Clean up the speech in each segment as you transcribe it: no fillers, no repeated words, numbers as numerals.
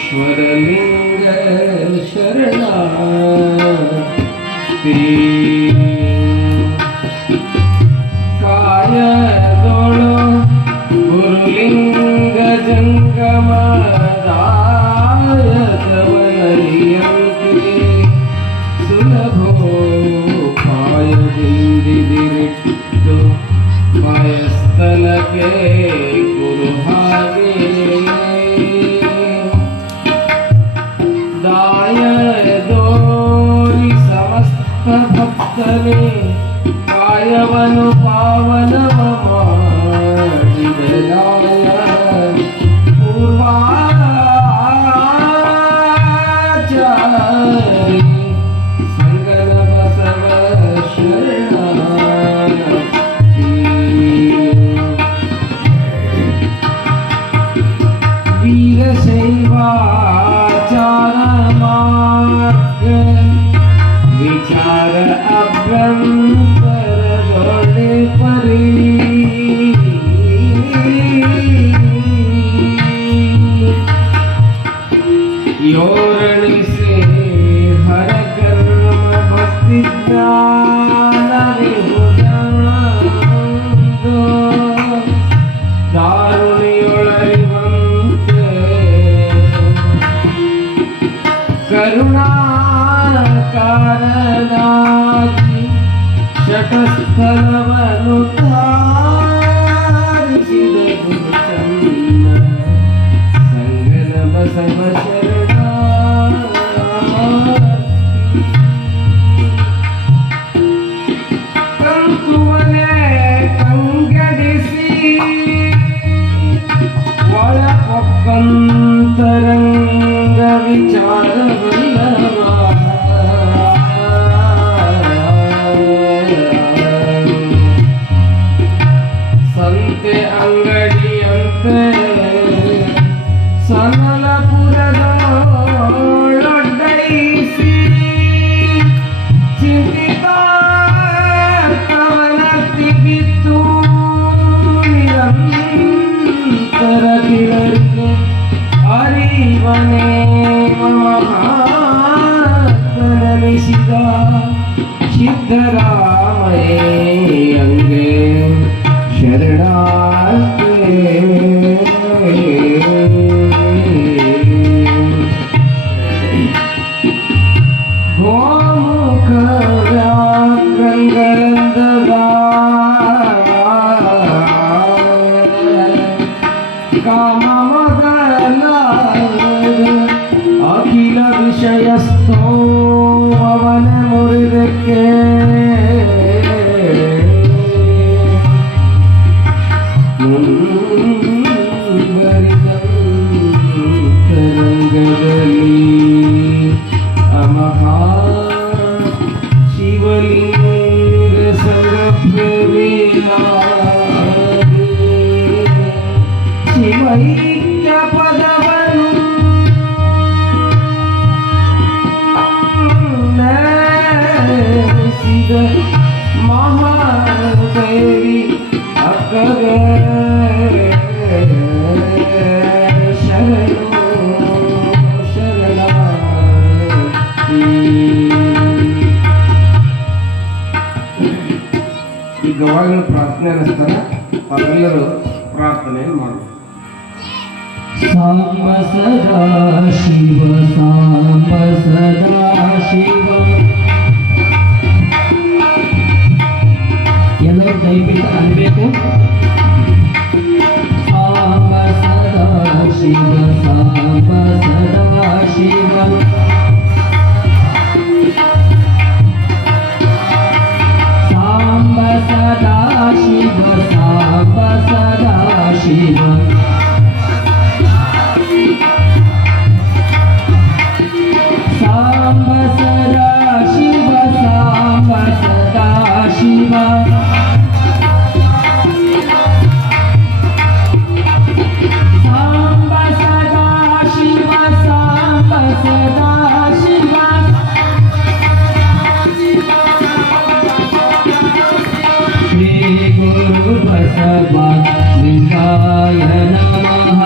ಗುಹೇಶ್ವರಲಿಂಗ ಶರಣಾರ್ಥಿ ಕಾಯದೊಳು ಗುರುಲಿಂಗ ಜಂಗಮದಾಯಕವನರಿಯಂತೆ ಸುಲಭೋಪಾಯದಿಂದಿರಿಟ್ಟು ಪಾಯಸ್ಥಲಕ್ಕೆ ಗುರು ಹಾಗೆ ದಾಯದೋರಿ ಸಮಸ್ತ ಭಕ್ತನೇ ಕಾಯವನು ಪಾವನವ ಮಾಡಿದಲಾಯ ಪೂರ್ವಾಚಾರಿ ಸಂಗನ ಬಸವ ಶರಣಾರ್ಥಿ ವೀರಶೈವಾಚಾರ ಮಾರ್ಗ ವಿಚಾರ ಅಭ್ಯಂತರದೊಡೆ ಪರಿ ಯೋರಣಿಸಿ ಹರ ಕರ್ಮ ಭಕ್ತಿ ಜ್ಞಾನವಿಹುದೋ ದಾರುಣಿಯೊಳರಿವಂತೆ ಕರುಣಾಕಾರನಾಗಿ ಶತಸ್ಥಲವನ್ನು ತಾರಿಸಿದ ಗುರುಚನ್ನ ಸಂಗನ ಬಸವ ಶರಣಾರ್ಥಿ ಕಂತುವನೆ ಕಂಗಡಿಸಿ ಒಳಪೊಕ್ಕಂತರಂಗ ವಿಚಾರವಲ್ಲವ ಸಂತೆ ಅಂಗಡಿಯಂತೆ ಸನಲಪುರದೊಳೊಡ್ಡೈಸಿ ಚಿಂತಿತ ಕವನತ್ತಿಗಿತ್ತು ನಿರಂತರ ಗಿಳರಿಗೆ ಅರಿವನೇ ಮಹಾತ್ಮನೆನಿಸಿದ ಸಿದ್ದರಾಮಯ್ಯಂಗೆ ಶರಣಾರ್ಥಿ ಗೋಮುಖ ವ್ಯಾಘ್ರಂಗಳಂದದ ಕಾಮ ಮೊದಲಾದ ಅಖಿಲ ವಿಷಯಸ್ಥೋ ಅವನ ಮುರಿದಕ್ಕೆ ಮುಂಬರಿದಂತರಂಗದಲ್ಲಿ ಅಮಹಾ ಶಿವಲಿಂಗ ಸಂಗಪ್ರವೇಲಾದೆ ಶಿವೈಕ್ಯ ಪದವನ್ನು ನೆನೆಸಿದ ಮಹಾದೇವಿ ಅಕ್ಕಗ ಶರಣು ಶರಣಾರ್ಥಿ. ಈ ಗವಾಯಿಗಳು ಪ್ರಾರ್ಥನೆ ಅನ್ನಿಸ್ತಾರ, ತಾವೆಲ್ಲರೂ ಪ್ರಾರ್ಥನೆಯನ್ನು ಮಾಡಿ. ಸಾಂಬ ಸದಾ ಶಿವ ಸಾಂಬ ಸದಾ ಶಿವ. ಎಲ್ಲರೂ ದಯವಿಟ್ಟು ಅನ್ಬೇಕು. ಸಾಂಬ ಸದಾ ಶಿವ ಸಾಂಬ ಸದಾ ಶಿವ. ಸಾಂಬ ಸದಾ ಶಿವ ಸಾಂಬ ಸದಾ ಶಿವ. ಸಾಂಬ ಸದಾ ಶಿವ ಸಾಂಬ ಸದಾ ಶಿವ. ಸಾಂಬ ಸದಾ ಶಿವ ಸಾಂಬ ಸದಾ ಶಿವ. ಶ್ರೀ ಗುರು ಬಸವ ಲಿಂಗಾಯ ನಮಃ.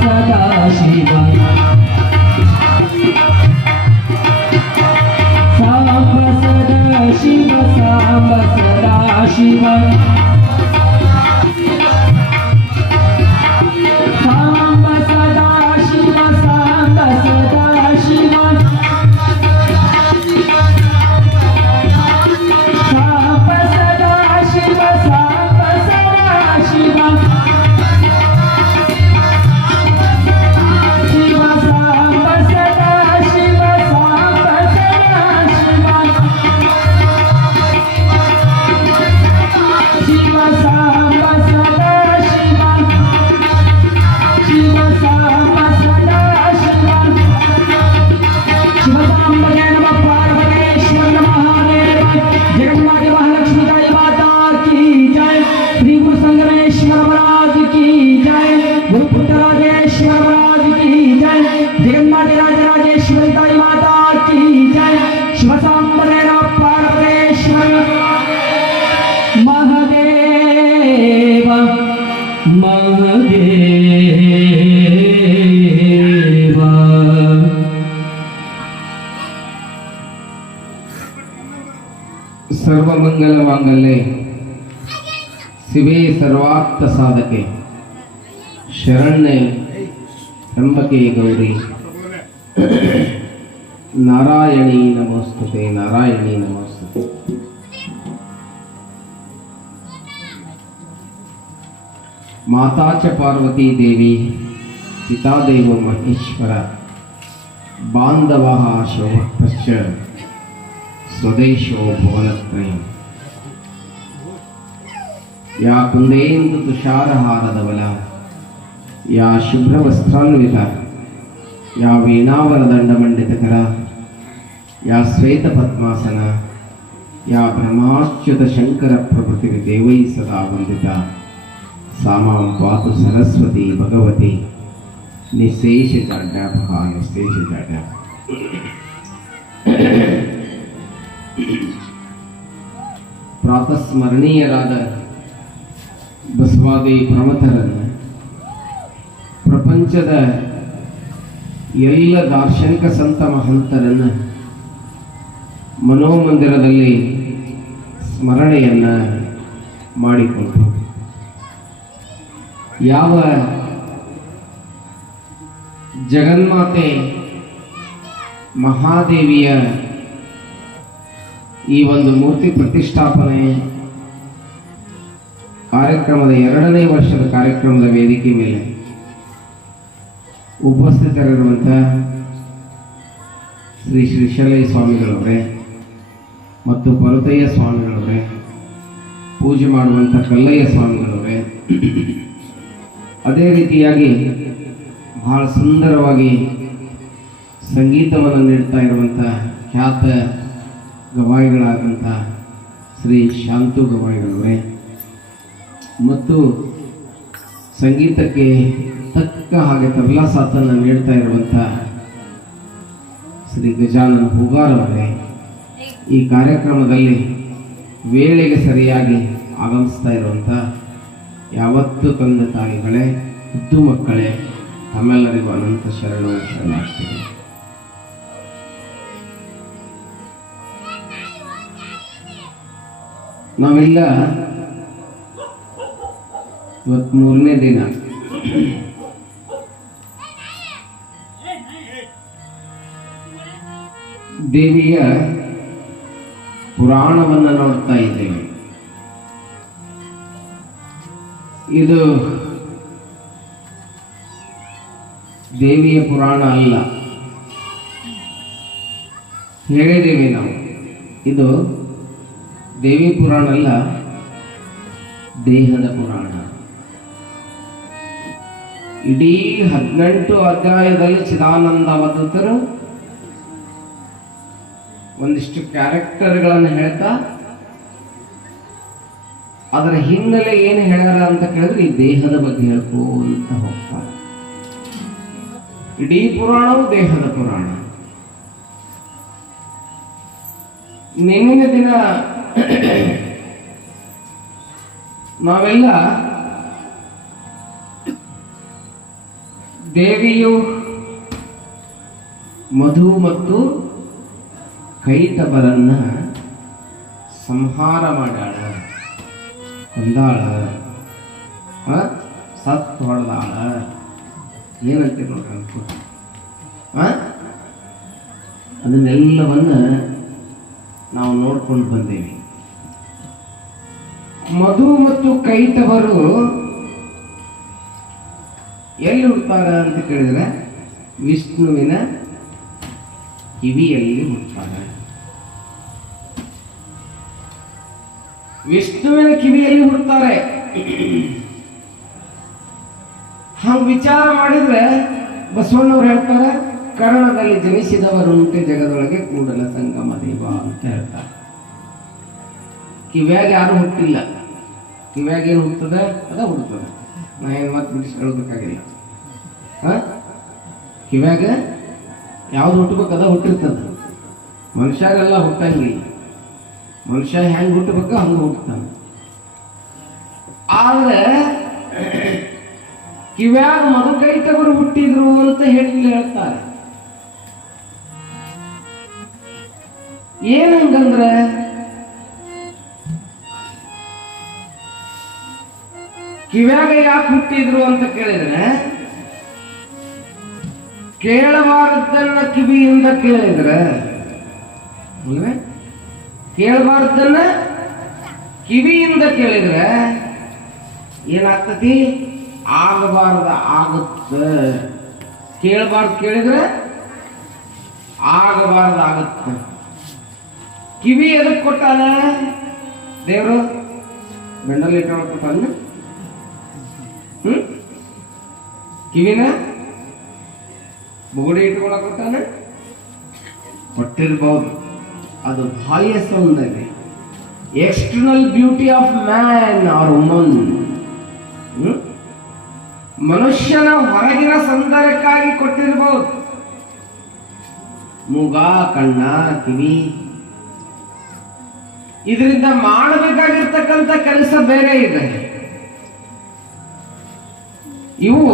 ಸದಾಶಿವ ಸಾಂಬ ಸದಾಶಿವ ಸಾಂಬ ಸದಾಶಿವ ಸಾಂಬ ಸದಾಶಿವ ಸಾಂಬ ಸದಾಶಿವ ಸಾಂಬ ಸದಾಶಿವ ಸಾಂಬ ಸದಾಶಿವ ಶಿವ ಸಾಂಬ ಸದಾಶಿವ ಸಾಂಬ ಸದಾಶಿವ ಶಿವ ಸಾಂಬ ಸದಾಶಿವ ಶಿವ ಸಾಂಬ ಸದಾಶಿವ ಶಿವ ಸಾಂಬಗೆ ನಮಃ ಪಾರ್ವತೇಶ್ವರ ಮಹಾದೇವ जगन्माता महालक्ष्मी जय माता की जय श्री गुरु संगमेश्वर महाराज की जय गुरु पुत्र राजेश्वर महाराज की जय जगन्माता राजराजेश्वरी जय माता की जय शिव सांबरे नमः पार्वतेश्वर महादेव महादेव ಸರ್ವಮಂಗಲ ಮಾಂಗಲ್ಯೆ ಶಿವೇ ಸರ್ವಾರ್ಥ ಸಾಧಕೆ ಶರಣ್ಯ ತ್ರ್ಯಂಬಕೆ ಗೌರಿ ನಾರಾಯಣಿ ನಮೋಸ್ತುತೆ ನಾರಾಯಣಿ ನಮೋಸ್ತುತೆ. ಮಾತಾ ಚ ಪಾರ್ವತಿ ದೇವಿ ಪಿತಾ ದೇವ ಮಹೇಶ್ವರ ಬಾಂಧವಃ ಶೋಭಕ್ತಶ್ಚ ಸ್ವದೇಶೋ ಭುವನತ್ರಯಂ. ಯಾ ಕುಂದೇಂದು ತುಷಾರಹಾರದವಲ ಯಾ ಶುಭ್ರವಸ್ತ್ರಾನ್ವಿತ ಯಾ ವೀಣಾವರದಂಡಮಂಡಿತಕರ ಯಾ ಶ್ವೇತಪದ್ಮಾಸನ ಯಾ ಬ್ರಹ್ಮಾಚ್ಯುತ ಶಂಕರ ಪ್ರಭೃತಿ ದೇವೈ ಸದಾ ವಂದಿತ ಸಾ ಮಾಂ ಪಾತು ಸರಸ್ವತಿ ಭಗವತಿ ನಿಶೇಷ ಜಾಡ್ಯಾಪಹ ನಿಶೇಷ ಜಾಡ್ಯಾಪ. ಪ್ರಾತಸ್ಮರಣೀಯರಾದ ಬಸವಾದಿ ಪ್ರಮಥರನ್ನು ಪ್ರಪಂಚದ ಎಲ್ಲ ದಾರ್ಶನಿಕ ಸಂತ ಮಹಂತರನ್ನು ಮನೋಮಂದಿರದಲ್ಲಿ ಸ್ಮರಣೆಯನ್ನು ಮಾಡಿಕೊಂಡು ಯಾವ ಜಗನ್ಮಾತೆ ಮಹಾದೇವಿಯ ಈ ಒಂದು ಮೂರ್ತಿ ಪ್ರತಿಷ್ಠಾಪನೆ ಕಾರ್ಯಕ್ರಮದ 2ನೇ ವರ್ಷದ ಕಾರ್ಯಕ್ರಮದ ವೇದಿಕೆ ಮೇಲೆ ಉಪಸ್ಥಿತರಿರುವಂಥ ಶ್ರೀ ಶ್ರೀಶೈಲಯ್ಯ ಸ್ವಾಮಿಗಳವರೇ ಮತ್ತು ಪರುತಯ್ಯ ಸ್ವಾಮಿಗಳವರೇ, ಪೂಜೆ ಮಾಡುವಂಥ ಕಲ್ಲಯ್ಯ ಸ್ವಾಮಿಗಳವರೇ, ಅದೇ ರೀತಿಯಾಗಿ ಬಹಳ ಸುಂದರವಾಗಿ ಸಂಗೀತವನ್ನು ನೀಡ್ತಾ ಇರುವಂಥ ಖ್ಯಾತ ಗವಾಯಿಗಳಾದಂಥ ಶ್ರೀ ಶಾಂತು ಗವಾಯಿಗಳವರೇ ಮತ್ತು ಸಂಗೀತಕ್ಕೆ ತಕ್ಕ ಹಾಗೆ ತಬಲಾ ಸಾಥನ್ನು ನೀಡ್ತಾ ಇರುವಂಥ ಶ್ರೀ ಗಜಾನನ ಹೂಗಾರವರೇ, ಈ ಕಾರ್ಯಕ್ರಮದಲ್ಲಿ ವೇಳೆಗೆ ಸರಿಯಾಗಿ ಆಗಮಿಸ್ತಾ ಇರುವಂಥ ಯಾವತ್ತು ತಂದೆ ತಾಯಿಗಳೇ, ಮುದ್ದು ಮಕ್ಕಳೇ, ತಮ್ಮೆಲ್ಲರಿಗೂ ಅನಂತ ಶರಣಾಗ್ತೀನಿ. ನಾವೆಲ್ಲ ಇವತ್ತು 3ನೇ ದಿನ ದೇವಿಯ ಪುರಾಣವನ್ನು ನೋಡ್ತಾ ಇದ್ದೇವೆ. ಇದು ದೇವಿಯ ಪುರಾಣ ಅಲ್ಲ, ಹೇಳಿದ್ದೇವೆ ನಾವು. ಇದು ದೇವಿ ಪುರಾಣ ಅಲ್ಲ, ದೇಹದ ಪುರಾಣ. ಇಡೀ 18 ಅಧ್ಯಾಯದಲ್ಲಿ ಚಿದಾನಂದ ಅವಧೂತರು ಒಂದಿಷ್ಟು ಕ್ಯಾರೆಕ್ಟರ್ಗಳನ್ನು ಹೇಳ್ತಾ ಅದರ ಹಿನ್ನೆಲೆ ಏನು ಹೇಳ್ಯಾರ ಅಂತ ಕೇಳಿದ್ರೆ ಈ ದೇಹದ ಬಗ್ಗೆ ಹೇಳ್ಕೊಂತ ಹೋಗ್ತಾರೆ. ಇಡೀ ಪುರಾಣವು ದೇಹದ ಪುರಾಣ. ನಿನ್ನಿನ ದಿನ ನಾವೆಲ್ಲ ದೇವಿಯು ಮಧು ಮತ್ತು ಕೈಟಬರನ್ನ ಸಂಹಾರ ಮಾಡ್ಯಾಳ, ಕೊಂದಾಳ, ಸತ್ ಹೊಡೆದಾಳ. ಏನಂತೀವಿ ನೋಡ್ರಿ ಅಂತ ಅದನ್ನೆಲ್ಲವನ್ನ ನಾವು ನೋಡ್ಕೊಂಡು ಬಂದೇವಿ. ಮಧು ಮತ್ತು ಕೈಟಬರು ಎಲ್ಲಿ ಹುಡ್ತಾರ ಅಂತ ಕೇಳಿದ್ರೆ ವಿಷ್ಣುವಿನ ಕಿವಿಯಲ್ಲಿ ಹುಡ್ತಾರೆ. ವಿಷ್ಣುವಿನ ಕಿವಿಯಲ್ಲಿ ಹುಡ್ತಾರೆ. ಹಂಗ ವಿಚಾರ ಮಾಡಿದ್ರೆ ಬಸವಣ್ಣವ್ರು ಹೇಳ್ತಾರೆ, ಕರ್ಣದಲ್ಲಿ ಜನಿಸಿದವರುಂಟೆ ಜಗದೊಳಗೆ ಕೂಡಲ ಸಂಗಮ ದೇವ ಅಂತ ಹೇಳ್ತಾರೆ. ಕಿವ್ಯಾಗ ಯಾರು ಹುಟ್ಟಿಲ್ಲ. ಕಿವ್ಯಾಗ ಏನು ಹುಟ್ಟದ ಅದ ಹುಡ್ತದೆ. ನಾ ಏನು ಮತ್ತೆ ಬಿಡಿಸಿ ಹೇಳಬೇಕಾಗಿಲ್ಲ. ಕಿವ್ಯಾಗ ಯಾವ್ದು ಹುಟ್ಟಬೇಕು ಅದ ಹುಟ್ಟಿರ್ತದ. ಮನುಷ್ಯರೆಲ್ಲ ಹುಟ್ಟಂಗಿಲ್ಲ. ಮನುಷ್ಯ ಹೆಂಗ್ ಹುಟ್ಟಬೇಕು ಹಂಗ ಹುಟ್ಟತಾನೆ. ಆದ್ರೆ ಕಿವ್ಯಾಗ ಮಧುಕೈಟಬರು ಹುಟ್ಟಿದ್ರು ಅಂತ ಹೇಳ್ತಾರೆ. ಏನಂಗಂದ್ರೆ ಕಿವ್ಯಾಗ ಯಾಕೆ ಹುಟ್ಟಿದ್ರು ಅಂತ ಕೇಳಿದ್ರೆ, ಕೇಳಬಾರದನ್ನ ಕಿವಿಯಿಂದ ಕೇಳಿದ್ರೆ, ಕೇಳಬಾರ್ದನ್ನ ಕಿವಿಯಿಂದ ಕೇಳಿದ್ರೆ ಏನಾಗ್ತತಿ? ಆಗಬಾರ್ದ ಆಗುತ್ತ. ಕೇಳಬಾರ್ದು ಕೇಳಿದ್ರೆ ಆಗಬಾರ್ದ ಆಗುತ್ತ. ಕಿವಿ ಎದಕ್ಕೆ ಕೊಟ್ಟಾನ ದೇವರು? ಬೆಂಡಲ್ಲಿ ಇಟ್ಕೊಳಕ್ ಕೊಟ್ಟಾನ. ಕಿವಿನ ಬುಗುಡಿ ಇಟ್ಕೊಳಕ್ ಕೊಟ್ಟಾನ. ಕೊಟ್ಟಿರ್ಬಹುದು. ಅದು ಬಾಹ್ಯ ಸೌಂದರ್ಯ, external beauty of man or woman. ಮನುಷ್ಯನ ಹೊರಗಿನ ಸೌಂದರ್ಯಕ್ಕಾಗಿ ಕೊಟ್ಟಿರಬಹುದು. ಮೂಗ, ಕಣ್ಣ, ಕಿವಿ. ಇದರಿಂದ ಮಾಡಬೇಕಾಗಿರ್ತಕ್ಕಂಥ ಕೆಲಸ ಬೇರೆ ಇದೆ. ಇವು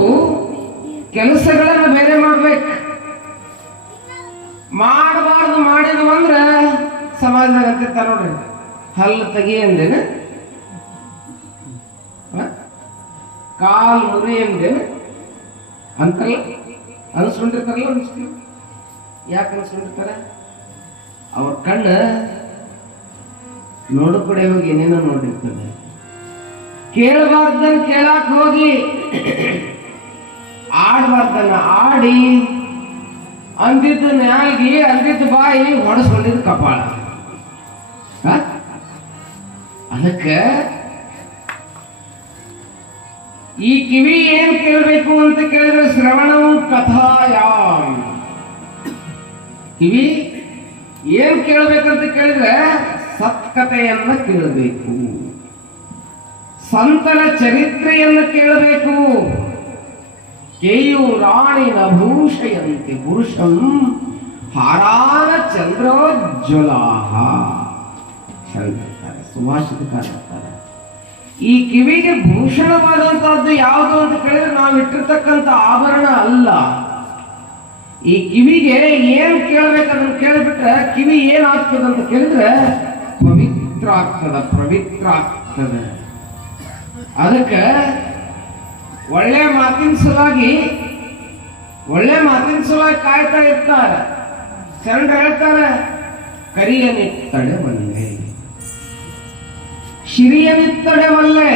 ಕೆಲಸಗಳನ್ನು ಬೇರೆ ಮಾಡ್ಬೇಕು. ಮಾಡಬಾರ್ದು ಮಾಡಿದ್ವು ಅಂದ್ರೆ ಸಮಾಜದಾಗ ಅಂತಿರ್ತಾರ ನೋಡ್ರಿ, ಹಲ್ಲು ತೆಗಿ ಅಂದೇನ, ಕಾಲ್ ಮುರಿ ಅಂದೇನ ಅಂತಲ್ಲ ಅನ್ಸ್ಕೊಂಡಿರ್ತಾರಲ್ಲ. ಯಾಕೆ ಅನ್ಸ್ಕೊಂಡಿರ್ತಾರ? ಅವ್ರ ಕಣ್ಣು ನೋಡು ಕಡೆ ಹೋಗಿ ಏನೇನೋ ನೋಡಿರ್ತದೆ. ಕೇಳಬಾರ್ದನ್ನ ಕೇಳಾಕ್ ಹೋಗಿ, ಆಡಬಾರ್ದನ್ನ ಆಡಿ, ಅಂದಿದ್ದು ನಾಲ್ಗಿ, ಅಂದಿದ್ದು ಬಾಯಿ, ಹೊಡೆಸ್ಕೊಂಡಿದ್ದು ಕಪಾಳ. ಅದಕ್ಕೆ ಈ ಕಿವಿ ಏನ್ ಕೇಳಬೇಕು ಅಂತ ಕೇಳಿದ್ರೆ ಶ್ರವಣವು ಕಥಾಯಾಮ್. ಕಿವಿ ಏನ್ ಕೇಳಬೇಕಂತ ಕೇಳಿದ್ರೆ ಸತ್ಕಥೆಯನ್ನ ಕೇಳಬೇಕು, ಸಂತರ ಚರಿತ್ರೆಯನ್ನು ಕೇಳಬೇಕು. ಕೇಯೂರಾಣಿ ನಭೂಷಯಂತಿ ಪುರುಷಂ ಹಾರಾನ ಚಂದ್ರೋಜ್ವಲಾಹ. ಸುಭಾಷಿತಕಾರ ಇರ್ತಾರೆ. ಈ ಕಿವಿಗೆ ಭೂಷಣವಾದಂತಹದ್ದು ಯಾವುದು ಅಂತ ಕೇಳಿದ್ರೆ ನಾವು ಇಟ್ಟಿರ್ತಕ್ಕಂಥ ಆಭರಣ ಅಲ್ಲ. ಈ ಕಿವಿಗೆ ಏನ್ ಕೇಳಬೇಕದನ್ನು ಕೇಳಿಬಿಟ್ರೆ ಕಿವಿ ಏನಾಗ್ತದಂತ ಕೇಳಿದ್ರೆ ಪವಿತ್ರ ಆಗ್ತದ, ಪವಿತ್ರ ಆಗ್ತದ. ಅದಕ್ಕೆ ಒಳ್ಳೆ ಮಾತಿನ ಸಲುವಾಗಿ ಕಾಯ್ತಾ ಇರ್ತಾರೆ. ಶರಣರು ಹೇಳ್ತಾರೆ, ಕರಿಯನಿತ್ತಡೆ ಬಲ್ಲೆ, ಶಿರಿಯನಿತ್ತಡೆ ಬಲ್ಲೆ,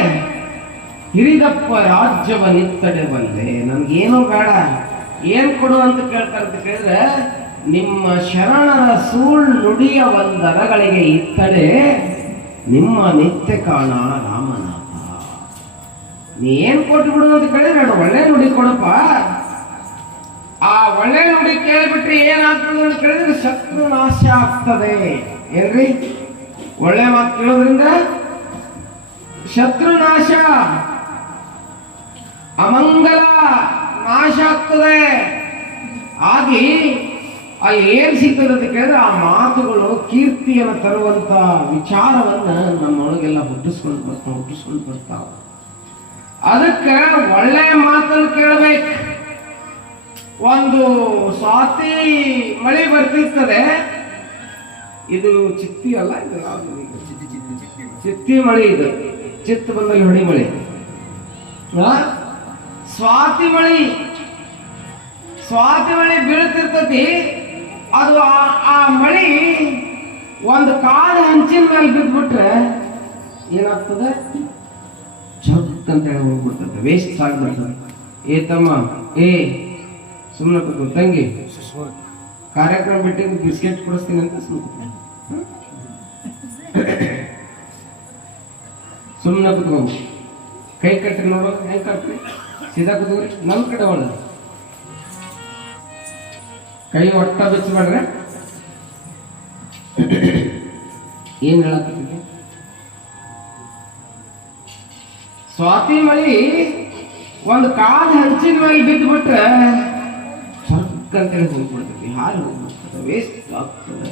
ಹಿರಿದಪ್ಪ ರಾಜ್ಯವನಿತ್ತಡೆ ಬಲ್ಲೆ. ನನ್ಗೇನೋ ಬೇಡ, ಏನ್ ಕೊಡು ಅಂತ ಕೇಳ್ತಾರೆ ಅಂತ ಕೇಳಿದ್ರೆ, ನಿಮ್ಮ ಶರಣರ ಸೂಳ್ ನುಡಿಯ ಒಂದರಗಳಿಗೆ ಇತ್ತಡೆ ನಿಮ್ಮ ನಿತ್ಯ ಕಾಣ ರಾಮನಾಥ. ನೀ ಏನ್ ಕೊಟ್ಟು ಬಿಡು ಅಂತ ಕೇಳಿದ್ರೆ ಒಳ್ಳೆ ನುಡಿ ಕೊಡಪ್ಪ. ಆ ಒಳ್ಳೆ ನುಡಿ ಕೇಳಿಬಿಟ್ರೆ ಏನಾಗ್ತದೆ ಅಂತ ಕೇಳಿದ್ರೆ ಶತ್ರು ನಾಶ ಆಗ್ತದೆ. ಏನ್ರಿ? ಒಳ್ಳೆ ಮಾತು ಕೇಳೋದ್ರಿಂದ ಶತ್ರು ನಾಶ, ಅಮಂಗಲ ನಾಶ ಆಗ್ತದೆ. ಆಗಿ ಏನ್ ಸಿಗ್ತದೆ ಅಂತ ಕೇಳಿದ್ರೆ ಆ ಮಾತುಗಳು ಕೀರ್ತಿಯನ್ನು ತರುವಂತ ವಿಚಾರವನ್ನ ನಮ್ಮೊಳಗೆಲ್ಲ ಹುಟ್ಟಿಸ್ಕೊಂಡು ಬರ್ತಾವ. ಅದಕ್ಕೆ ಒಳ್ಳೆ ಮಾತನ್ನು ಕೇಳಬೇಕು. ಒಂದು ಸ್ವಾತಿ ಮಳೆ ಬರ್ತಿರ್ತದೆ. ಇದು ಚಿತ್ತಿ ಅಲ್ಲ, ಇದು ಯಾವುದು? ಚಿತ್ತಿ ಮಳೆ. ಇದು ಚಿತ್ತ ಬಂದಲ್ಲಿ ಹೊಡಿ ಮಳೆ. ಸ್ವಾತಿ ಮಳೆ ಬೀಳ್ತಿರ್ತತಿ. ಅದು ಆ ಮಳಿ ಒಂದು ಕಾದ ಹಂಚಿನ ಮೇಲೆ ಬಿದ್ದ್ಬಿಟ್ರೆ ಏನಾಗ್ತದೆ? ಝಕ್ ಅಂತ ಹೇಳಿ ಹೋಗ್ಬಿಡ್ತದೆ, ವೇಸ್ಟ್ ಆಗ್ಬಿಡ್ತದೆ. ಏ ತಮ್ಮ, ಸುಮ್ಮನೆ ಕೂತು ತಂಗಿ, ಕಾರ್ಯಕ್ರಮ ಬಿಟ್ಟಿದ್ದು ಬಿಸ್ಕೆಟ್ ಕೊಡಿಸ್ತೀನಿ ಅಂತ ಸುಮ್ಮನೆ ಕೂತ್ಕೊ. ಕೈ ಕಟ್ಟಿ ನೋಡೋ, ಹೆಂಗ್ ಕಟ್ರಿ? ಸೀದಾ ಕೂತ್ಕೊರಿ. ನನ್ನ ಕಡೆ ಒಳ್ಳ ಕೈ ಒಟ್ಟ ಬಿಚ್ಚಬೇಡ್ರೆ. ಏನ್ ಹೇಳತ್ತೀನಿ? ಸ್ವಾತಿ ಮಳಿ ಒಂದು ಕಾದ ಹಂಚಿನ ಮೇಲೆ ಬಿದ್ದುಬಿಟ್ರೆ ಅಂತೇಳಿ ಹೋಗ್ಬಿಡ್ತೈತಿ, ಹಾಲು ಹೋಗ್ಬಿಡ್ತದೆ, ವೇಸ್ಟ್ ಆಗ್ತದೆ.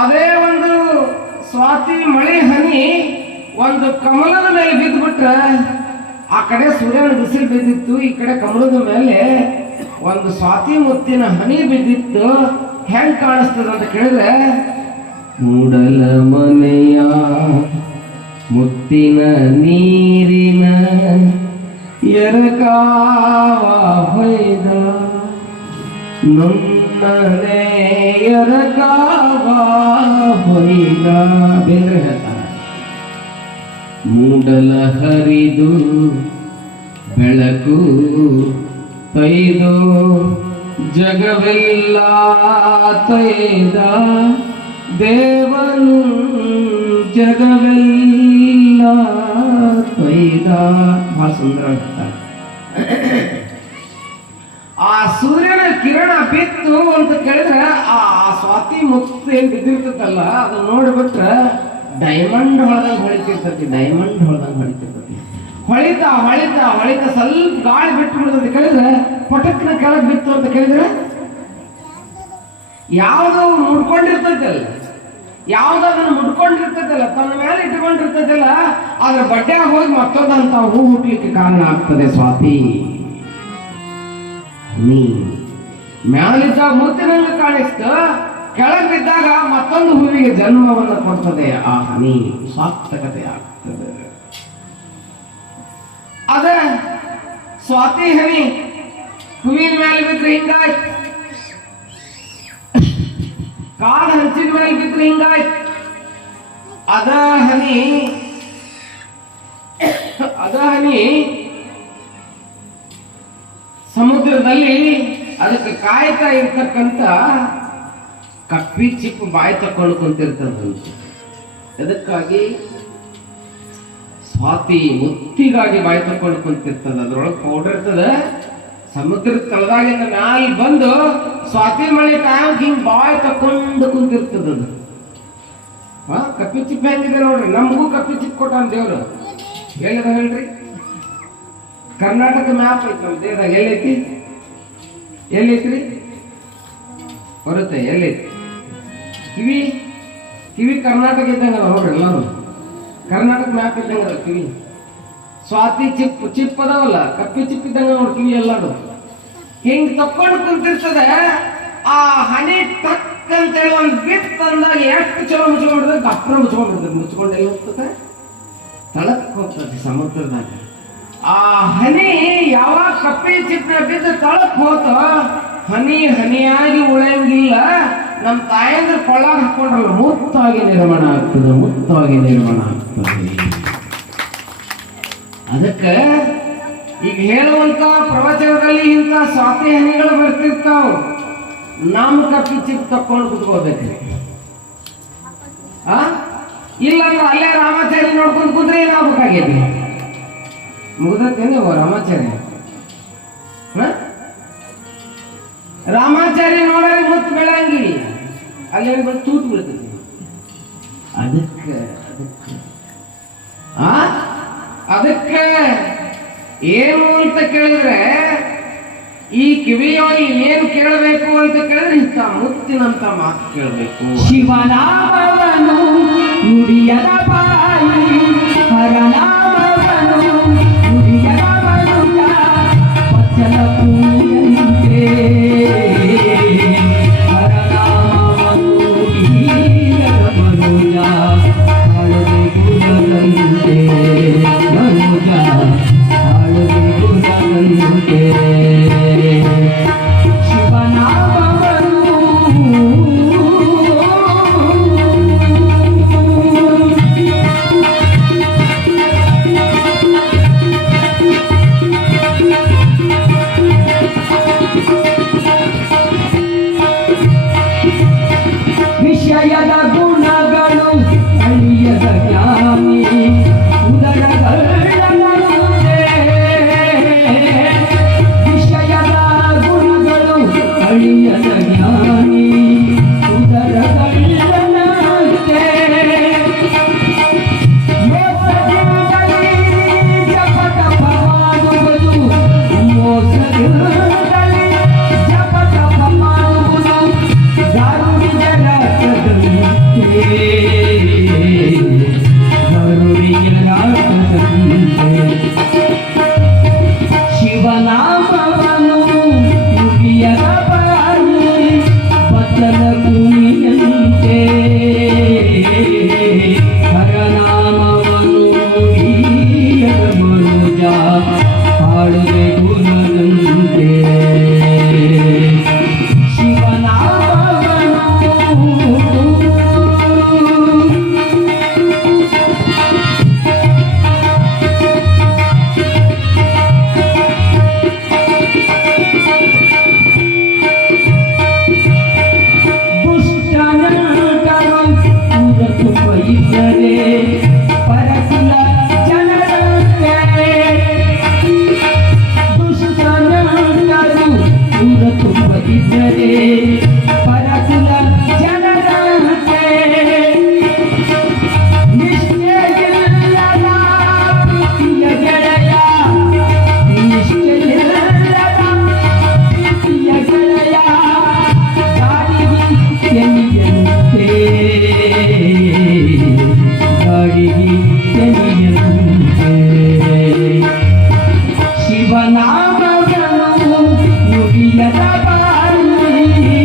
ಅದೇ ಒಂದು ಸ್ವಾತಿ ಮಳೆ ಹನಿ ಒಂದು ಕಮಲದ ಮೇಲೆ ಬಿದ್ದುಬಿಟ್ರೆ, ಆ ಕಡೆ ಸೂರ್ಯನ ಬಿಸಿಲು ಬಿದ್ದಿತ್ತು, ಈ ಕಡೆ ಕಮಲದ ಮೇಲೆ ಒಂದು ಸ್ವಾತಿ ಮುತ್ತಿನ ಹನಿ ಬಿದ್ದಿತ್ತು. ಹೆಂಗ್ ಕಾಣಿಸ್ತದ ಅಂತ ಕೇಳಿದ್ರೆ, ಮೂಡಲ ಮನೆಯ ಮುತ್ತಿನ ನೀರಿನ ಎರಕಾವ ಹೊಯ್ದ ನನ್ನನೆ ಎರಕಾವ ಹೊಯ್ದ. ಬೇರೆ ಹೇಳ್ತಾರೆ, ಮೂಡಲ ಹರಿದು ಬೆಳಕು ತೈದು ಜಗವೆಲ್ಲ ತೈದ ದೇವನು ಜಗವೆಲ್ಲ ತೈದ. ಬಹಳ ಸುಂದರ ಹೇಳ್ತಾರೆ. ಆ ಸೂರ್ಯನ ಕಿರಣ ಬಿತ್ತು ಅಂತ ಕೇಳಿದ್ರೆ, ಆ ಸ್ವಾತಿ ಮುತ್ತು ಏನ್ ಬಿದ್ದಿರ್ತದಲ್ಲ, ಅದನ್ನ ನೋಡ್ಬಿಟ್ರೆ ಡೈಮಂಡ್ ಹೊಳೆದಂಗೆ ಹೊಳಿತಿರ್ತತಿ, ಡೈಮಂಡ್ ಹೊಳೆದಂಗೆ ಹೊಳಿತಿರ್ತತಿ. ಹೊಳಿತಾ ಹೊಳಿತಾ ಹೊಳಿತಾ ಸ್ವಲ್ಪ ಗಾಳಿ ಬಿಟ್ಟು ಬಿಡುತ್ತೆ ಕೇಳಿದ್ರೆ, ಪಟಕ್ನ ಕೆಳಗೆ ಬಿತ್ತು ಅಂತ ಕೇಳಿದ್ರೆ, ಯಾವ್ದು ಮುಡ್ಕೊಂಡಿರ್ತೈತಲ್ಲ, ಯಾವ್ದು ಅದನ್ನ ಮುಡ್ಕೊಂಡಿರ್ತೈತಲ್ಲ, ತನ್ನ ಮೇಲೆ ಇಟ್ಕೊಂಡಿರ್ತೈತಲ್ಲ, ಅದ್ರ ಬಡ್ಡ್ಯಾಗ ಹೋಗಿ ಮತ್ತೊಂದಂತ ಹೂ ಹುಟ್ಲಿಕ್ಕೆ ಕಾರಣ ಆಗ್ತದೆ ಸ್ವಾತಿ. ನೀ ಮ್ಯಾಲಿದ್ದಾಗ ಮುತ್ತಿನಂಗ ಕಾಣಿಸ್ತ, ಕೆಳಗೆ ಬಿದ್ದಾಗ ಮತ್ತೊಂದು ಹೂವಿಗೆ ಜನ್ಮವನ್ನು ಕೊಡ್ತದೆ. ಆ ಹನಿ ಸಾರ್ಥಕತೆ ಆಗ್ತದೆ. ಅದ ಸ್ವಾತಿ ಹನಿ ಹೂವಿನ ಮೇಲೆ ಬಿದ್ರೆ ಹಿಂಗಾಯ್ತು, ಕಾದ ಹಂಚಿನ ಮೇಲೆ ಬಿದ್ರೆ ಹಿಂಗಾಯ್ತು. ಅದ ಹನಿ ಸಮುದ್ರದಲ್ಲಿ ಅದಕ್ಕೆ ಕಾಯ್ತಾ ಇರ್ತಕ್ಕಂಥ ಕಪ್ಪಿ ಚಿಪ್ಪು ಬಾಯಿ ತಕೊಂಡು ಕುಂತಿರ್ತದಂತೆ. ಅದಕ್ಕಾಗಿ ಸ್ವಾತಿ ಮುತ್ತಿಗಾಗಿ ಬಾಯಿ ತಕೊಂಡು ಕುಂತಿರ್ತದ. ಅದ್ರೊಳಗೆ ಪೌಡರ್ ಇರ್ತದ. ಸಮುದ್ರದ ತಳದಾಗಿಂದ ಮ್ಯಾಲ ಬಂದು ಸ್ವಾತಿ ಮಳೆ ಕಾಯಂ ಹಿಂಗ್ ಬಾಯಿ ತಕೊಂಡು ಕುಂತಿರ್ತದ. ಕಪ್ಪಿ ಚಿಪ್ಪು ಹೆಂಗಿದೆ ನೋಡ್ರಿ. ನಮಗೂ ಕಪ್ಪಿ ಚಿಪ್ಪು ಕೊಟ್ಟಾನ ದೇವ್ರು. ಹೇಳಿದ ಹೇಳ್ರಿ, ಕರ್ನಾಟಕ ಮ್ಯಾಪ್ ಐತಿ ನಮ್ಮ ದೇಹದಾಗ. ಎಲ್ಲೈತ್ರಿ? ಬರುತ್ತೆ. ಎಲ್ಲೈತಿ? ಕಿವಿ ಕರ್ನಾಟಕ ಇದ್ದಂಗ ನೋಡ್ರಿ. ಎಲ್ಲಾರು ಕರ್ನಾಟಕ ಮ್ಯಾಪ್ ಇದ್ದಂಗ ಅದ ಕಿವಿ. ಸ್ವಾತಿ ಚಿಪ್ ಅದಾವಲ್ಲ, ಕಪ್ಪಿ ಚಿಪ್ ಇದ್ದಂಗ ನೋಡಿ ಕಿವಿ ಎಲ್ಲಾರು. ಹಿಂಗ್ ತಕ್ಕೊಂಡು ಕುಂತಿರ್ತದೆ. ಆ ಹನಿ ಟಕ್ ಅಂತೇಳಿ ಒಂದು ಬಿತ್ ಅಂದಾಗ ಎಷ್ಟು ಚಲೋ ಮುಚ್ಕೊಂಡ್ಬಿಡ್ತದೆ, ಗಪ್ರ ಮುಚ್ಕೊಂಡ್ಬಿಡ್ತದೆ. ಮುಚ್ಕೊಂಡು ಎಲ್ಲಿ ಹೋಗ್ತದೆ? ತಳಕ್ ಹೋಗ್ತದೆ ಸಮುದ್ರದಾಗ. ಆ ಹನಿ ಯಾವಾಗ ಕಪ್ಪಿ ಚಿಪ್ಪನ ಬಿದ್ದು ತಳಕ್ ಹೋತ, ಹನಿ ಹನಿಯಾಗಿ ಉಳಿಯಂಗಿಲ್ಲ. ನಮ್ಮ ತಾಯಂದ್ರ ಕೊಳ್ಳಾಗ ಹಾಕೊಂಡ್ರಲ್ಲ, ಮುತ್ತಾಗಿ ನಿರ್ಮಾಣ ಆಗ್ತದೆ, ಮುತ್ತಾಗಿ ನಿರ್ಮಾಣ ಆಗ್ತದೆ. ಅದಕ್ಕೆ ಈಗ ಹೇಳುವಂತ ಪ್ರವಚನದಲ್ಲಿ ಇಂಥ ಸ್ವಾತಿ ಹನಿಗಳು ಬರ್ತಿರ್ತಾವ. ನಮ್ಮ ಕಪ್ಪಿ ಚಿಪ್ ತಕೊಂಡು ಕುತ್ಕೋಬೇಕ್ರಿ. ಇಲ್ಲಾಂದ್ರೆ ಅಲ್ಲೇ ರಾಮಾಚಾರಿ ನೋಡ್ಕೊಂಡು ಕುಂದ್ರೆ ಏನಾಗಬೇಕಾಗೈತಿ? ಮುಗ್ದತ್ತೇನೆ ರಾಮಾಚಾರ್ಯ. ರಾಮಾಚಾರ್ಯ ನೋಡ್ರಿ ಮುತ್ತು ಬೆಳಂಗಿಲ್ಲ, ಅಲ್ಲೇ ಬಂದು ತೂತು ಬೀಳ್ತೈತಿ. ಅದಕ್ಕೆ ಏನು ಅಂತ ಕೇಳಿದ್ರೆ, ಈ ಕಿವಿಯಲ್ಲಿ ಏನು ಕೇಳಬೇಕು ಅಂತ ಕೇಳಿದ್ರೆ ಇಂಥ ಮುತ್ತಿನಂತ ಮಾತು ಕೇಳಬೇಕು. ಶಿವನಾಮವನು ನುಡಿಯದ ಬಾಯಿ, ಹರನಾಮವನು ನುಡಿಯದ ಬರುತ್ತ, ವಚನ ಪೂಜೆ ಮನುಜ ಹಾಡುವೆ ಗುಣದಂತೆ ವಿಷಯದ ಗುಣಗಳು ಅಳಿಯದ ಜ್ಞಾನಿ ಉದರಗಳಂತೆ ವಿಷಯದ ಗುಣಗಳು ಅಳಿಯದ ಜ್ಞಾನಿ ಉದರಗಳಂತೆ ಮೋಸದಿಂದಲೇ ಜಪ ತಪ ಮಾಡುವುದು ಮೋಸದಿಂದಲೇ ಜಪ ತಪ ಮಾಡುವುದು ದಾರುಣಿಯರ ಶಿವನಾಮವನು ನುಡಿಯದ ಬಾಯಿ ಬತ್ತಲ ಕುಣಿಯಂತೆ ಹರನಾಮವನು ನುಡಿಯದ ಮನುಜ ಹಾಡುವೆ ಗುಣದಂತೆ ಪರಕುಲ ಜನರಂತೆ ದುಷ್ಟನಂತರು ಪೂರ ತುಂಬದಿದ್ದರೆ ಪರಕುಲ ಜನರಂತೆ ನಿಷ್ಠೆಯಿಲ್ಲದ ಪ್ರೀತಿಯ ಗೆಳೆಯ ನಿಷ್ಠೆಯಿಲ್ಲದ ಪ್ರೀತಿಯ ಗೆಳೆಯ ಗಾಳಿಗೆ ಎನಿಯಂತೆ ಶಿವನಾಮವನು ನುಡಿಯದ ಬಾಯಿ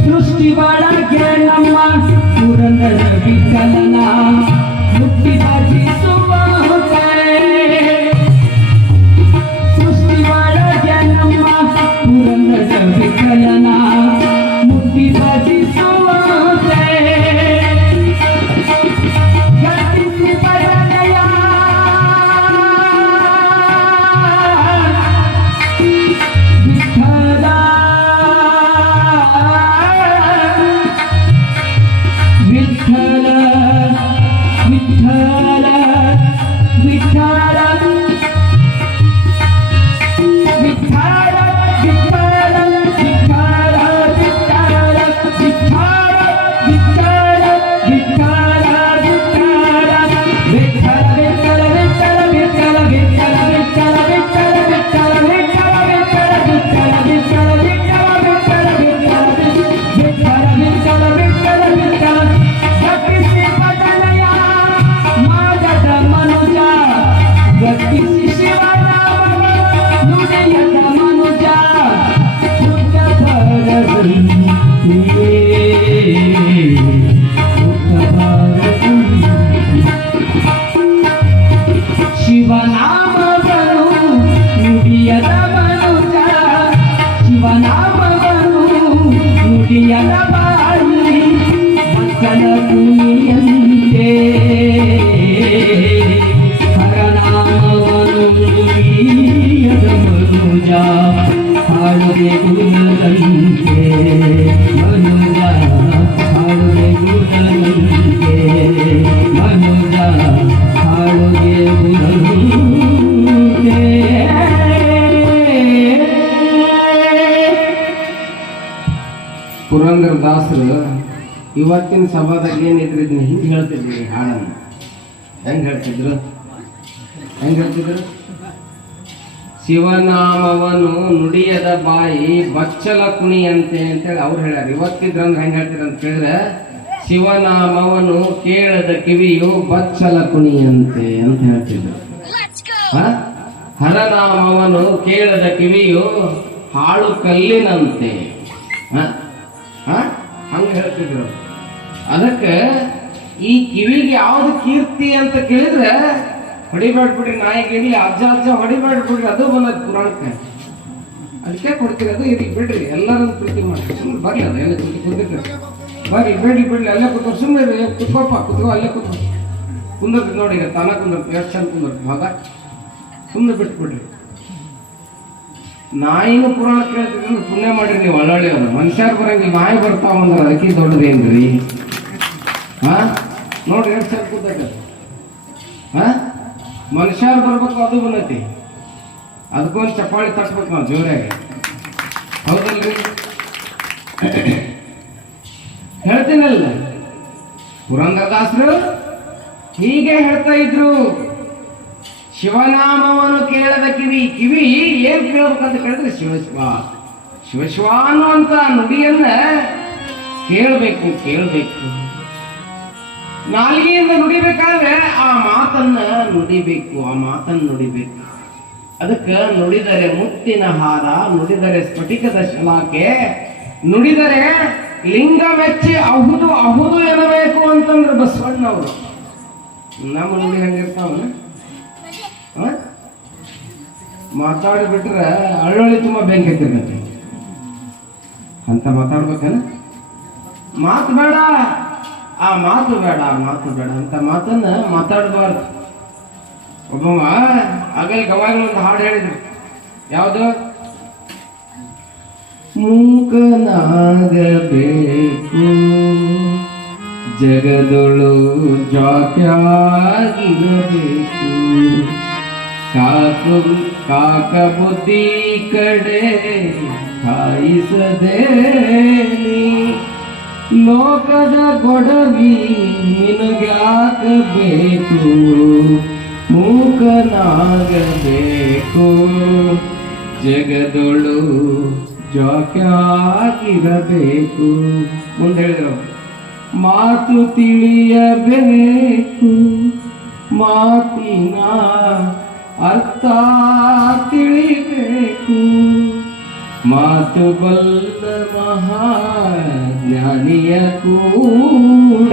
ಸೃಷ್ಟಿ ಒಳಗೆ ನಮ್ಮ ಪುರಂದರ ವಿಠಲನ ಮುಟ್ಟಿ ಭಜಿಸುವ ಸೃಷ್ಟಿ ಒಳಗೆ ನಮ್ಮ ಪುರಂದರ ವಿಠಲನ ಮುಟ್ಟಿ ಭಜಿಸುವ ಗತಿಸಿ ಭಜನೆಯ ವಿಠಲ ವಿಠಲ ವಿಠಲ ವಿಠಲ ವಿಠಲ ವಿಠಲ ವಿಠಲ ವಿಠಲ ವಿಠಲ ಶಿವನಾಮವನು ನುಡಿಯದ ಮನುಜ ಶಿವನಾಮವನು ನುಡಿಯದ ಬಾಯಿ ಮಕ್ಕಳ ಕುಣಿಯಂತೆ ಹರನಾಮವನು ನುಡಿಯದ ಮನುಜ ಹಾಡುವೆ ಗುಣದಂತೆ ಮನುಜ ಹಾಡುವೆ ಗುಣದಂತೆ ಮನುಜ ಹಾಡುವೆ ಗುಣದಂತೆ ಪುರಂದರದಾಸರು ಇವತ್ತಿನ ಸಭಾದಾಗ ಏನಿದ್ರು ಇದನ್ನ ಹಿಂಗೆ ಹೇಳ್ತಿದ್ರಿ ಹಾಡನ್ನು ಹೆಂಗೆ ಹೇಳ್ತಿದ್ರು ಶಿವನಾಮವನು ನುಡಿಯದ ಬಾಯಿ ಬಚ್ಚಲ ಕುಣಿಯಂತೆ ಅಂತೇಳಿ ಅವ್ರು ಹೇಳ್ಯಾರ. ಇವತ್ತಿದ್ರಂದ್ರೆ ಹೆಂಗೆ ಹೇಳ್ತೀರ ಅಂತ ಕೇಳಿದ್ರೆ ಶಿವನಾಮವನು ಕೇಳದ ಕಿವಿಯು ಬಚ್ಚಲ ಕುಣಿಯಂತೆ ಅಂತ ಹೇಳ್ತಿದ್ರು. ಹರನಾಮವನು ಕೇಳದ ಕಿವಿಯು ಹಾಳು ಕಲ್ಲಿನಂತೆ ಹಂಗ ಹೇಳ್ತಿದ್ರು. ಅದಕ್ಕೆ ಈ ಕಿವಿಗೆ ಯಾವ್ದು ಕೀರ್ತಿ ಅಂತ ಕೇಳಿದ್ರೆ ಹೊಡಿಬೇಡ್ಬಿಡ್ರಿ, ನಾಯಿಗಿರ್ಲಿ ಅಜ್ಜ ಹೊಡಿಬೇಡ್ಬಿಡ್ರಿ, ಅದು ಬಂದದ್ ಪುರಾಣಕ್ಕೆ. ಅದಕ್ಕೆ ಕೊಡ್ತೀರಿ, ಅದು ಇರ್ಲಿ ಬಿಡ್ರಿ, ಎಲ್ಲರನ್ನು ಪ್ರೀತಿ ಮಾಡ್ರಿ, ಸುಮ್ಮನೆ ಬರ್ಲಿ, ಅದು ಎಲ್ಲ ಕುಂದಿರ್ರಿ, ಬರ್ರಿ ಬಿಡ್ಲಿ ಅಲ್ಲೇ ಕೂತ್ಕೊ, ಸುಮ್ಮನೆ ಕುತ್ಕೋ ಅಲ್ಲೇ ಕುಂದಿರ್ತಿ ನೋಡಿ, ಈಗ ತಾನ ಕುಂದಿರ್ತಿ, ಎಷ್ಟು ಚಂದ ಕುಂದಿರ್ತಿ, ಭಾಗ ಸುಮ್ಮನೆ ಬಿಟ್ಬಿಡ್ರಿ. ನಾಯಿನೂ ಪುರಾಣ ಕೇಳ್ತಿದ್ರೆ ಪುಣ್ಯ ಮಾಡ್ರಿ ನೀವು, ಒಳ್ಳೊಳ್ಳೆ ಮನುಷ್ಯರು ಬರಂಗಿಲ್ಲ, ನಾಯಿ ಬರ್ತಾವಂದ್ರೆ ಅದಕ್ಕೆ ದೊಡ್ಡದೇನ್ರಿ. ನೋಡ್ರಿ ಎಷ್ಟು ಚಂದ ಕೂತೈತೆ. ಮನುಷ್ಯರು ಬರ್ಬೇಕು, ಅದು ಬಂದೈತಿ, ಅದಕ್ಕೊಂದು ಚಪ್ಪಾಳಿ ತಟ್ಬೇಕು ನಾವು ಜೋರಾಗಿ, ಹೌದಲ್ರಿ? ಹೇಳ್ತೀನಲ್ಲ, ಪುರಂದರದಾಸರು ಹೀಗೆ ಹೇಳ್ತಾ ಇದ್ರು, ಶಿವನಾಮವನ್ನು ಕೇಳದ ಕಿವಿ ಏನ್ ಕೇಳ್ಬೇಕಂತ ಕೇಳಿದ್ರೆ ಶಿವ ಅನ್ನುವಂತ ನುಡಿಯನ್ನ ಕೇಳಬೇಕು. ನಾಲಿಗೆಯಿಂದ ನುಡಿಬೇಕಾದ್ರೆ ಆ ಮಾತನ್ನ ನುಡಿಬೇಕು. ಅದಕ್ಕೆ ನುಡಿದರೆ ಮುತ್ತಿನ ಹಾರ, ನುಡಿದರೆ ಸ್ಫಟಿಕದ ಶಲಾಕೆ, ನುಡಿದರೆ ಲಿಂಗ ಮೆಚ್ಚಿ ಅಹುದು ಎನ್ನಬೇಕು ಅಂತಂದ್ರೆ ಬಸವಣ್ಣವರು. ನಮ್ಮ ನುಡಿ ಹಂಗಿರ್ತಾವ, ಮಾತಾಡ್ಬಿಟ್ರೆ ಅಳ್ಳೊಳ್ಳಿ ತುಂಬಾ ಬೆಂಕಿ ಹತ್ತಿರ್ತೈತಿ ಅಂತ ಮಾತಾಡ್ಬೇಕನ. ಮಾತು ಬೇಡ ಅಂತ ಮಾತನ್ನ ಮಾತಾಡಬಾರ್ದು. ಒಬ್ಬವ ಆಗಲಿ ಗವಾಗ ಒಂದು ಹಾಡು ಹೇಳಿದ್ರು, ಯಾವುದು? ಮೂಕನಾಗಬೇಕು ಜಗದೊಳು ಜಾತ್ಯಾಗಿರಬೇಕು, ಕಾಕ ಬುದ್ಧಿ ಕಡೆ ಕಾಯಿಸದೆ ಲೋಕದ ಗೊಡವಿ ನಿನಗ್ಯಾಕಬೇಕು, ಮೂಕನಾಗಬೇಕು ಜಗದೊಳು ಜಾಕ್ಯಾಗಿರಬೇಕು. ಮುಂದೆ ಹೇಳಿದ್ರು, ಮಾತು ತಿಳಿಯಬೇಕು, ಮಾತಿನ ಅರ್ಥ ತಿಳಿಬೇಕು, ಮಾತು ಬಲ್ಲ ಮಹಾಜ್ಞಾನಿಯ ಕೂಡ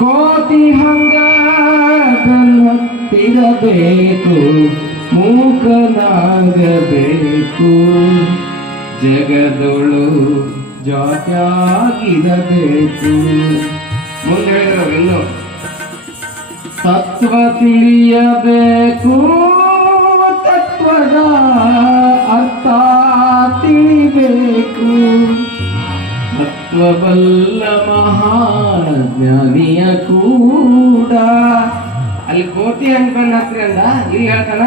ಕೋತಿ ಹಂಗತಿರಬೇಕು, ಮೂಕನಾಗಬೇಕು ಜಗದೊಳು ಜಾತ್ಯಾಗಿರಬೇಕು. ಮುಂದೆ ಹೇಳಿದ್ರು, ಇನ್ನು ತತ್ವ ತಿಳಿಯಬೇಕು, ತತ್ವದ ಅರ್ಥ ತಿಳಿಬೇಕು, ತತ್ವಬಲ್ಲ ಮಹಾಜ್ಞಾನಿಯ ಕೂಡ. ಅಲ್ಲಿ ಕೋತಿ ಹಂಗ ಬಂದ ಹತ್ರಿ ಅಂದ, ಇಲ್ಲಿ ಹೇಳ್ತಾನ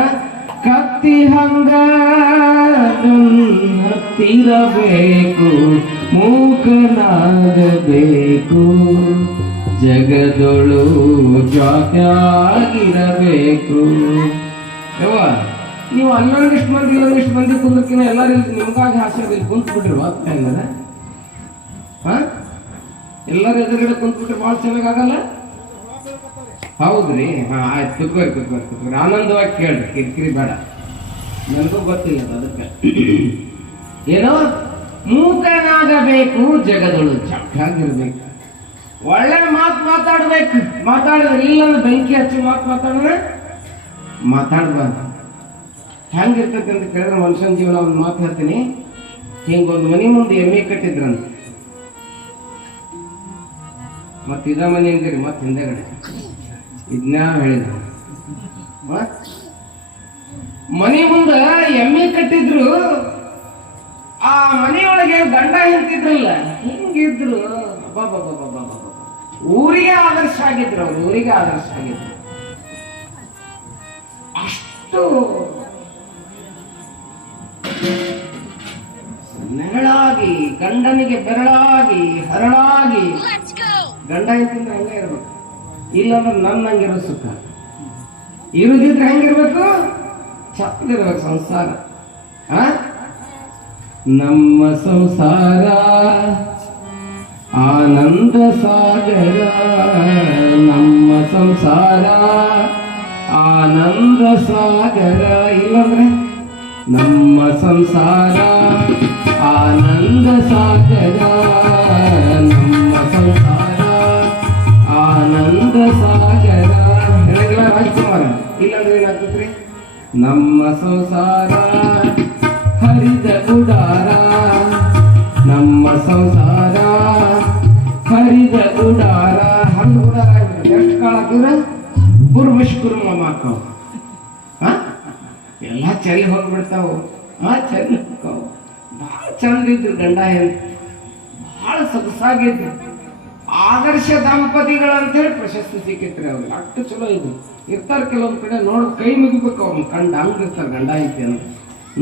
ಕತ್ತಿ ಹಂಗ ಹತ್ತಿರಬೇಕು, ಮೂಕನಾಗಬೇಕು ಜಗದೊಳು ಜಾತ್ಯಾಗಿರಬೇಕು. ಯವ್ವ, ನೀವು ಅಲ್ಲೊಂದಿಷ್ಟು ಮಂದಿ ಕುಂದಕ್ಕಿನ ಎಲ್ಲರೂ ನಿಮ್ಗಾಗಿ ಹಾಸ್ಯದಲ್ಲಿ ಕುಂತು ಬಿಟ್ರಿ, ವಾಗ್ತಾಯಿಲ್ಲ ಎಲ್ಲರೂ ಎದುರುಗಡೆ ಕುಂತ್ಬಿಟ್ರೆ ಭಾಳ ಚೆನ್ನಾಗಲ್ಲ. ಹೌದ್ರಿ, ಆಯ್ತು, ಕುತ್ಕೋರಿ, ಆನಂದವಾಗಿ ಕೇಳ್ರಿ, ಕಿರಿಕಿರಿ ಬೇಡ, ನನಗೂ ಗೊತ್ತಿಲ್ಲ ಅದಕ್ಕೆ. ಏನೋ ಮೂಕನಾಗಬೇಕು ಜಗದೊಳು ಜಾತ್ಯಾಗಿರ್ಬೇಕು, ಒಳ್ಳೆ ಮಾತಾಡ್ಬೇಕು. ಮಾತಾಡಿದ್ರೆ ಇಲ್ಲಂದ್ರೆ ಬೆಂಕಿ ಹಚ್ಚಿ ಮಾತಾಡಿದ್ರೆ ಮಾತಾಡ್ಬಾರ್ದು. ಹೆಂಗಿರ್ತೈತಿ ಅಂತ ಕೇಳಿದ್ರೆ ಮನುಷ್ಯನ ಜೀವನ ಒಂದು ಮಾತು ಹೇಳ್ತೀನಿ. ಹಿಂಗೊಂದು ಮನೆ ಮುಂದೆ ಎಮ್ಮೆ ಕಟ್ಟಿದ್ರಂತ, ಮತ್ತೆ ಇದ ಮನೆ ಅಂದಿರಿ, ಮತ್ತೆ ಹಿಂದೆಗಡೆ ಇದನ್ನ ಹೇಳಿದ್ರು. ಮನೆ ಮುಂದೆ ಎಮ್ಮೆ ಕಟ್ಟಿದ್ರು, ಆ ಮನೆಯೊಳಗೆ ಗಂಡ ಹಿಂತಿದ್ರಲ್ಲ, ಹಿಂಗಿದ್ರು, ಊರಿಗೆ ಆದರ್ಶ ಆಗಿದ್ರು. ಅವ್ರು ಊರಿಗೆ ಆದರ್ಶ ಆಗಿದ್ರು. ಅಷ್ಟು ನೆರಳಾಗಿ, ಗಂಡನಿಗೆ ಬೆರಳಾಗಿ, ಹರಳಾಗಿ. ಗಂಡ ಹೆಂತಿದ್ರೆ ಹಂಗೆ ಇರ್ಬೇಕು, ಇಲ್ಲಾಂದ್ರೆ ನನ್ನಂಗಿರೋ ಸುಖ. ಇರುದಿದ್ರೆ ಹೆಂಗಿರ್ಬೇಕು? ಚಪ್ಪಲಿರ್ಬೇಕು ಸಂಸಾರ. ನಮ್ಮ ಸಂಸಾರ ಆನಂದ ಸಾಗರ ನಮ್ಮ ಸಂಸಾರ ಆನಂದ ಸಾಗರ. ಇಲ್ಲಂದ್ರೆ ನಮ್ಮ ಸಂಸಾರ ಆನಂದ ಸಾಗರ ನಮ್ಮ ಸಂಸಾರ ಆನಂದ ಸಾಗರ. ಹೇಳಿಲ್ಲ ರಾಜ್ಕುಮಾರ? ಇಲ್ಲಂದ್ರೆ ಏನಾಗ್ತದ್ರಿ? ನಮ್ಮ ಸಂಸಾರ ಹರಿದ ಗುಡಾರ ನಮ್ಮ ಸಂಸಾರ ಹರಿದ ಗುಡಾರ. ಹರಿದ ಗುಡಾರ ಎಷ್ಟು ಕಾಳ ಹಾಕಿದ್ರೆ ಬುರ್ಬುಷ್ಕುರು ಮಾಕಾವ್ ಎಲ್ಲ ಚಲಿ ಹೋಗ್ಬಿಡ್ತಾವು. ಚಲಿ ಹೋಗ್ತಾವು. ಭಾಳ ಚಂದ ಇದ್ರು ಗಂಡ ಹೆಂಡತಿ, ಭಾಳ ಸೊಗಸಾಗಿದ್ರು, ಆದರ್ಶ ದಂಪತಿಗಳಂತೇಳಿ ಪ್ರಶಸ್ತಿ ಸಿಕ್ಕಿತ್ರಿ ಅವ್ರಿಗೆ. ಅಷ್ಟು ಚಲೋ ಇದ್ರು. ಇರ್ತಾರೆ ಕೆಲವೊಂದು ಕಡೆ ನೋಡ್ ಕೈ ಮುಗಿಬೇಕು ಅವ್ನ ಕಂಡು ಹಂಗಿರ್ತಾರೆ ಗಂಡ ಹೆಂಡತಿ ಅಂತ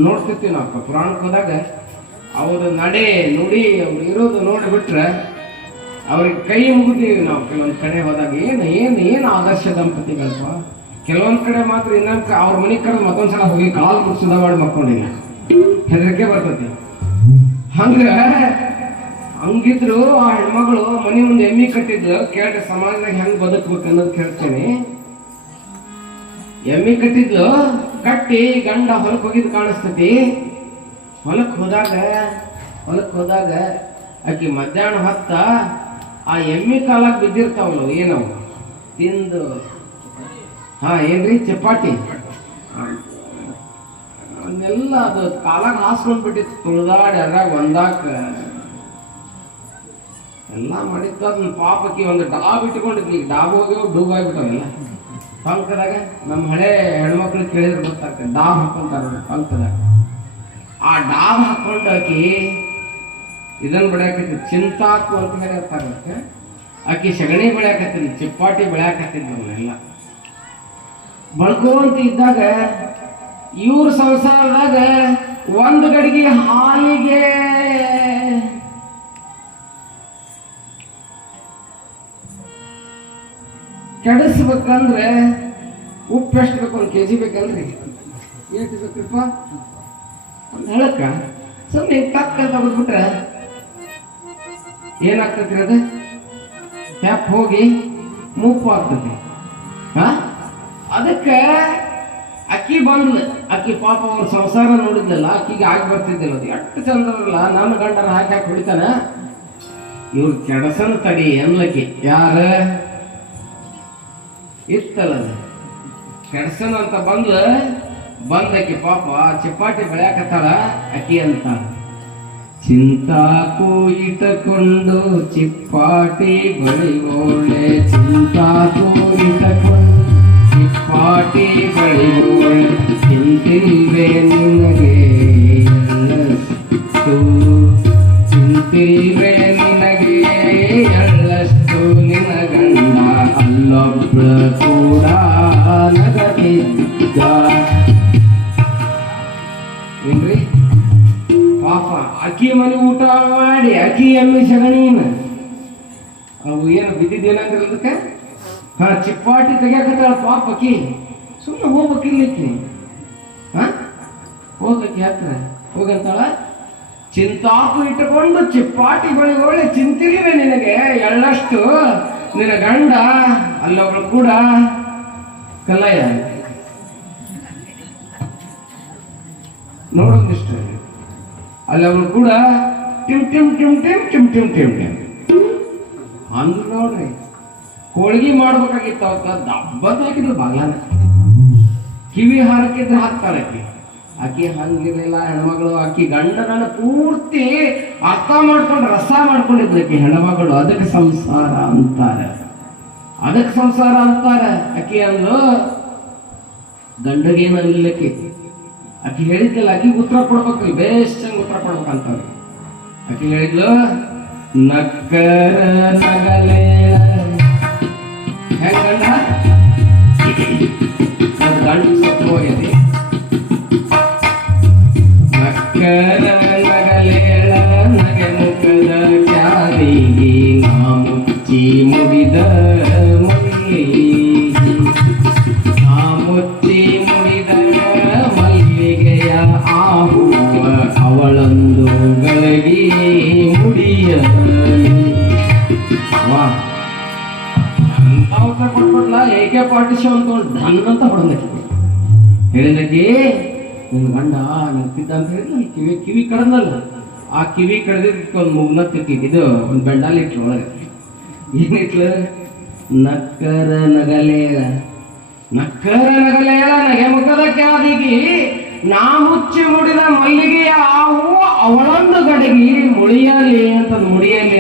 ನೋಡ್ತಿರ್ತೀವಿ ನಾವು ಪುರಾಣಕ್ಕೆ ಹೋದಾಗ. ಅವ್ರ ನಡೆ ನುಡಿ ಅವ್ರು ಇರೋದು ನೋಡಿಬಿಟ್ರೆ ಅವ್ರಿಗೆ ಕೈ ಮುಗಿದೀವಿ ನಾವು ಕೆಲವೊಂದು ಕಡೆ ಹೋದಾಗ. ಏನು ಆದರ್ಶ ದಂಪತಿಗಳಪ್ಪ. ಕೆಲವೊಂದು ಕಡೆ ಮಾತ್ರ ಇನ್ನೊಂದು ಅವ್ರ ಮನೆ ಕಡೆ ಮತ್ತೊಂದ್ಸಲ ಹೋಗಿ ಕಾಲು ಮುಗಿಸಿದ ಮಾಡಿ ಮಕ್ಕೊಂಡಿಲ್ಲ, ಹೆದರಿಕೆ ಬರ್ತೈತಿ. ಹಂಗಿದ್ರು ಆ ಹೆಣ್ಮಗಳು ಮನೆ ಮುಂದೆ ಎಮ್ಮಿ ಕಟ್ಟಿದ್ರು. ಕೇಳ್ರಿ ಸಮಾಜದಾಗ ಹೆಂಗ್ ಬದುಕ್ಬೇಕು ಅನ್ನೋದು ಕೇಳ್ತೇನೆ. ಎಮ್ಮಿ ಕಟ್ಟಿದ್ಲು, ಕಟ್ಟಿ ಗಂಡ ಹೊಲಕ್ಕೆ ಹೋಗಿದ್ ಕಾಣಿಸ್ತತಿ. ಹೊಲಕ್ಕೆ ಹೋದಾಗ ಆಕಿ ಮಧ್ಯಾಹ್ನ ಹೊತ್ತ ಆ ಎಮ್ಮಿ ಕಾಲಾಗ ಬಿದ್ದಿರ್ತಾವಲ್ಲ ಏನವು ತಿಂದು. ಏನ್ರಿ ಚಪಾಟಿ ಅವನ್ನೆಲ್ಲ ಅದು ಕಾಲಾಗ ಹಾಸ್ಕೊಂಡ್ ಬಿಟ್ಟಿತ್ತು. ತುಳಿದಾಡಿ ಅದ್ರಾಗ ಒಂದಾಕ ಎಲ್ಲ ಮಾಡಿತ್ತು. ಅದನ್ನ ಪಾಪಕ್ಕೆ ಒಂದು ಡಾಬ್ ಇಟ್ಕೊಂಡಿದ್ವಿ. ಈಗ ಡಾಬ್ ಹೋಗ್ಯಾವ ಡೂಬ್ ಆಗ್ಬಿಟ್ಟವೆಲ್ಲ ಪಂಕದಾಗ. ನಮ್ಮ ಹಳೆ ಹೆಣ್ಮಕ್ಳು ಕೇಳಿದ್ರೆ ಗೊತ್ತಾಗ್ತದೆ. ಡಾಬ್ ಹಾಕೊಂತಾರ ಪಂಕದಾಗ. ಆ ಡಾಬ್ ಹಾಕೊಂಡು ಆಕಿ ಇದನ್ನ ಬೆಳೆಯಾಕತ್ತಿ, ಚಿಂತಾಕು ಅಂತ ಹೇಳಿರ್ತಾರ. ಆಕಿ ಸಗಣಿ ಬೆಳೆಯಾಕತ್ತಿದ್ಲು, ಚಿಪ್ಪಾಟಿ ಬೆಳೆಯಾಕತ್ತಿದ್ಲು. ಅವನ್ನೆಲ್ಲ ಬಳ್ಕೊಂತ ಇದ್ದಾಗ ಇವ್ರ ಸಂಸಾರದಾಗ ಒಂದು ಗಡಿಗೆ ಹಾಲಿಗೆ ಕೆಡಿಸ್ಬೇಕಂದ್ರೆ ಉಪ್ಪು ಎಷ್ಟು ಬೇಕು? 1 kg ಬೇಕಲ್ರಿ? ಎಷ್ಟು ಬೇಕ್ರಿಪ್ಪ? ಒಂದು ಹೇಳಕ್ಕ ಸುಮ್ಮನೆ ತಕ್ಕ ತಗೊಂಡ್ಬಿಟ್ರೆ ಏನಾಗ್ತೈತ್ರಿ? ಅದು ಟ್ಯಾಪ್ ಹೋಗಿ ಮುಪ್ಪು ಆಗ್ತೈತಿ. ಅದಕ್ಕೆ ಅಕ್ಕಿ ಬಂದ್ಲು. ಅಕ್ಕಿ ಪಾಪ ಅವ್ರ ಸಂಸಾರ ನೋಡಿದ್ಲಲ್ಲ, ಅಕ್ಕಿಗೆ ಆಗಿ ಬರ್ತಿದ್ದಿಲ್ಲ. ಅದು ಎಷ್ಟು ಚಂದ್ರಲ್ಲ, ನನ್ನ ಗಂಡನ ಹಾಕಿ ಹೊಡಿತಾನ. ಇವ್ರು ಕೆಡಸನ್ ತಡಿ ಅನ್ಲಕ್ಕಿ ಯಾರ ಇತ್ತಲ್ಲ ಕೆಡ್ಸನ್ ಅಂತ ಬಂದಕ್ಕೆ ಪಾಪ ಚಿಪ್ಪಾಟಿ ಬೆಳೆಯಾಕತ್ತಾಳ. ಅಕ್ಕಿ ಅಂತ ಚಿಂತಾಕು ಇಟ್ಟಕೊಂಡು ಚಿಪ್ಪಾಟಿ ಬಳಿಗೋಳೆ, ಚಿಂತಾಕು ಇಟ್ಟಕೊಂಡು ಚಿಪ್ಪಾಟಿ ಬಳಿಗೋಳೆ, ಚಿಂತಿಲ್ವೇ ನಿನಗೆ ಎಳ್ಳಷ್ಟು, ಚಿಂತಿಲ್ವೇ ನಿನಗೆ ಎಳ್ಳಷ್ಟು, ನಿನ ಗಂಡ ಅಲ್ಲೊಬ್ಬ ಕೂಡ ನಗದಿದ್ದ. ಏನ್ರಿ ಪಾಪ ಅಕ್ಕಿ ಮನೆ ಊಟ ಮಾಡಿ ಅಕ್ಕಿ ಎಮ್ಮೆ ಸಗಣಿನ ಅವು ಏನು ಬಿದ್ದಿದ್ದೇನಂದ್ರೆ ಅದಕ್ಕೆ ಚಿಪ್ಪಾಟಿ ತೆಗಿಯಾಕತ್ತಾಳ ಪಾಪ ಅಕ್ಕಿ. ಸುಮ್ಮನೆ ಹೋಗ್ಬೇಕಿರ್ಲಿಕ್ಕೆ ಹೋಗ್ಲಿಕ್ಕೆ ಹತ್ರ ಹೋಗಂತಾಳ. ಚಿಂತಾಕು ಇಟ್ಟುಕೊಂಡು ಚಿಪ್ಪಾಟಿ ಬಳಿಗೋಳೆ, ಚಿಂತಿಲ್ವೇ ನಿನಗೆ ಎಳ್ಳಷ್ಟು, ನಿನ್ನ ಗಂಡ ಅಲ್ಲೊಬ್ಳು ಕೂಡ ಕಲ್ಲಯ್ಯ. ನೋಡೋದಿಷ್ಟು ಅಲ್ಲೊಬ್ಳು ಕೂಡ ಟಿಮ್ ಟಿಮ್ ಟಿಮ್ ಟಿಮ್ ಟಿಮ್ ಟಿಮ್ ಟಿಮ್ ಟಿಮ್ ಅಂದ್ರು. ನೋಡ್ರಿ ಹೋಳಿಗೆ ಮಾಡ್ಬೇಕಾಗಿತ್ತು ಅವತ್ತ ದಬ್ಬದ ಹಾಕಿದ್ರು ಬಾಗ್ಲಾನ. ಕಿವಿ ಹಾರಕ್ಕಿದ್ರೆ ಹಾಕ್ತಾಳಕ್ಕಿ. ಆಕಿ ಹಂಗಿರ್ಲಿಲ್ಲ ಹೆಣ್ಮಗಳು. ಆಕಿ ಗಂಡನನ್ನ ಪೂರ್ತಿ ಅರ್ಥ ಮಾಡ್ಕೊಂಡು ರಸ ಮಾಡ್ಕೊಂಡಿದ್ಲು ಆಕಿ ಹೆಣ್ಮಗಳು. ಅದಕ್ಕೆ ಸಂಸಾರ ಅಂತಾರೆ, ಅದಕ್ಕೆ ಸಂಸಾರ ಅಂತಾರೆ. ಆಕಿ ಅಂದ್ರು ಗಂಡಗೇನಲ್ಲಿಲ್ಲಕ್ಕಿ. ಆಕಿ ಹೇಳಿದ್ದಿಲ್ಲ, ಆಕಿಗೆ ಉತ್ತರ ಕೊಡ್ಬೇಕಲ್ಲ, ಬೇಸ್ಟಂಗ್ ಉತ್ತರ ಕೊಡ್ಬೇಕಂತವ್ರಿ. ಆಕಿ ಹೇಳಿದ್ಲು ನಕ್ಕರ ನಗಲೇ ಹೆಂಗ ಗಂಡ ಸತ್ತು ಹೋಗ್ಯತಿ. ನಕ್ಕರ ನಗಲೇಳ ನಗೆ ಮುಖದ ಕ್ಯಾರಿಗೆ ನಾ ಮುಚ್ಚಿ ಮುಡಿದ ಮಲ್ಲಿಗೆ, ನಾ ಮುಚ್ಚಿ ಮುಡಿದ ಮಲ್ಲಿಗೆಯ ಆಹುವ ಅವಳೊಂದು ಗಳಿಗೆ ಮುಡಿಯ ಕೊಟ್ಬಿಟ್ಲ AK-47 ಅಂತ ಧನ್ ಅಂತ ಹೊಡೆದಕ್ಕೆ ಹೇಳಿದಕ್ಕೆ ನಿನ್ ಗಂಡ ನಿಂತಿದ್ದ ಅಂತ ಹೇಳಿದ್ಲ ಕಿವಿ ಕಡದಲ್ಲ ಆ ಕಿವಿ ಕಡ್ದಿದ್ದಕ್ಕೆ ಒಂದು ಮುಗ್ನ ತಿಕ್ಕಿದ್ದು ಒಂದು ಬೆಂಡಲ್ಲಿ ಇಟ್ಲು ಒಳಗೆ ಏನಿಟ್ಲು ನಕ್ಕರ ನಗಲೇಳ ನಗೆ ಮುಖದ ಕ್ಯಾದಿಗಿ ನಾ ಮುಚ್ಚಿ ಮುಡಿದ ಮಲ್ಲಿಗೆಯ ಆ ಹೂವು ಅವಳೊಂದು ಗಡಿಗಿ ಮುಳಿಯಲಿ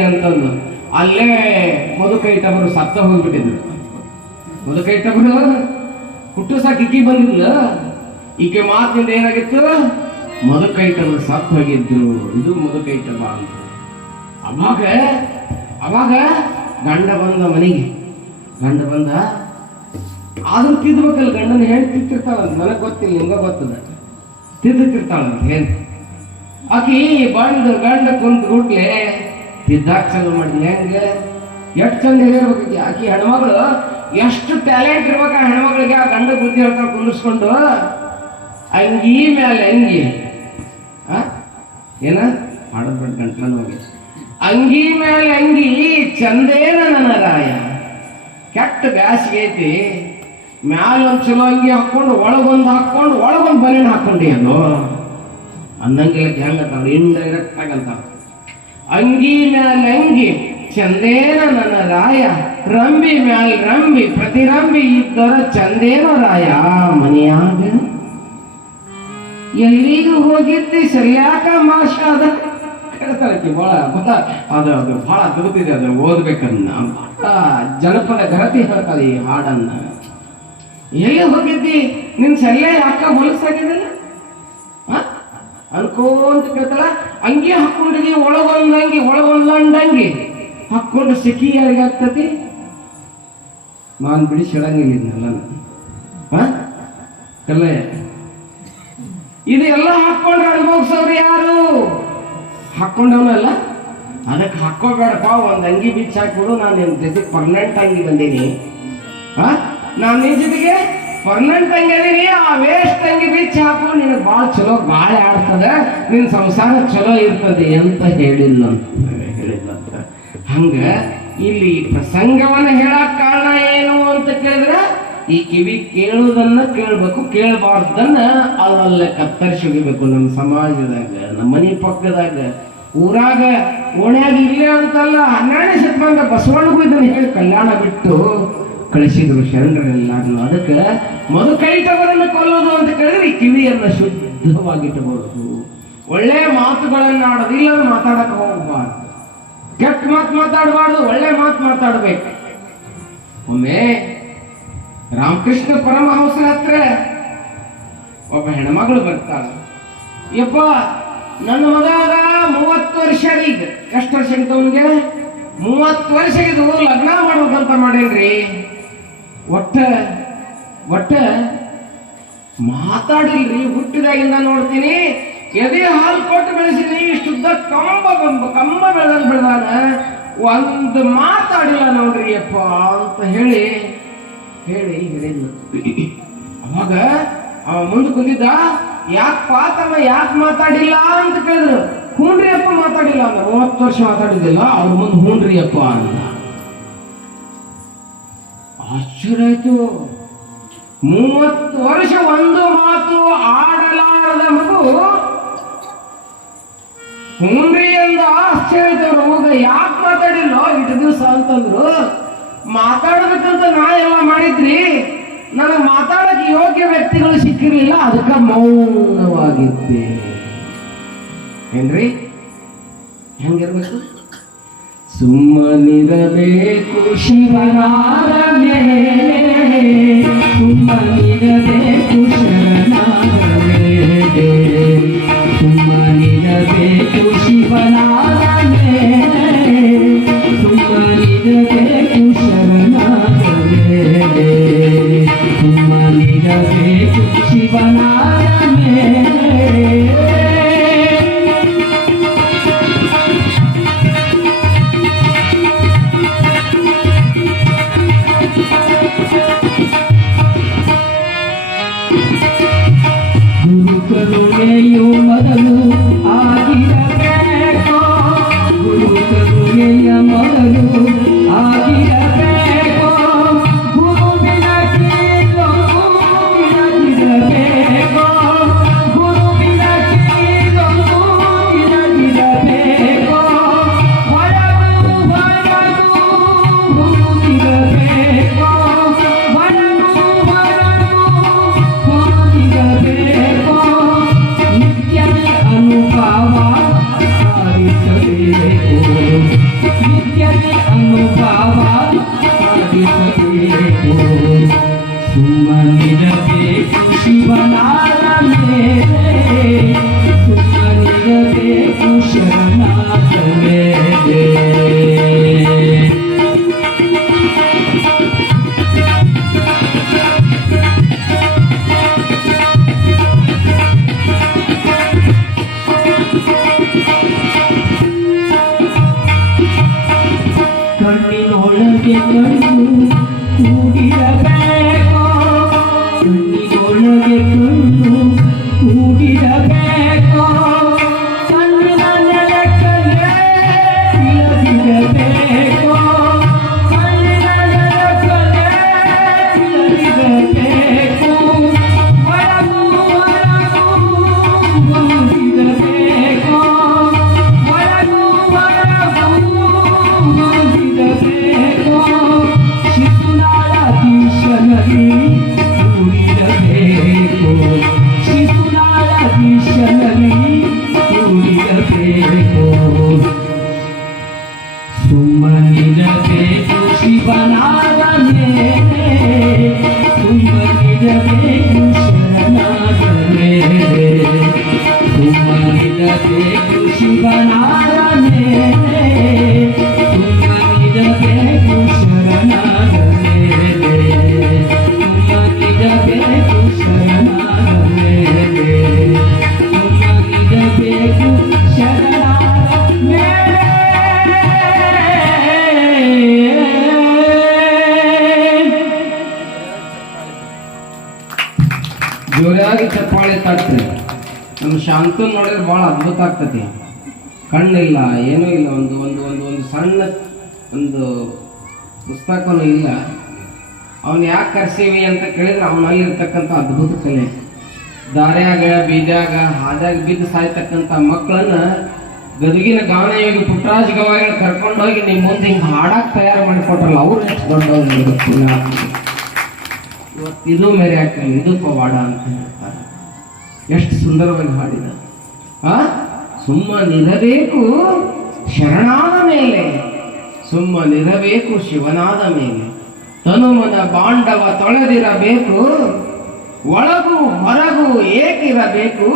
ಅಂತಂದು ಅಲ್ಲೇ ಮಧುಕೈಟವರು ಸತ್ತ ಹೋಗ್ಬಿಟ್ಟಿದ್ರು. ಮಧುಕೈಟವರು ಹುಟ್ಟುಸಾಕ ಈಕಿ ಬಂದಿಲ್ಲ, ಈಕೆ ಮಾತಿನಿಂದ ಏನಾಗಿತ್ತು, ಮಧುಕೈಟವರು ಸತ್ತು ಹೋಗಿದ್ರು. ಇದು ಮಧುಕೈಟವ ಅಂತ. ಅವಾಗ ಗಂಡ ಬಂದ ಮನೆಗೆ, ಗಂಡ ಬಂದ ಆದ್ರೂ ತಿದ್ಬೇಕಲ್ಲ, ಗಂಡನ ಹೇಳಿ ತಿರ್ತಾಳ, ನನಗೆ ಗೊತ್ತಿಲ್ಲ, ನಿಮ್ಗೆ ಗೊತ್ತದ, ತಿರ್ತಾಳ ಹೇಳಿ. ಆಕಿ ಬಂದು ಗಂಡ ಕುಂತ ಗುಟ್ಲೆ ತಿದ್ದಾಕ ಚಲೋ ಮಾಡಿದ್ಲಿ. ಹೆಂಗೆ ಎಷ್ಟು ಚಂದ ಹೇಳಿರ್ಬೇಕು ಆಕಿ ಹೆಣ್ಮಗಳು, ಎಷ್ಟು ಟ್ಯಾಲೆಂಟ್ ಇರ್ಬೇಕು ಆ ಹೆಣ್ಮಗಳಿಗೆ. ಆ ಗಂಡ ಬುದ್ಧಿ ಹೇಳ್ತಾರೆ ಕುಂದಿಸ್ಕೊಂಡು ಅಂಗಿ ಮೇಲೆ ಅಂಗಿ ಏನ ಹಾಡೋದ್ ಗಂಟ್ಲನ್ನು ಹೋಗಿ ಅಂಗಿ ಮೇಲೆ ಅಂಗಿ ಚಂದೇನ ನನ್ನ ರಾಯ. ಕೆಟ್ಟ ಬ್ಯಾಸಿಗೆ ಐತಿ, ಮ್ಯಾಲ ಒಂದು ಚಲೋ ಅಂಗಿ ಹಾಕೊಂಡು ಒಳಗೊಂದು ಬನೇನ್ ಹಾಕೊಂಡಿ ಅದು ಅಂದಂಗಿಲ್ಲ. ಹೆಂಗಂತಾವ ಇಂಡೈರೆಕ್ಟ್ ಆಗಂತಾವ. ಅಂಗಿ ಮ್ಯಾಲ ಅಂಗಿ ಚಂದೇನ ನನ್ನ ರಾಯ, ರಂಬಿ ಮ್ಯಾಲ ರಂಬಿ ಪ್ರತಿ ರಂಬಿ ಇದ್ದರ ಚಂದೇನ ರಾಯ. ಮನೆಯಾಗ ಎಲ್ಲಿಗೂ ಹೋಗಿದ್ದಿ ಸರಿಯಾಕ ಮಾಷಾದ ಕೇಳ್ತಾಳಕಿ. ಅದು ಬಹಳ ಅದ್ಭುತಿದೆ, ಅದು ಓದ್ಬೇಕನ್ನ ಜನಪದ ಗರತಿ ಹೇಳ್ತಾಳೆ ಈ ಹಾಡನ್ನ. ಎಲ್ಲಿ ಹೋಗಿದ್ದಿ, ನಿನ್ ಸರಿಯಾಗಿ ಯಾಕ ಹೊಲಸಾಗಿದ್ದಲ್ಲ ಅನ್ಕೋಂತ ಕೇಳ್ತಾಳ. ಅಂಗಿ ಹಾಕೊಂಡಿದಿ ಒಳಗೊಂದಂಗಿ ಒಳಗೊಂದಂಗಿ ಹಾಕೊಂಡು ಸಿಕ್ಕಿ ಯಾರಿಗಾಗ್ತತಿ, ನಾನ್ ಬಿಡಿಸಿಡಂಗಿಲ್ಲ ಕಲ್ಲ. ಇದು ಎಲ್ಲ ಹಾಕೊಂಡ್ರೆ ಅನುಭವಿಸೋರು ಯಾರು? ಹಾಕೊಂಡವನಲ್ಲ, ಅದಕ್ಕೆ ಹಾಕೋಬೇಡಪ್ಪ, ಒಂದ್ ಅಂಗಿ ಬಿಚ್ಚಿ ಹಾಕ್ಬಿಡು, ನಾನು ನಿನ್ ಜೊತೆ ಪರ್ಮನೆಂಟ್ ಅಂಗಿ ಬಂದೀನಿ, ನಾನು ನಿನ್ ಜೊತೆಗೆ ಪರ್ಮನೆಂಟ್ ಅಂಗಿ ಅದೀನಿ, ಆ ವೇಸ್ಟ್ ಅಂಗಿ ಬಿಚ್ಚಿ ಹಾಕು, ನಿನಗೆ ಭಾಳ ಚಲೋ ಗಾಳಿ ಆಡ್ತದೆ, ನಿನ್ ಸಂಸಾರ ಚಲೋ ಇರ್ತದೆ ಅಂತ ಹೇಳಿಲ್ಲಂತ. ಹಂಗ ಇಲ್ಲಿ ಪ್ರಸಂಗವನ್ನ ಹೇಳಕ್ ಕಾರಣ ಏನು ಅಂತ ಕೇಳಿದ್ರೆ, ಈ ಕಿವಿ ಕೇಳುವುದನ್ನ ಕೇಳ್ಬೇಕು, ಕೇಳಬಾರ್ದನ್ನ ಅಲ್ಲಲ್ಲೇ ಕತ್ತರಿಸಿ ಹೋಗಿಬೇಕು. ನಮ್ಮ ಸಮಾಜದಾಗ, ನಮ್ಮ ಮನೆ ಪಕ್ಕದಾಗ, ಊರಾಗ, ಓಣ್ಯಾಗ ಇಲ್ಲೇ ಅಂತಲ್ಲ, 12ನೇ ಶತಮಾನದ ಬಸವಣ್ಣಗೂ ಇದನ್ನು ಹೇಳಿ ಕಲ್ಯಾಣ ಬಿಟ್ಟು ಕಳಿಸಿದ್ರು ಶರಣರೆಲ್ಲಾರು. ಅದಕ್ಕೆ ಮಧುಕೈಟವರನ್ನು ಕೊಲ್ಲೋದು ಅಂತ ಕೇಳಿದ್ರೆ ಈ ಕಿವಿಯನ್ನ ಶುದ್ಧವಾಗಿಟ್ಟಬಹುದು. ಒಳ್ಳೆ ಮಾತುಗಳನ್ನ ಆಡೋದು, ಇಲ್ಲ ಮಾತಾಡಕ್ ಹೋಗ್ಬಾರ್ದು, ಕೆಟ್ಟ ಮಾತು ಮಾತಾಡಬಾರ್ದು, ಒಳ್ಳೆ ಮಾತು ಮಾತಾಡ್ಬೇಕು. ಒಮ್ಮೆ ರಾಮಕೃಷ್ಣ ಪರಮಹಂಸರ ಹತ್ರ ಒಬ್ಬ ಹೆಣ್ಮಗಳು ಬರ್ತಾಳೆ. ಯಪ್ಪ, ನನ್ನ ಮಗಾಗ 30 ವರ್ಷ ಈಗ. ಎಷ್ಟು ವರ್ಷ ಆಗಿತ್ತು ಅವನಿಗೆ? 30 ವರ್ಷ ಇದು, ಲಗ್ನ ಮಾಡ್ಬೇಕಂತ ಮಾಡೇನ್ರಿ. ಒಟ್ಟ ಮಾತಾಡಿಲ್ರಿ. ಹುಟ್ಟಿದಾಗಿಂದ ನೋಡ್ತೀನಿ, ಎದೆ ಹಾಲು ಕೊಟ್ಟು ಬೆಳೆಸಿನಿ, ಇಷ್ಟುದ್ದ ಕಂಬ ಬೆಳೆದಾನ, ಒಂದು ಮಾತಾಡಿಲ್ಲ ನೋಡ್ರಿ ಅಪ್ಪ ಅಂತ ಹೇಳಿ ಹೇಳಿದ್ಲು. ಅವಾಗ ಅವ ಮುಂದೆ ಕುಂದಿದ್ದ, ಯಾಕಪ್ಪ ತಮ್ಮ ಯಾಕೆ ಮಾತಾಡಿಲ್ಲ ಅಂತ ಕೇಳಿದ್ರು. ಹೂನ್ರಿ ಅಪ್ಪ ಮಾತಾಡಿಲ್ಲ ಅಂದ. 30 ವರ್ಷ ಮಾತಾಡಿದಿಲ್ಲ, ಅವ್ರ ಮುಂದೆ ಹೂನ್ರಿ ಅಪ್ಪ ಅಂದ. ಆಶ್ಚರ್ಯ ಆಯ್ತು. 30 ವರ್ಷ ಒಂದು ಮಾತು ಆಡಲಾರದ ಮಗು ಹೂನ್ರಿ ಅಂದ. ಆಶ್ಚರ್ಯ ಆಯ್ತು. ಯಾಕೆ ಮಾತಾಡಿಲ್ಲ ಇಷ್ಟು ದಿವಸ ಅಂತಂದ್ರು. ಮಾತಾಡ್ಬೇಕಂತ ನಾ ಎಲ್ಲ ಮಾಡಿದ್ರಿ, ನನಗೆ ಮಾತಾಡಕ್ಕೆ ಯೋಗ್ಯ ವ್ಯಕ್ತಿಗಳು ಸಿಕ್ಕಿರಲಿಲ್ಲ, ಅದಕ್ಕೆ ಮೌನವಾಗಿದ್ದೆ. ಏನ್ರಿ ಹೆಂಗಿರ್ಬೇಕು? ಸುಮ್ಮನಿರಬೇಕು ಶಿವನಾರನೇ, ಸುಮ್ಮನಿರಬೇಕು ಶರಣಾರನೇ, ಸುಮ್ಮನಿರಬೇಕು ಶಿವನಾರನೇ, ಸುಮ್ಮನಿರಬೇಕು ಶರಣಾರನೇ, ಸುಮ್ಮನಿರಬೇಕು ಶಿವನಾರನೇ. ಗುರುಕರುಣೆಯು ಮೊದಲು ಆಗಿರಬೇಕು, ಗುರುಕರುಣೆಯ ಮೊದಲು ಆಗಿರಬೇಕು, ಶಿಶುನಾಳ ಈಶನಲ್ಲಿ ಉಳಿಯಬೇಕು ಸುಮ್ಮನಿರಬೇಕು ಶಿವನಾದ ಮೇಲೆ ಸುಮ್ಮನಿರಬೇಕು ಶರಣಾದ ಮೇಲೆ ಸುಮ್ಮನಿರಬೇಕು ಶಿವನಾದ ಮೇಲೆ ಸುಮ್ಮನಿರಬೇಕು ಶರಣಾದ ಮೇಲೆ ಸುಮ್ಮನಿರಬೇಕು ಶರಣಾದ ಮೇಲೆ ಸುಮ್ಮನಿರಬೇಕು ಶರಣಾದ ಮೇಲೆ ಜೋರಾಗಿ ಚಪ್ಪಾಳೆ ತಟ್ರಿ. ನಮ್ಮ ಶಾಂತ ನೋಡಿದ್ರೆ ಭಾಳ ಅದ್ಭುತ ಆಗ್ತತಿ. ಕಣ್ಣಿಲ್ಲ, ಏನೂ ಇಲ್ಲ, ಒಂದು ಒಂದು ಒಂದು ಒಂದು ಸಣ್ಣ ಒಂದು ಪುಸ್ತಕನೂ ಇಲ್ಲ. ಅವನು ಯಾಕೆ ಕರ್ಸೀವಿ ಅಂತ ಕೇಳಿದ್ರೆ ಅವನಲ್ಲಿರ್ತಕ್ಕಂಥ ಅದ್ಭುತ ಕಲೆ. ದಾರ್ಯಾಗ ಬೀದ್ಯಾಗ ಹಾದ್ಯಾಗ ಬಿದ್ದು ಸಾಯ್ತಕ್ಕಂಥ ಮಕ್ಕಳನ್ನ ಗದಗಿನ ಗಾನಯೋಗಿ ಪುಟ್ಟರಾಜ್ ಗವಾಯಿಗಳು ಕರ್ಕೊಂಡು ಹೋಗಿ ನಿಮ್ಮ ಮುಂದೆ ಹಿಂಗೆ ಹಾಡಾಕ್ ತಯಾರು ಮಾಡಿಕೊಟ್ರಲ್ಲ, ಅವ್ರು ಎಷ್ಟು ದೊಡ್ಡವ್ರು. ಇವತ್ತು ಇದು ಮೇರೆ ಹಾಕಲ್ಲ, ಇದು ಪವಾಡ ಅಂತ ಹೇಳ್ತಾರೆ. ಎಷ್ಟು ಸುಂದರವಾಗಿ ಹಾಡಿದ. ಸುಮ್ಮನಿರಬೇಕು ಶರಣಾದ ಮೇಲೆ, ಸುಮ್ಮನಿರಬೇಕು ಶಿವನಾದ ಮೇಲೆ, ತನುಮನ ಬಾಂಡವ ತೊಳೆದಿರಬೇಕು, ಒಳಗೂ ಹೊರಗೂ ಏಕಿರಬೇಕು,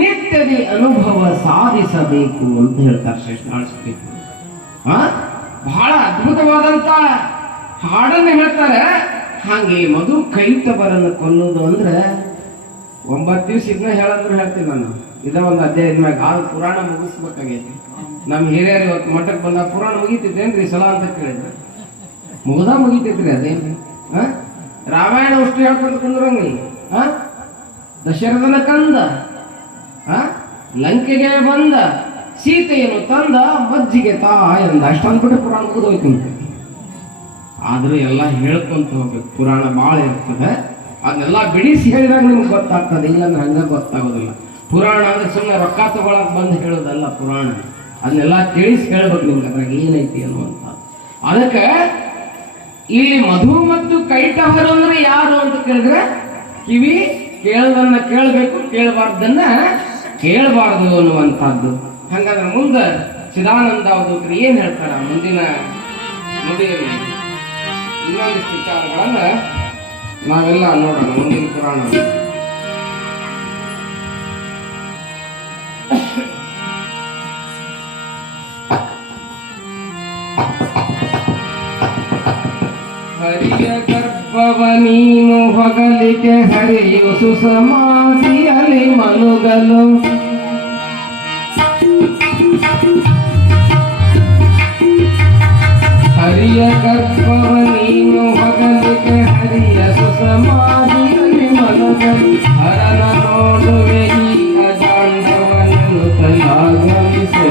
ನಿತ್ಯದಿ ಅನುಭವ ಸಾಧಿಸಬೇಕು ಅಂತ ಹೇಳ್ತಾರೆ ಶ್ರೇಷ್ಠ. ಬಹಳ ಅದ್ಭುತವಾದಂತ ಹಾಡನ್ನು ಹೇಳ್ತಾರೆ. ಹಾಗೆ ಮಧು ಕೈಟಬರನ್ನು ಕೊಲ್ಲೋದು ಅಂದ್ರೆ 9 ದಿವಸ ಇದನ್ನ ಹೇಳಂದ್ರೆ ಹೇಳ್ತೀನಿ ನಾನು. ಇದ ಒಂದು ಅಧ್ಯಾಯದ ಮ್ಯಾಗ ಆ ಪುರಾಣ ಮುಗಿಸ್ಬೇಕಾಗೈತಿ. ನಮ್ಮ ಹಿರಿಯರು ಇವತ್ತು ಮಠಕ್ಕೆ ಬಂದ ಪುರಾಣ ಮುಗಿತಿದ್ದೇನ್ರಿ ಸಲ ಅಂತ ಕೇಳಿದ್ರೆ ಮುಗಿತೈತ್ರಿ ಅದೇನ್ರಿ. ರಾಮಾಯಣ ಅಷ್ಟು ಹೇಳ್ಕೊಂಡು ಕುಂದ್ರಂಗಿಲ್ಲ. ದಶರಥನ ಕಂದ ಲಂಕೆಗೆ ಬಂದ, ಸೀತೆಯನ್ನು ತಂದ, ಮಜ್ಜಿಗೆ ತಾ ಎಂದ, ಅಷ್ಟು ಅಂದ್ಬಿಟ್ಟು ಪುರಾಣ ಮುಗಿದೋಯ್ತು. ಆದ್ರೂ ಎಲ್ಲ ಹೇಳ್ಕೊಂತ ಹೋಗ್ಬೇಕು. ಪುರಾಣ ಭಾಳ ಇರ್ತದೆ, ಅದನ್ನೆಲ್ಲ ಬಿಡಿಸಿ ಹೇಳಿದಾಗ ನಿಮ್ಗೆ ಗೊತ್ತಾಗ್ತದೆ, ಇಲ್ಲಾಂದ್ರೆ ಹಂಗ ಗೊತ್ತಾಗೋದಿಲ್ಲ. ಪುರಾಣ ಅಂದ್ರೆ ಸುಮ್ಮನೆ ರೊಕ್ಕ ತಗೊಳಕ್ ಬಂದು ಹೇಳೋದಲ್ಲ ಪುರಾಣ. ಅದನ್ನೆಲ್ಲ ತಿಳಿಸಿ ಹೇಳ್ಬೇಕು ನಿಮ್ಗೆ ಅದ್ರಾಗ ಏನೈತಿ ಅನ್ನುವಂತ. ಅದಕ್ಕೆ ಇಲ್ಲಿ ಮಧು ಮತ್ತು ಕೈಟಭರು ಅಂದ್ರೆ ಯಾರು ಅಂತ ಕೇಳಿದ್ರೆ, ಕಿವಿ ಕೇಳದನ್ನ ಕೇಳಬೇಕು, ಕೇಳಬಾರ್ದನ್ನ ಕೇಳಬಾರ್ದು ಅನ್ನುವಂಥದ್ದು. ಹಂಗಾದ್ರೆ ಮುಂದೆ ಚಿದಾನಂದ ಅವಧೂತರು ಏನ್ ಹೇಳ್ತಾರ ಮುಂದಿನ ನುಡಿಯಲ್ಲಿ ಇನ್ನೊಂದಿಷ್ಟು ವಿಚಾರಗಳನ್ನ ನಾವೆಲ್ಲ ನೋಡೋಣ ಮುಂದಿನ ಪುರಾಣ. ಹರಿಯ ಗರ್ಭವ ನೀನು ಹೊಗಲಿಗೆ ಹರಿಯು ಸುಸಮಾಧಿಯಲ್ಲಿ ಮಲಗಲು, ಹರಿಯ ಗರ್ಭವ ನೀನು ಹೊಗಲಿಗೆ ಹರಿಯ ಸುಸಮಾಧಿಯಲ್ಲಿ ಮಲಗಲು, ಹರನ ನೋಡುವೆ ಈ ಅಜಾಂಡವನ್ನು ತಲಾಗಮಿಸೇ.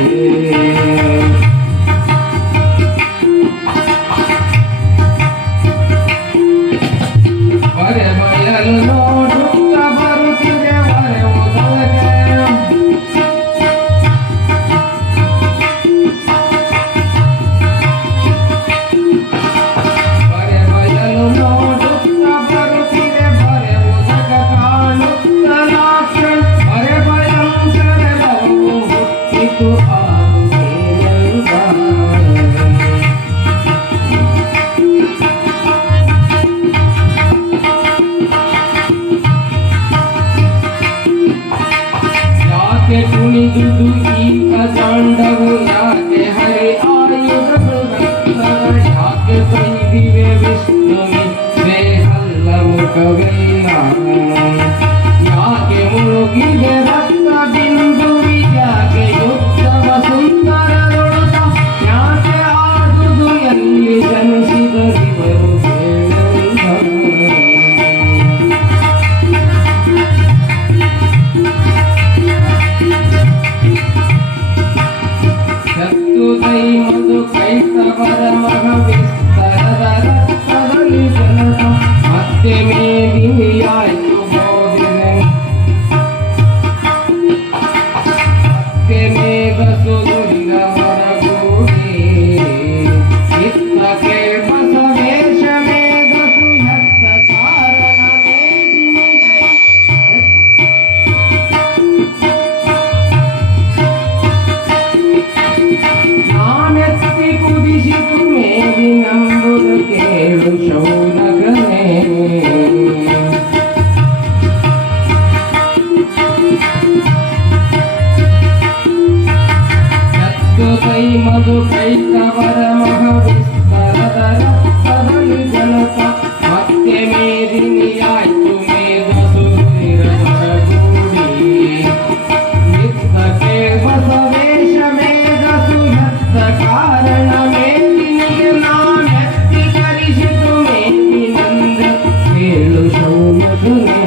ಬರೆ ಬಯಲು ನೋಡುತ್ತ ಬರುತ್ತಿದೆ ಬರೆ ಉದಗೆ, ಬರೆ ಬಯಲು ನೋಡುತ್ತ ಬರುತ್ತಿದೆ ಬರೆ ಉದಗ ಕಾಣುತ್ತ ಲಾಕ್ಷಣ, ಬರೆ ಭಯಂಕರವು ಹುಟ್ಟಿತು ಆಗುತ್ತೇನೆಂದ. ಕುಣಿದುದು ಈ ಅಜಾಂಡವು ಯಾಕೆ ಹರಿ ಆಯುಧಗಳು ರಕ್ತದ, ಯಾಕೆ ಬೈದಿವೆ ವಿಷ್ಣುವಿದ್ದೆ ಹಲ್ಲ ಮುಖವೆಲ್ಲ, ಯಾಕೆ ಮುಳುಗಿದೆ ರಕ್ತ ಬಿಂದುವಿ, ಯಾಕೆ ಯುದ್ಧವ ಸುಂದರದೊಳುತ, ಯಾಕೆ ಆದುದು ಎಲ್ಲಿ ಜನಿಸಿದರಿವರು ಹೇಳೆಂದ. ಕೈ ಮಧು ಕೈಟವರ ಮಗ ವಿಸ್ತರದ ರಕ್ತದಲ್ಲಿ ಜನತ, ಮತ್ತೆ ಮೇಲಿಯಾಯ್ತು ಬೋಧಿನೆ, ಮಧು ಕೈಕವರ ಮಹವಿಸ್ತರದ ರಕ್ತದಲ್ಲಿ ಜನಕ ಮತ್ತೆ ಮೇದಿನಿಯಾಯ್ತು ಮೇಘಸೂರಿರ ಹೊರಗೂಡಿ ನಿತ್ತಕ್ಕೆ ಬಸವೇಶ ಮೇಘಸು ಹೆತ್ತ ಕಾರಣ ಮೇದಿನಿಗೆ ನಾನೆತ್ತಿ ಕರಿಸಿತು ಮೇದಿನಂದ ಕೇಳು ಸೌಮಧುನೇ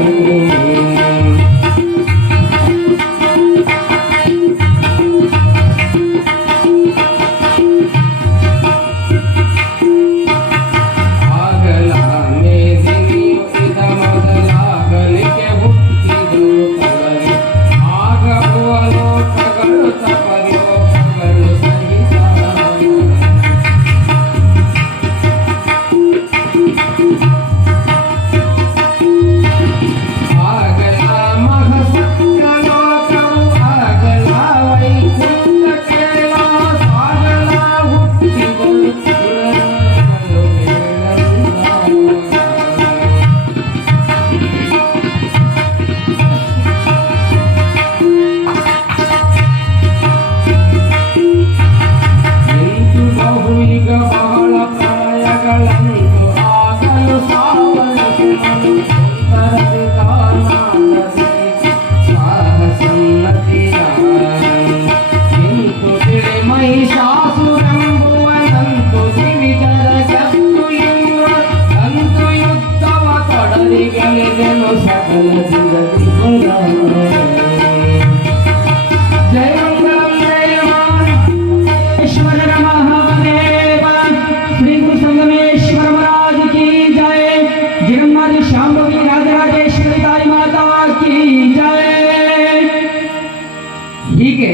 ಹೀಗೆ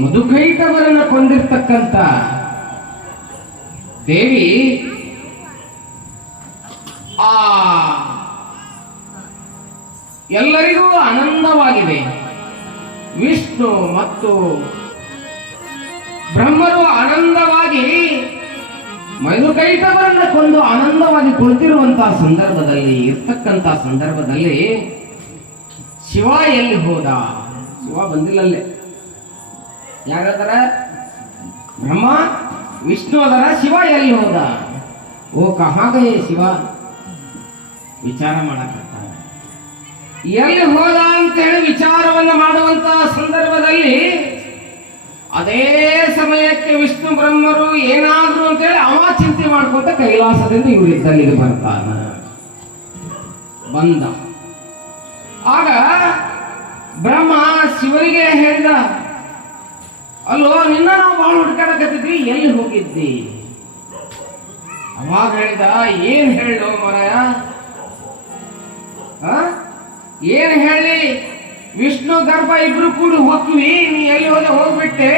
ಮಧುಕೈಟವರನ್ನ ಕೊಂದಿರ್ತಕ್ಕಂಥ ದೇವಿ ಆ ಎಲ್ಲರಿಗೂ ಆನಂದವಾಗಿದೆ. ವಿಷ್ಣು ಮತ್ತು ಬ್ರಹ್ಮರು ಆನಂದವಾಗಿ ಮಧುಕೈಟವರನ್ನ ಕೊಂದು ಆನಂದವಾಗಿ ಕುಳಿತಿರುವಂತಹ ಸಂದರ್ಭದಲ್ಲಿ ಶಿವ ಎಲ್ಲಿ ಹೋದ? ಶಿವ ಬಂದಿಲ್ಲಲ್ಲೇ. ಯಾರದರ? ಬ್ರಹ್ಮ ವಿಷ್ಣು ಅದರ, ಶಿವ ಎಲ್ಲಿ ಹೋದ? ಓ ಕಹಾಗಯೇ ಶಿವ ವಿಚಾರ ಮಾಡಕತ್ತಾನೆ. ಎಲ್ಲಿ ಹೋದ ಅಂತೇಳಿ ವಿಚಾರವನ್ನ ಮಾಡುವಂತಹ ಸಂದರ್ಭದಲ್ಲಿ ಅದೇ ಸಮಯಕ್ಕೆ ವಿಷ್ಣು ಬ್ರಹ್ಮರು ಏನಾದ್ರು ಅಂತೇಳಿ ಅವ ಚಿಂತೆ ಮಾಡ್ಕೊಂತ ಕೈಲಾಸದಿಂದ ಇವರಿದ್ದಲ್ಲಿಗೆ ಬರ್ತಾನ. ಬಂದ ಆಗ ಬ್ರಹ್ಮ ಶಿವರಿಗೆ ಹೇಳಿದ, ಅಲ್ಲೋ ನಿನ್ನ ನಾವು ಬಹಳ ಹುಡುಕಾಡಕತ್ತಿದ್ವಿ, ಎಲ್ಲಿ ಹೋಗಿದ್ದಿ? ಅವಾಗ ಹೇಳಿದ, ಏನ್ ಹೇಳೋ ಮರಾಯ, ಏನ್ ಹೇಳಿ? ವಿಷ್ಣು ಗರ್ಭ ಇಬ್ರು ಕೂಡಿ ಹೋಗ್ವಿ, ನೀ ಎಲ್ಲಿ ಹೋಗ್ಬಿಟ್ಟೆ.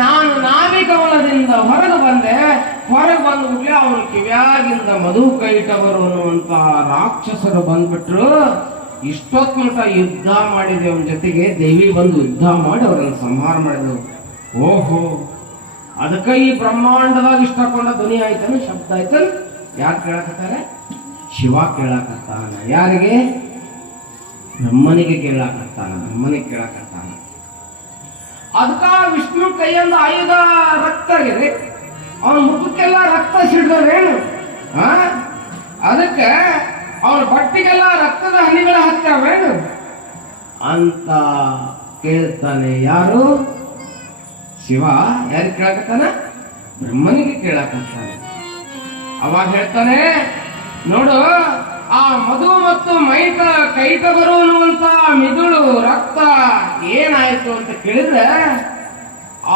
ನಾನು ನಾಭಿಕಮಲದಿಂದ ಹೊರಗೆ ಬಂದೆ. ಹೊರಗೆ ಬಂದ್ಬಿಟ್ಲೆ ಅವನ ಕಿವ್ಯಾಗಿಂದ ಮಧುಕೈಟವರು ಅನ್ನುವಂತ ರಾಕ್ಷಸರು ಬಂದ್ಬಿಟ್ರು. ಇಷ್ಟೊತ್ತು ಮಟ್ಟ ಯುದ್ಧ ಮಾಡಿದೆ ಅವನ ಜೊತೆಗೆ. ದೇವಿ ಬಂದು ಯುದ್ಧ ಮಾಡಿ ಅವರನ್ನು ಸಂಹಾರ ಮಾಡಿದವು. ಓಹೋ, ಅದಕ್ಕೆ ಈ ಬ್ರಹ್ಮಾಂಡದಾಗ ಇಷ್ಟಕೊಂಡ ಧ್ವನಿ ಆಯ್ತಾನ, ಶಬ್ದ ಆಯ್ತಾನ. ಯಾರು ಕೇಳಕತ್ತಾರೆ? ಶಿವ ಕೇಳಕತ್ತಾನ. ಯಾರಿಗೆ? ಬ್ರಹ್ಮನಿಗೆ ಕೇಳಕತ್ತಾನ. ಅದಕ್ಕ ವಿಷ್ಣು ಕೈಯಿಂದ ಆಯುಧ ರಕ್ತ ಆಗಿದೆ, ಅವನ ಮುಖಕ್ಕೆಲ್ಲ ರಕ್ತ ಸಿಡ್ದವೇನು? ಅದಕ್ಕೆ ಅವನ ಬಟ್ಟಿಗೆಲ್ಲ ರಕ್ತದ ಹನಿಗಳ ಹತ್ತಾವೇನು ಅಂತ ಕೇಳ್ತಾನೆ. ಯಾರು? ಶಿವ. ಯಾರಿಗೆ ಕೇಳಕತ್ತಾನ? ಬ್ರಹ್ಮನಿಗೆ ಕೇಳಕತ್ತಾನೆ. ಅವಾಗ ಹೇಳ್ತಾನೆ, ನೋಡು, ಆ ಮಧು ಮತ್ತು ಕೈಟವರು ಅನ್ನುವಂತ ಮಿದುಳು ರಕ್ತ ಏನಾಯ್ತು ಅಂತ ಕೇಳಿದ್ರೆ,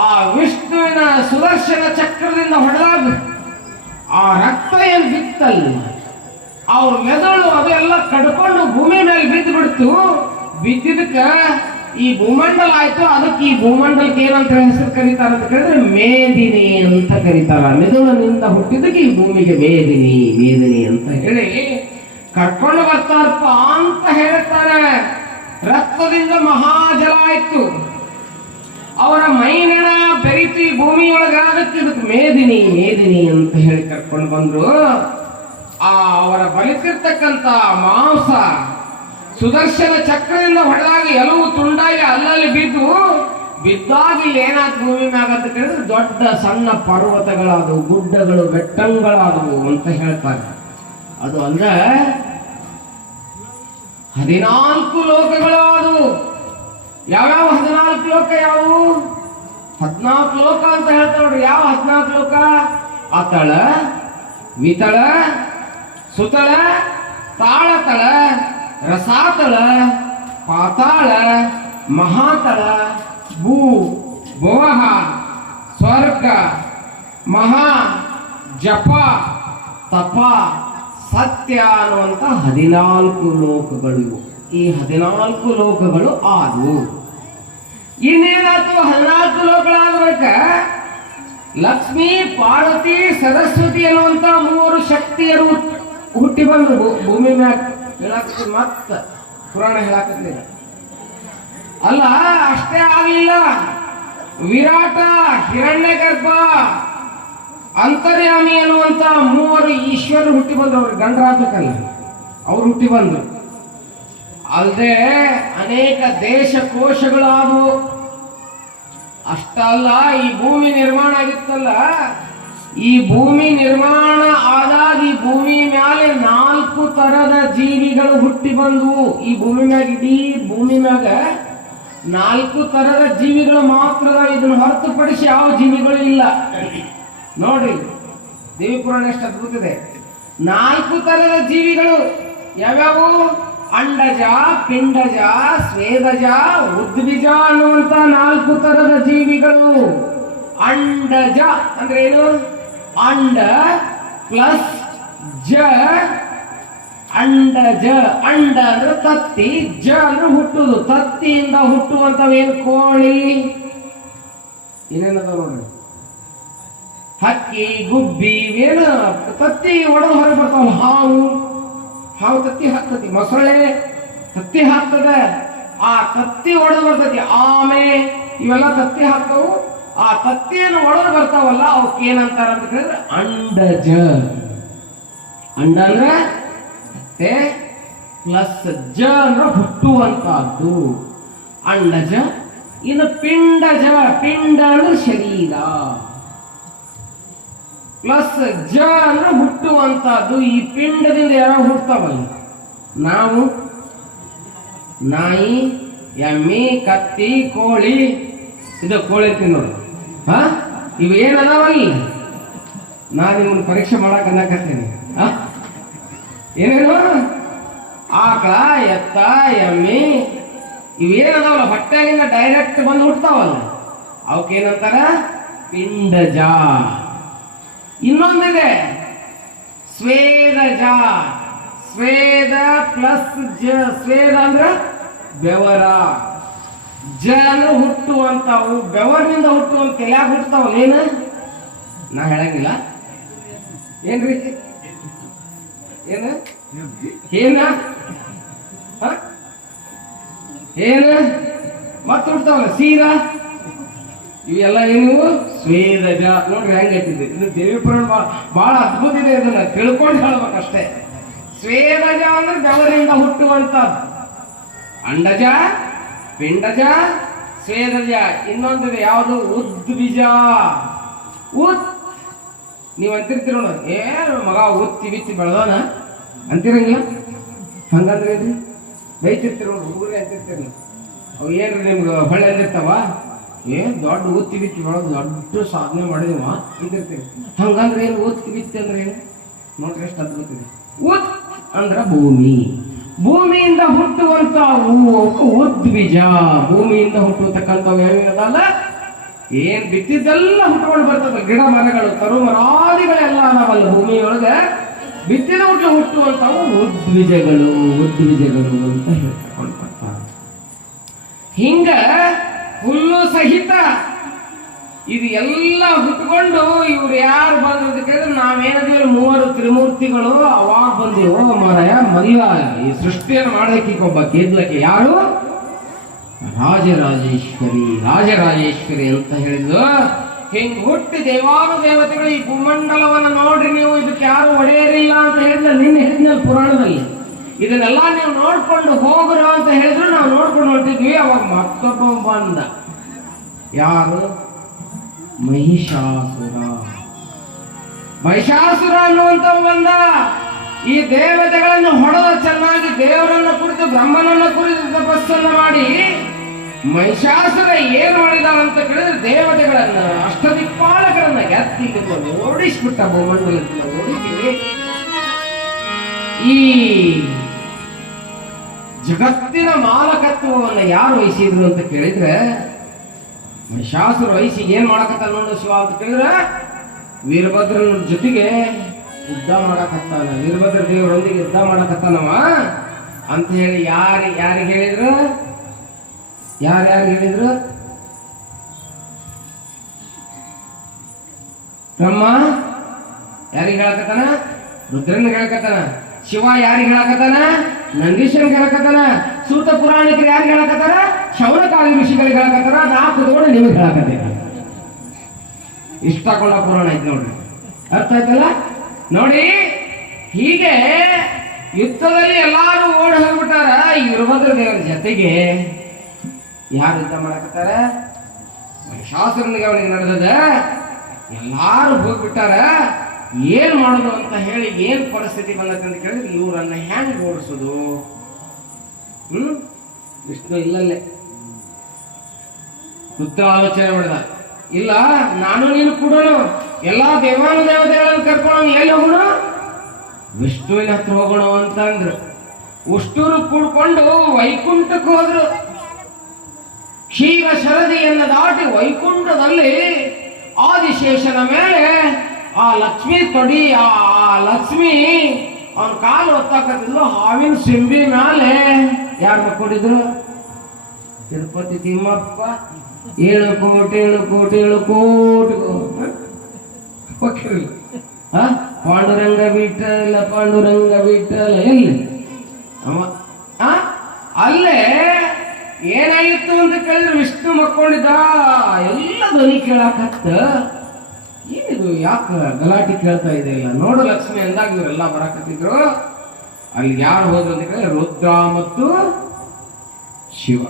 ಆ ವಿಷ್ಣುವಿನ ಸುದರ್ಶನ ಚಕ್ರದಿಂದ ಹೊಡೆದಾಗ ಆ ರಕ್ತ ಏನ್ ಬಿತ್ತಲ್ಲ, ಅವ್ರ ಮೆದುಳು ಅದೆಲ್ಲ ಕಡ್ಕೊಂಡು ಭೂಮಿ ಮೇಲೆ ಬಿದ್ದು ಬಿಡ್ತು. ಬಿದ್ದಿದ್ದಕ್ಕ ಈ ಭೂಮಂಡಲ ಆಯ್ತು. ಅದಕ್ಕೆ ಈ ಭೂಮಂಡಲಕ್ಕೆ ಏನಂತ ಹೆಸರು ಕರೀತಾರ ಅಂತ ಕೇಳಿದ್ರೆ ಮೇದಿನಿ ಅಂತ ಕರೀತಾರ. ಮೆದುಳಿನಿಂದ ಹುಟ್ಟಿದಕ್ಕೆ ಈ ಭೂಮಿಗೆ ಮೇದಿನಿ ಅಂತ ಹೇಳಿ ಕರ್ಕೊಂಡು ಬರ್ತಾರಪ್ಪ ಅಂತ ಹೇಳ್ತಾರೆ. ರಕ್ತದಿಂದ ಮಹಾಜಲ ಆಯ್ತು, ಅವರ ಮೈನೆಣ ಬೆರಿತು ಈ ಭೂಮಿಯೊಳಗ. ಅದಕ್ಕೆ ಮೇದಿನಿ ಅಂತ ಹೇಳಿ ಕರ್ಕೊಂಡು ಬಂದ್ರು. ಅವರ ಬಲಿತಿರ್ತಕ್ಕಂಥ ಮಾಂಸ ಸುದರ್ಶನ ಚಕ್ರದಿಂದ ಹೊಡೆದಾಗ ಎಲುವು ತುಂಡಾಗಿ ಅಲ್ಲಲ್ಲಿ ಬಿದ್ದಾಗ ಇಲ್ಲಿ ಏನಾಯ್ತು ಭೂಮಿ ಮ್ಯಾಗ ಅಂತ ಕೇಳಿದ್ರೆ ದೊಡ್ಡ ಸಣ್ಣ ಪರ್ವತಗಳಾದವು, ಗುಡ್ಡಗಳು, ಬೆಟ್ಟಂಗಳಾದವು ಅಂತ ಹೇಳ್ತಾರೆ. ಅದು ಅಂದ್ರೆ 14 ಲೋಕಗಳು ಆದವು. ಯಾವ್ಯಾವ 14 ಲೋಕ ಯಾವುವು? 14 ಲೋಕ ಅಂತ ಹೇಳ್ತಾರೆ ನೋಡ್ರಿ. ಯಾವ 14 ಲೋಕ? ಅತಳ, ವಿತಳ, ಸುತಳ, ತಾಳತಳ, ರಸಾತಳ, ಪಾತಾಳ, ಮಹಾತಳ, ಭೂ, ಭುವಃ, ಸ್ವರ್ಗ, ಮಹಾ, ಜಪ, ತಪ, ಸತ್ಯ ಅನ್ನುವಂತ 14 ಲೋಕಗಳು. ಈ 14 ಲೋಕಗಳು ಆದವು. ಇನ್ನೇನಾಯ್ತು? 14 ಲೋಕಗಳಾದ್ಬೇಕ ಲಕ್ಷ್ಮೀ, ಪಾರ್ವತಿ, ಸರಸ್ವತಿ ಅನ್ನುವಂತ 3 ಶಕ್ತಿಯರು ಹುಟ್ಟಿ ಬಂದ್ರು ಭೂಮಿ ಮ್ಯಾಗ. ಹೇಳಾಕತ್ತೀನಿ ಮತ್ತ ಪುರಾಣ ಹೇಳಾಕತ್ತೀನಿ. ಅಲ್ಲ ಅಷ್ಟೇ ಆಗ್ಲಿಲ್ಲ, ವಿರಾಟ, ಹಿರಣ್ಯ ಗರ್ಭ, ಅಂತರ್ಯಾಮಿ ಅನ್ನುವಂತ 3 ಈಶ್ವರರು ಹುಟ್ಟಿ ಬಂದ್ರು. ಅವ್ರಿಗೆ ಗಂಡರಾಗಬೇಕಲ್ಲ, ಅವ್ರು ಹುಟ್ಟಿ ಬಂದ್ರು. ಅಲ್ಲದೆ ಅನೇಕ ದೇಶ ಕೋಶಗಳಾದವು. ಅಷ್ಟಲ್ಲ, ಈ ಭೂಮಿ ನಿರ್ಮಾಣ ಆಗಿತ್ತಲ್ಲ, ಈ ಭೂಮಿ ನಿರ್ಮಾಣ ಆದಾಗ ಈ ಭೂಮಿ ಮ್ಯಾಲೆ 4 ತರದ ಜೀವಿಗಳು ಹುಟ್ಟಿ ಬಂದವು. ಈ ಭೂಮಿ ಮ್ಯಾಗ, ಇಡೀ ಭೂಮಿ ಮ್ಯಾಗ 4 ತರದ ಜೀವಿಗಳು ಮಾತ್ರ. ಇದನ್ನು ಹೊರತುಪಡಿಸಿ ಯಾವ ಜೀವಿಗಳು ಇಲ್ಲ. ನೋಡ್ರಿ ದೇವಿ ಪುರಾಣ ಎಷ್ಟು ಅದ್ಭುತ ಇದೆ. 4 ತರದ ಜೀವಿಗಳು ಯಾವ್ಯಾವು? ಅಂಡಜ, ಪಿಂಡಜ, ಸ್ವೇದಜ, ಉದ್ವಿಜ ಅನ್ನುವಂತ 4 ತರದ ಜೀವಿಗಳು. ಅಂಡಜ ಅಂದ್ರೆ ಏನು? ಅಂಡ ಪ್ಲಸ್ ಜ, ಅಂಡಜ. ಅಂಡ ಅಂದ್ರೆ ತತ್ತಿ, ಜ ಅಂದ್ರೆ ಹುಟ್ಟುದು. ತತ್ತಿಯಿಂದ ಹುಟ್ಟುವಂತವೇನು? ಕೋಳಿ, ಏನೇನದ ನೋಡ್ರಿ, ಹಕ್ಕಿ, ಗುಬ್ಬಿ, ಇವೇನು ತತ್ತಿ ಒಡೆದು ಹೊರಗೆ ಬರ್ತಾವಲ್ಲ. ಹಾವು, ಹಾವು ತತ್ತಿ ಹಾಕ್ತತಿ. ಮೊಸಳೆ ತತ್ತಿ ಹಾಕ್ತದ, ಆ ತತ್ತಿ ಒಡೆದು ಬರ್ತತಿ. ಆಮೆ, ಇವೆಲ್ಲ ತತ್ತಿ ಹಾಕ್ತವು. ಆ ತತ್ತಿಯನ್ನು ಒಡೆದು ಬರ್ತಾವಲ್ಲ, ಅವಕ್ಕೆ ಏನಂತಾರ ಅಂತ ಕೇಳಿದ್ರೆ ಅಂಡಜ. ಅಂಡ ಅಂದ್ರೆ ತತ್ತೆ ಪ್ಲಸ್ ಜ ಅಂದ್ರೆ ಹುಟ್ಟುವಂತಹದ್ದು, ಅಂಡಜ. ಇನ್ನು ಪಿಂಡಜ, ಪಿಂಡ ಅಂದ್ರೆ ಶರೀರ, ಪ್ಲಸ್ ಜ ಅಂದ್ರೆ ಹುಟ್ಟುವಂತಹದ್ದು. ಈ ಪಿಂಡದಿಂದ ಯಾರು ಹುಡ್ತಾವಲ್ಲ? ನಾವು, ನಾಯಿ, ಎಮ್ಮೆ, ಕತ್ತಿ, ಕೋಳಿ. ಇದು ಕೋಳಿ ತಿನ್ನೋದು. ಇವು ಏನದಾವಲ್ಲ, ನಾನು ನಿಮ್ಮನ್ನು ಪರೀಕ್ಷೆ ಮಾಡಕ್ ಅನ್ನಕತ್ತೀನಿ. ಏನೇನು? ಆಕಳ, ಎತ್ತ, ಎಮ್ಮೆ, ಇವೇನದಾವಲ್ಲ ಹೊಟ್ಟೆಗಿಂದ ಡೈರೆಕ್ಟ್ ಬಂದು ಹುಡ್ತಾವಲ್ಲ, ಅವಕ್ಕೇನಂತಾರ? ಪಿಂಡಜ. ಇನ್ನೊಂದಿದೆ ಸ್ವೇದಜ. ಸ್ವೇದ ಪ್ಲಸ್ ಜ. ಸ್ವೇದ ಅಂದ್ರೆ ಬೆವರ, ಜ ಅಂದ್ರೆ ಹುಟ್ಟುವಂತಾವು. ಬೆವರಿನಿಂದ ಹುಟ್ಟುವಂತ ಯಾಕೆ ಹುಟ್ಟತಾವಲ್ಲ? ಏನು? ನಾ ಹೇಳಂಗಿಲ್ಲ. ಏನ್ರಿ? ಏನು? ಏನ? ಏನು ಮತ್ತೆ ಹುಡ್ತಾವಲ್ಲ? ಸೀರಾ. ಇವೆಲ್ಲ ಏನು? ಸ್ವೇದಜ. ನೋಡ್ರಿ ಹೆಂಗೈತಿದೆ ಇದು. ದೇವಿ ಪುರಾಣ ಬಹಳ ಅದ್ಭುತ ಇದೆ. ಇದನ್ನ ತಿಳ್ಕೊಂಡು ಹೇಳ್ಬೇಕಷ್ಟೇ. ಸ್ವೇದಜ ಅಂದ್ರೆ ಬೆವರಿಂದ ಹುಟ್ಟುವಂತದ್ದು. ಅಂಡಜ, ಪಿಂಡಜ, ಸ್ವೇದಜ. ಇನ್ನೊಂದಿದೆ ಯಾವುದು? ಉದ್ವಿಜ. ಉತ್ ನೀವ್ ಅಂತಿರ್ತೀರ ನೋಡ, ಏನು ಮಗ ಉತ್ತಿ ಬಿತ್ತಿ ಬೆಳೆದವನ ಅಂತಿರಂಗಿಲ್ಲ. ಹಂಗಂದ್ರೆ ಬೈತಿರ್ತೀರ ನೋಡ್ರಿ, ಹುಡುಗರಿಗೆ ಅಂತಿರ್ತೀರಿ. ಅವು ಏನ್ರಿ ನಿಮ್ಗೆ ಹೊಳೆ ಅಂದಿರ್ತಾವ, ಏನ್ ದೊಡ್ಡ ಉತ್ತಿ ಬಿತ್ತಿ ಬೆಳೆದು ದೊಡ್ಡ ಸಾಧನೆ ಮಾಡಿದವ ಅಂತಿರ್ತೀರಿ. ಹಂಗಂದ್ರೆ ಏನು? ಉತ್ತಿ ಬಿತ್ತಿ ಅಂದ್ರೆ ಏನು? ನೋಡ್ರಿ ಎಷ್ಟು ಅದ್ಭುತ ಇದೆ. ಉತ್ ಅಂದ್ರ ಭೂಮಿ, ಭೂಮಿಯಿಂದ ಹುಟ್ಟುವಂತ ಉದ್ವಿಜ. ಭೂಮಿಯಿಂದ ಹುಟ್ಟುವಂತಕ್ಕಂಥವು ಏನಿರಲ್ಲ, ಏನ್ ಬಿತ್ತಿದ್ದೆಲ್ಲ ಹುಟ್ಕೊಂಡು ಬರ್ತದೆ. ಗಿಡ ಮರಗಳು, ತರು ಮರಾದಿಗಳೆಲ್ಲ ನಾವಲ್ಲ ಭೂಮಿಯೊಳಗೆ ಬಿತ್ತಿದ ಹುಟ್ಟುವಂತವು ಉದ್ವಿಜಗಳು. ಉದ್ವಿಜಗಳು ಅಂತ ಹೇಳ್ಕೊಂಡು ಬರ್ತಾರೆ. ಹಿಂಗ ಹುಲ್ಲು ಸಹಿತ ಇದು ಎಲ್ಲ ಹುಟ್ಕೊಂಡು ಇವ್ರು ಯಾರು ಬಂದ್ರು ಕೇಳಿದ್ರೆ ನಾವೇನದೇವ್ 3 ತ್ರಿಮೂರ್ತಿಗಳು ಅವಾಗ ಬಂದೇವೋ ಮಾರಾಯ. ಮಲ್ಲ ಈ ಸೃಷ್ಟಿಯನ್ನು ಮಾಡೋದಕ್ಕೆ ಒಬ್ಬ ಕೇದ್ಲಕ್ಕೆ ಯಾರು? ರಾಜರಾಜೇಶ್ವರಿ. ರಾಜರಾಜೇಶ್ವರಿ ಅಂತ ಹೇಳಿದ್ರು. ಹಿಂಗ್ ಹುಟ್ಟಿ ದೇವಾನು ದೇವತೆಗಳು ಈ ಭೂಮಂಡಲವನ್ನ ನೋಡ್ರಿ ನೀವು, ಇದಕ್ಕೆ ಯಾರು ಒಡೆಯರಿಲ್ಲ ಅಂತ ಹೇಳಿದ್ರೆ ನಿನ್ನೆ ಹೇಳಿದ್ನಲ್ಲಿ ಪುರಾಣದಲ್ಲಿ. ಇದನ್ನೆಲ್ಲ ನೀವು ನೋಡ್ಕೊಂಡು ಹೋಗ್ರು ಅಂತ ಹೇಳಿದ್ರು ನಾವು ನೋಡ್ಕೊಂಡು ಹೊರಟಿದ್ವಿ. ಅವಾಗ ಮತ್ತೊಬ್ಬ ಬಂದ. ಯಾರು? ಮಹಿಷಾಸುರ. ಮಹಿಷಾಸುರ ಅನ್ನುವಂತ ಬಂದ ಈ ದೇವತೆಗಳನ್ನು ಹೊಡೆದ ಚೆನ್ನಾಗಿ ದೇವರನ್ನ ಕುರಿತು ಬ್ರಹ್ಮನನ್ನ ಕುರಿತು ತಪಸ್ಸನ್ನು ಮಾಡಿ ಮಹಿಷಾಸುರ ಏನ್ ಮಾಡಿದಾನಂತ ಕೇಳಿದ್ರೆ ದೇವತೆಗಳನ್ನ ಅಷ್ಟದಿಕ್ಪಾಲಕರನ್ನ ಗೆದ್ದಿಗೆ ಓಡಿಸ್ಬಿಟ್ಟ. ಭೂಮಂಡಲದಿಂದ ಓಡಿಸಿ ಈ ಜಗತ್ತಿನ ಮಾಲಕತ್ವವನ್ನು ಯಾರು ವಹಿಸಿದ್ರು ಅಂತ ಕೇಳಿದ್ರೆ ಮಹಿಷಾಸುರ ವಹಿಸಿ ಏನ್ ಮಾಡಕತ್ತ ನೋಡು ಶಿವ ಅಂತ ಕೇಳಿದ್ರೆ ವೀರಭದ್ರನ ಜೊತೆಗೆ ಯುದ್ಧ ಮಾಡಕತ್ತಾನ, ವೀರಭದ್ರ ದೇವರೊಂದಿಗೆ ಯುದ್ಧ ಮಾಡಕತ್ತಾನವ ಅಂತ ಹೇಳಿ ಯಾರಿಗೆ ಹೇಳಿದ್ರು? ಯಾರ್ಯಾರು ಹೇಳಿದ್ರು? ಬ್ರಹ್ಮ ಯಾರಿಗೆ ಹೇಳಕತ್ತಾನ? ರುದ್ರನ್ ಹೇಳಕತ್ತಾನ. ಶಿವ ಯಾರಿಗೆ ಹೇಳಕತ್ತಾನ? ನಂದೀಶನ್ ಹೇಳಕತ್ತಾನ. ಸೂತ ಪುರಾಣಿಕರು ಯಾರಿಗೆ ಹೇಳಕತ್ತಾರ? ಶೌನಕಾಲಿ ಋಷಿಗಳಿಗೆ ಹೇಳಕತ್ತಾರ. ನಾ ಕುತ್ಕೊಂಡು ನಿಮಗೆ ಹೇಳಕತ್ತೀರ. ಇಷ್ಟಕೊಂಡ ಪುರಾಣ ಐತಿ ನೋಡ್ರಿ, ಅರ್ಥ ಆಯ್ತಲ್ಲ? ನೋಡಿ, ಹೀಗೆ ಯುದ್ಧದಲ್ಲಿ ಎಲ್ಲಾರು ಓಡಿ ಹೋಗ್ಬಿಟ್ಟಾರ. ಈ ವೀರಭದ್ರ ದೇವರ ಜೊತೆಗೆ ಯಾರು ಯುದ್ಧ ಮಾಡಕತ್ತಾರ? ಮಹಿಷಾಸುರನಿಗೆ ಅವನಿಗೆ ನಡೆದದ. ಎಲ್ಲಾರು ಹೋಗ್ಬಿಟ್ಟಾರ. ಏನ್ ಮಾಡೋದು ಅಂತ ಹೇಳಿ ಏನ್ ಪರಿಸ್ಥಿತಿ ಬಂದತ್ತೆ ಅಂತ ಕೇಳಿದ್ರೆ ಇವರನ್ನ ಹೆಂಗ್ ಓಡಿಸೋದು? ವಿಷ್ಣು ಇಲ್ಲಲ್ಲೇ ರುದ್ರ ಆಲೋಚನೆ ಮಾಡಿದ. ಇಲ್ಲ, ನಾನು ನೀನು ಕೂಡನು ಎಲ್ಲಾ ದೇವಾನು ದೇವತೆಗಳನ್ನು ಕರ್ಕೊಂಡು ಎಲ್ಲಿ ಹೋಗೋಣ? ವಿಷ್ಣುವಿನ ಹತ್ರ ಹೋಗೋಣ ಅಂತಂದ್ರು. ಉಷ್ಟೂರು ಕೂಡ್ಕೊಂಡು ವೈಕುಂಠಕ್ಕೆ ಹೋದ್ರು. ಕ್ಷೀರ ಶರದಿಯನ್ನ ದಾಟಿ ವೈಕುಂಠದಲ್ಲಿ ಆದಿಶೇಷನ ಮೇಲೆ ಆ ಲಕ್ಷ್ಮಿ ತೊಡಿ, ಆ ಲಕ್ಷ್ಮಿ ಅವನ ಕಾಲು ಹೊತ್ತಾಕತ್ತಿದ್ಲು. ಹಾವಿನ ಸಿಂಬಿ ಮೇಲೆ ಯಾರು ಮಕ್ಕೊಂಡಿದ್ರು? ತಿರುಪತಿ ತಿಮ್ಮಪ್ಪ. 7 ಕೋಟಿ 7 ಕೋಟಿ 7 ಕೋಟಿ ಪಾಂಡುರಂಗ ಬಿಟ್ಟಲ್ಲ, ಪಾಂಡುರಂಗ ಬಿಟ್ಟಲ್ಲ. ಎಲ್ಲಿ ಅಲ್ಲೇ ಏನಾಗಿತ್ತು ಅಂತ ಕೇಳಿದ್ರೆ ವಿಷ್ಣು ಮಕ್ಕೊಂಡಿದ್ದ. ಎಲ್ಲ ಧ್ವನಿ ಕೇಳಾಕತ್ತ. ಏನಿದು, ಯಾಕ ಗಲಾಟೆ ಕೇಳ್ತಾ ಇದೆ? ಇಲ್ಲ ನೋಡು ಲಕ್ಷ್ಮಿ ಅಂದಾಗ ಇವರೆಲ್ಲ ಬರಾಕತ್ತಿದ್ರು. ಅಲ್ಲಿ ಯಾರು ಹೋದ್ರು ಅಂತ ಕೇಳಿದ್ರೆ ರುದ್ರ ಮತ್ತು ಶಿವ,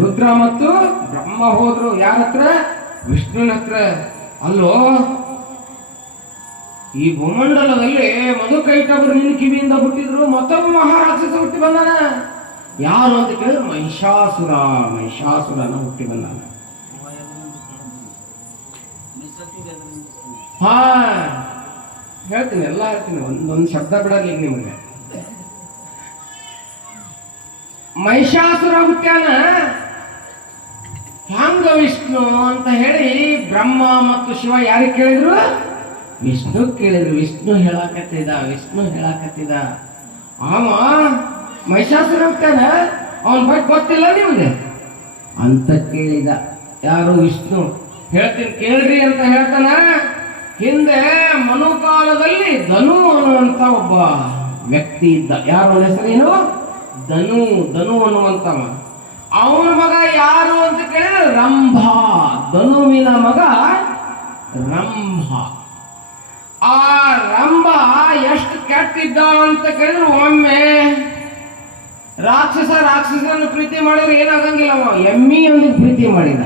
ರುದ್ರ ಮತ್ತು ಬ್ರಹ್ಮ ಹೋದ್ರು. ಯಾರ ಹತ್ರ? ವಿಷ್ಣುವಿನ ಹತ್ರ. ಅಲ್ಲೋ, ಈ ಭೂಮಂಡಲದಲ್ಲಿ ಮಧುಕೈಟವರು ನಿನ್ನ ಕಿವಿಯಿಂದ ಹುಟ್ಟಿದ್ರು. ಮತ್ತೊಬ್ಬ ಮಹಾರಾಕ್ಷಸ ಹುಟ್ಟಿ ಬಂದಾನ. ಯಾರು ಅಂತ ಕೇಳಿದ್ರೆ ಮಹಿಷಾಸುರ. ಮಹಿಷಾಸುರನ ಹುಟ್ಟಿ ಬಂದಾನ. ಹೇಳ್ತೀನಿ, ಎಲ್ಲ ಹೇಳ್ತೀನಿ, ಒಂದೊಂದು ಶಬ್ದ ಬಿಡಲಿ ನಿಮಗೆ. ಮಹಿಷಾಸುರ ಹುಟ್ಟ್ಯಾನ. ಹ್ಯಾಂಗ ವಿಷ್ಣು ಅಂತ ಹೇಳಿ ಬ್ರಹ್ಮ ಮತ್ತು ಶಿವ ಯಾರಿಗೆ ಕೇಳಿದ್ರು? ವಿಷ್ಣು ಕೇಳಿದ್ರು. ವಿಷ್ಣು ಹೇಳಾಕತ್ತಿದ. ಆಮ ಮಹಿಷಾಸುರ ಹುಟ್ಟ್ಯಾನ, ಅವನ ಬಗ್ಗೆ ಗೊತ್ತಿಲ್ಲ ನಿಮ್ಗೆ ಅಂತ ಕೇಳಿದ. ಯಾರು? ವಿಷ್ಣು. ಹೇಳ್ತೀನಿ ಕೇಳ್ರಿ ಅಂತ ಹೇಳ್ತಾನ. ಹಿಂದೆ ಮನುಕಾಲದಲ್ಲಿ ಧನು ಅನ್ನುವಂತ ಒಬ್ಬ ವ್ಯಕ್ತಿ ಇದ್ದ. ಯಾರು ಹೆಸರೇನು? ಧನು ಅನ್ನುವಂತವ. ಅವನ ಮಗ ಯಾರು ಅಂತ ಕೇಳಿದ್ರೆ ರಂಭ. ಧನುವಿನ ಮಗ ರಂಭ. ಆ ರಂಭ ಎಷ್ಟು ಕೆಟ್ಟಿದ್ದ ಅಂತ ಕೇಳಿದ್ರೆ ಒಮ್ಮೆ ರಾಕ್ಷಸರನ್ನು ಪ್ರೀತಿ ಮಾಡಿದ್ರೆ ಏನಾಗಂಗಿಲ್ಲ. ಎಮ್ಮಿಯೊಂದಿಗೆ ಪ್ರೀತಿ ಮಾಡಿದ.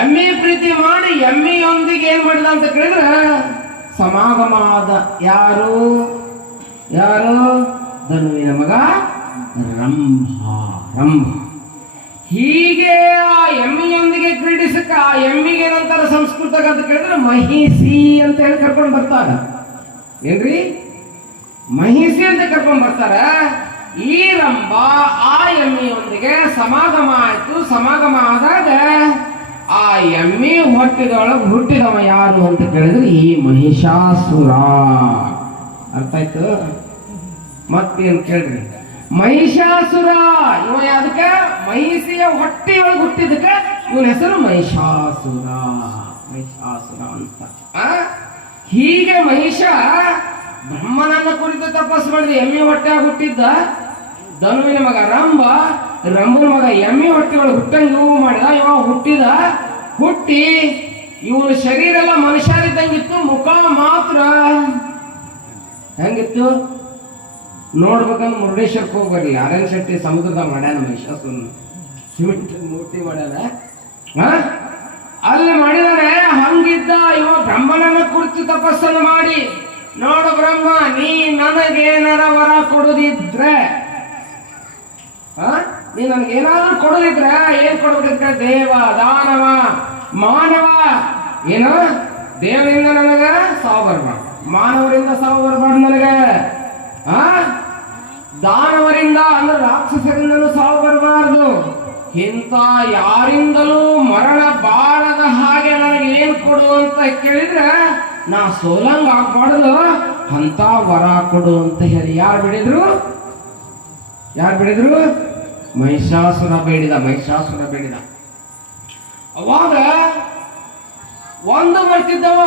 ಎಮ್ಮಿ ಪ್ರೀತಿ ಮಾಡಿ ಎಮ್ಮಿಯೊಂದಿಗೆ ಏನ್ ಮಾಡಿದ ಅಂತ ಕೇಳಿದ್ರೆ ಸಮಾಗಮ ಆದ. ಯಾರು? ಧನುವಿನ ಮಗ ರಂಭ. ಹೀಗೆ ಆ ಎಮ್ಮಿಯೊಂದಿಗೆ ಕ್ರೀಡಿಸಕ ಆ ಎಮ್ಮಿಗೆ ಏನಂತಾರ ಸಂಸ್ಕೃತ ಅಂತ ಕೇಳಿದ್ರೆ ಮಹಿಷಿ ಅಂತ ಹೇಳಿ ಕರ್ಕೊಂಡು ಬರ್ತಾರ. ಏನ್ರಿ? ಮಹಿಷಿ ಅಂತ ಕರ್ಕೊಂಡು ಬರ್ತಾರ. ಈ ರಂಭ ಆ ಎಮ್ಮಿಯೊಂದಿಗೆ ಸಮಾಗಮ ಆಯ್ತು. ಸಮಾಗಮ ಆದಾಗ ಆ ಎಮ್ಮಿ ಹೊಟ್ಟಿದೊಳಗೆ ಹುಟ್ಟಿದವ ಯಾರು ಅಂತ ಕೇಳಿದ್ರೆ ಈ ಮಹಿಷಾಸುರ. ಅರ್ಥ ಆಯ್ತು? ಮತ್ತೇನು ಕೇಳ್ರಿ? ಮಹಿಷಾಸುರ ಇವ ಅದಕ್ಕೆ ಮಹಿಷಿಯ ಹೊಟ್ಟಿಯೊಳಗೆ ಹುಟ್ಟಿದಕ್ಕೆ ಇವನ ಹೆಸರು ಮಹಿಷಾಸುರ ಅಂತ. ಹೀಗೆ ಮಹಿಷ ಬ್ರಹ್ಮನನ್ನ ಕುರಿತು ತಪಸ್ಸು ಮಾಡಿದ. ಎಮ್ಮಿ ಹೊಟ್ಟೆಯಾಗ ಹುಟ್ಟಿದ್ದ ಧನುವಿನ ಮಗ ರಂಭನ ಮಗ ಎಮ್ಮಿ ಹೊಟ್ಟೆಯೊಳಗೆ ಹುಟ್ಟಂಗೆ ಇವು ಮಾಡಿದ. ಇವ ಹುಟ್ಟಿ ಇವನ ಶರೀರ ಎಲ್ಲ ಮನುಷ್ಯರಿದ್ದಂಗಿತ್ತು. ಮುಖ ಮಾತ್ರ ಹೆಂಗಿತ್ತು ನೋಡ್ಬೇಕಂದ್ರೆ ಮುರುಡೇಶ್ವರಕ್ಕೆ ಹೋಗ್ಬರ್ಲಿ. ಆರ್ಯನ್ ಶೆಟ್ಟಿ ಸಮುದ್ರದ ಮಾಡ್ಯಾನ ಮಹಿಷಾಸುರನ. ಸಿಮೆಂಟ್ ಮೂರ್ತಿ ಮಾಡ್ಯಾರ. ಅಲ್ಲಿ ಮಾಡಿದರೆ ಹಂಗಿದ್ದ ಇವ ಬ್ರಹ್ಮನನ್ನ ಕುರಿತು ತಪಸ್ಸನ್ನು ಮಾಡಿ, ನೋಡು ಬ್ರಹ್ಮ, ನೀ ನನಗೇನಾರ ವರ ಕೊಡುದಿದ್ರೆ, ನೀ ನನಗೇನಾದ್ರೂ ಕೊಡುದಿದ್ರೆ ಏನ್ ಕೊಡ್ಬೇಕಿದ್ರೆ ದೇವ, ದಾನವ, ಮಾನವ. ಏನು ದೇವರಿಂದ ನನಗ ಸಾವು ಬರ್ಬಾರ್ದು, ಮಾನವರಿಂದ ಸಾವು ಬರ್ಬಾರ್ದು ನನಗೆ, ದಾನವರಿಂದ ಅಂದ್ರೆ ರಾಕ್ಷಸರಿಂದಲೂ ಸಾವು ಬರಬಾರ್ದು, ಇಂಥ ಯಾರಿಂದಲೂ ಮರಣ ಬಾರದ ಹಾಗೆ ನನಗೆ ಏನ್ ಕೊಡು ಅಂತ ಕೇಳಿದ್ರೆ ನಾ ಸೋಲಂಗ್ ಆಗ್ಬಾರ್ದು, ಅಂತ ವರ ಕೊಡು ಅಂತ ಹೇಳಿ ಯಾರು ಬಿಡಿದ್ರು? ಮಹಿಷಾಸುರ ಬೇಡಿದ. ಅವಾಗ ಒಂದು ಬರ್ತಿದ್ದವ,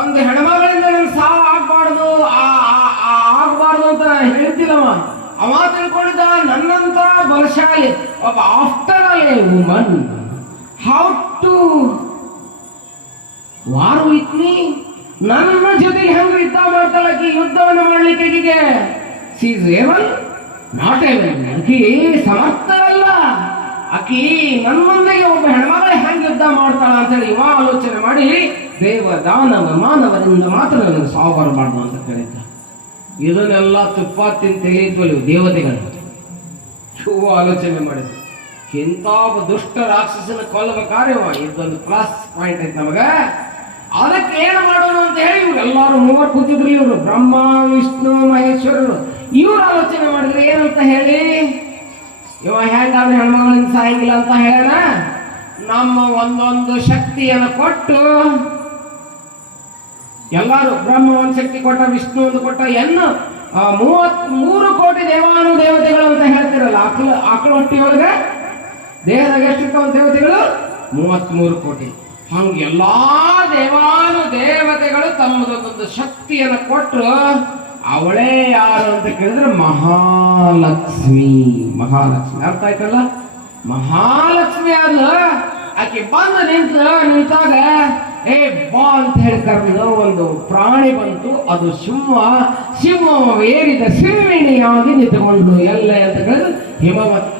ಒಂದು ಹೆಣ್ಮಗಳಿಂದ ನನ್ ಸಾವು ಆಗ್ಬಾರ್ದು ಅಂತ ಹೇಳ್ತಿಲ್ಲವ. ಅವ ತಿಳ್ಕೊಂಡಿದ್ದ ನನ್ನಂತ ಬಲಶಾಲಿ ಒಬ್ಬ after all a woman, how to war with me, ನನ್ನ ಜೊತೆಗೆ ಹೆಂಗ ಯುದ್ಧ ಮಾಡ್ತಾಳಕಿ, ಯುದ್ಧವನ್ನು ಮಾಡ್ಲಿಕ್ಕೆ she is able not able, ಆಕಿ ಸಮರ್ಥರಲ್ಲ, ಆಕಿ ನನ್ನ ಮುಂದೆಗೆ ಒಬ್ಬ ಹೆಣ್ಮಗಳೇ ಹೆಂಗ್ ಯುದ್ಧ ಮಾಡ್ತಾಳ ಅಂತೇಳಿ ಇವ ಆಲೋಚನೆ ಮಾಡಿ ದೇವ, ದಾನವ, ಮಾನವರಿಂದ ಮಾತ್ರ ನನಗೆ ಸಾವು ಬರಬಾರ್ದು ಅಂತ ಕೇಳಿದ್ದ. ಇದನ್ನೆಲ್ಲ ತುಪ್ಪ ತಿಳಿದ್ವಲ್ಲ ದೇವತೆಗಳು, ಇವು ಆಲೋಚನೆ ಮಾಡಿದ್ರು. ಇಂಥ ದುಷ್ಟ ರಾಕ್ಷಸನ ಕೊಲ್ಲಬೇಕಾದ್ರೆ ಇದೊಂದು ಪ್ಲಸ್ ಪಾಯಿಂಟ್ ಐತೆ ನಮಗ. ಅದಕ್ಕೆ ಏನು ಮಾಡೋಣ ಅಂತ ಹೇಳಿ ಇವರೆಲ್ಲರೂ ಮೂವರು ಕೂತಿದ್ರು, ಇವರು ಬ್ರಹ್ಮ, ವಿಷ್ಣು, ಮಹೇಶ್ವರರು. ಇವ್ರು ಆಲೋಚನೆ ಮಾಡಿದ್ರೆ ಏನಂತ ಹೇಳಿ, ಇವ ಹೆಂಗಾದ್ರೆ ಹೆಣ್ಮಗಳಿಂದ ಸಾಯಂಗಿಲ್ಲ ಅಂತ ಹೇಳೋಣ, ನಮ್ಮ ಒಂದೊಂದು ಶಕ್ತಿಯನ್ನು ಕೊಟ್ಟು, ಎಲ್ಲರೂ ಬ್ರಹ್ಮ ಒಂದು ಶಕ್ತಿ ಕೊಟ್ಟ, ವಿಷ್ಣು ಒಂದು ಕೊಟ್ಟ, 33 ಕೋಟಿ ದೇವಾನು ದೇವತೆಗಳು ಅಂತ ಹೇಳ್ತಿರಲ್ಲ, ಆಕಳ ಹೊಟ್ಟಿಯೊಳಗೆ ದೇಹದಾಗ ಎಷ್ಟಿರ್ತಾವ ದೇವತೆಗಳು? 33 ಕೋಟಿ. ಹಂಗೆ ಎಲ್ಲಾ ದೇವಾನು ದೇವತೆಗಳು ತಮ್ಮದೊಂದೊಂದು ಶಕ್ತಿಯನ್ನು ಕೊಟ್ಟರು. ಅವಳೇ ಯಾರು ಅಂತ ಕೇಳಿದ್ರೆ ಮಹಾಲಕ್ಷ್ಮಿ. ಅರ್ಥ ಆಯ್ತಲ್ಲ? ಮಹಾಲಕ್ಷ್ಮಿ ಅಲ್ಲ, ಆಕೆ ಬಂದು ನಿಂತಾಗ ಏ ಬಾ ಅಂತ ಹೇಳಿ ಕರೆದು ಒಂದು ಪ್ರಾಣಿ ಬಂತು, ಅದು ಸಿಂಹವೇರಿದ ಸಿಂಹಿಣಿಯಾಗಿ ನಿಂತುಕೊಂಡು ಎಲ್ಲ ಅಂತ ಹೇಳಿದ್ರೆ ಹಿಮವತ್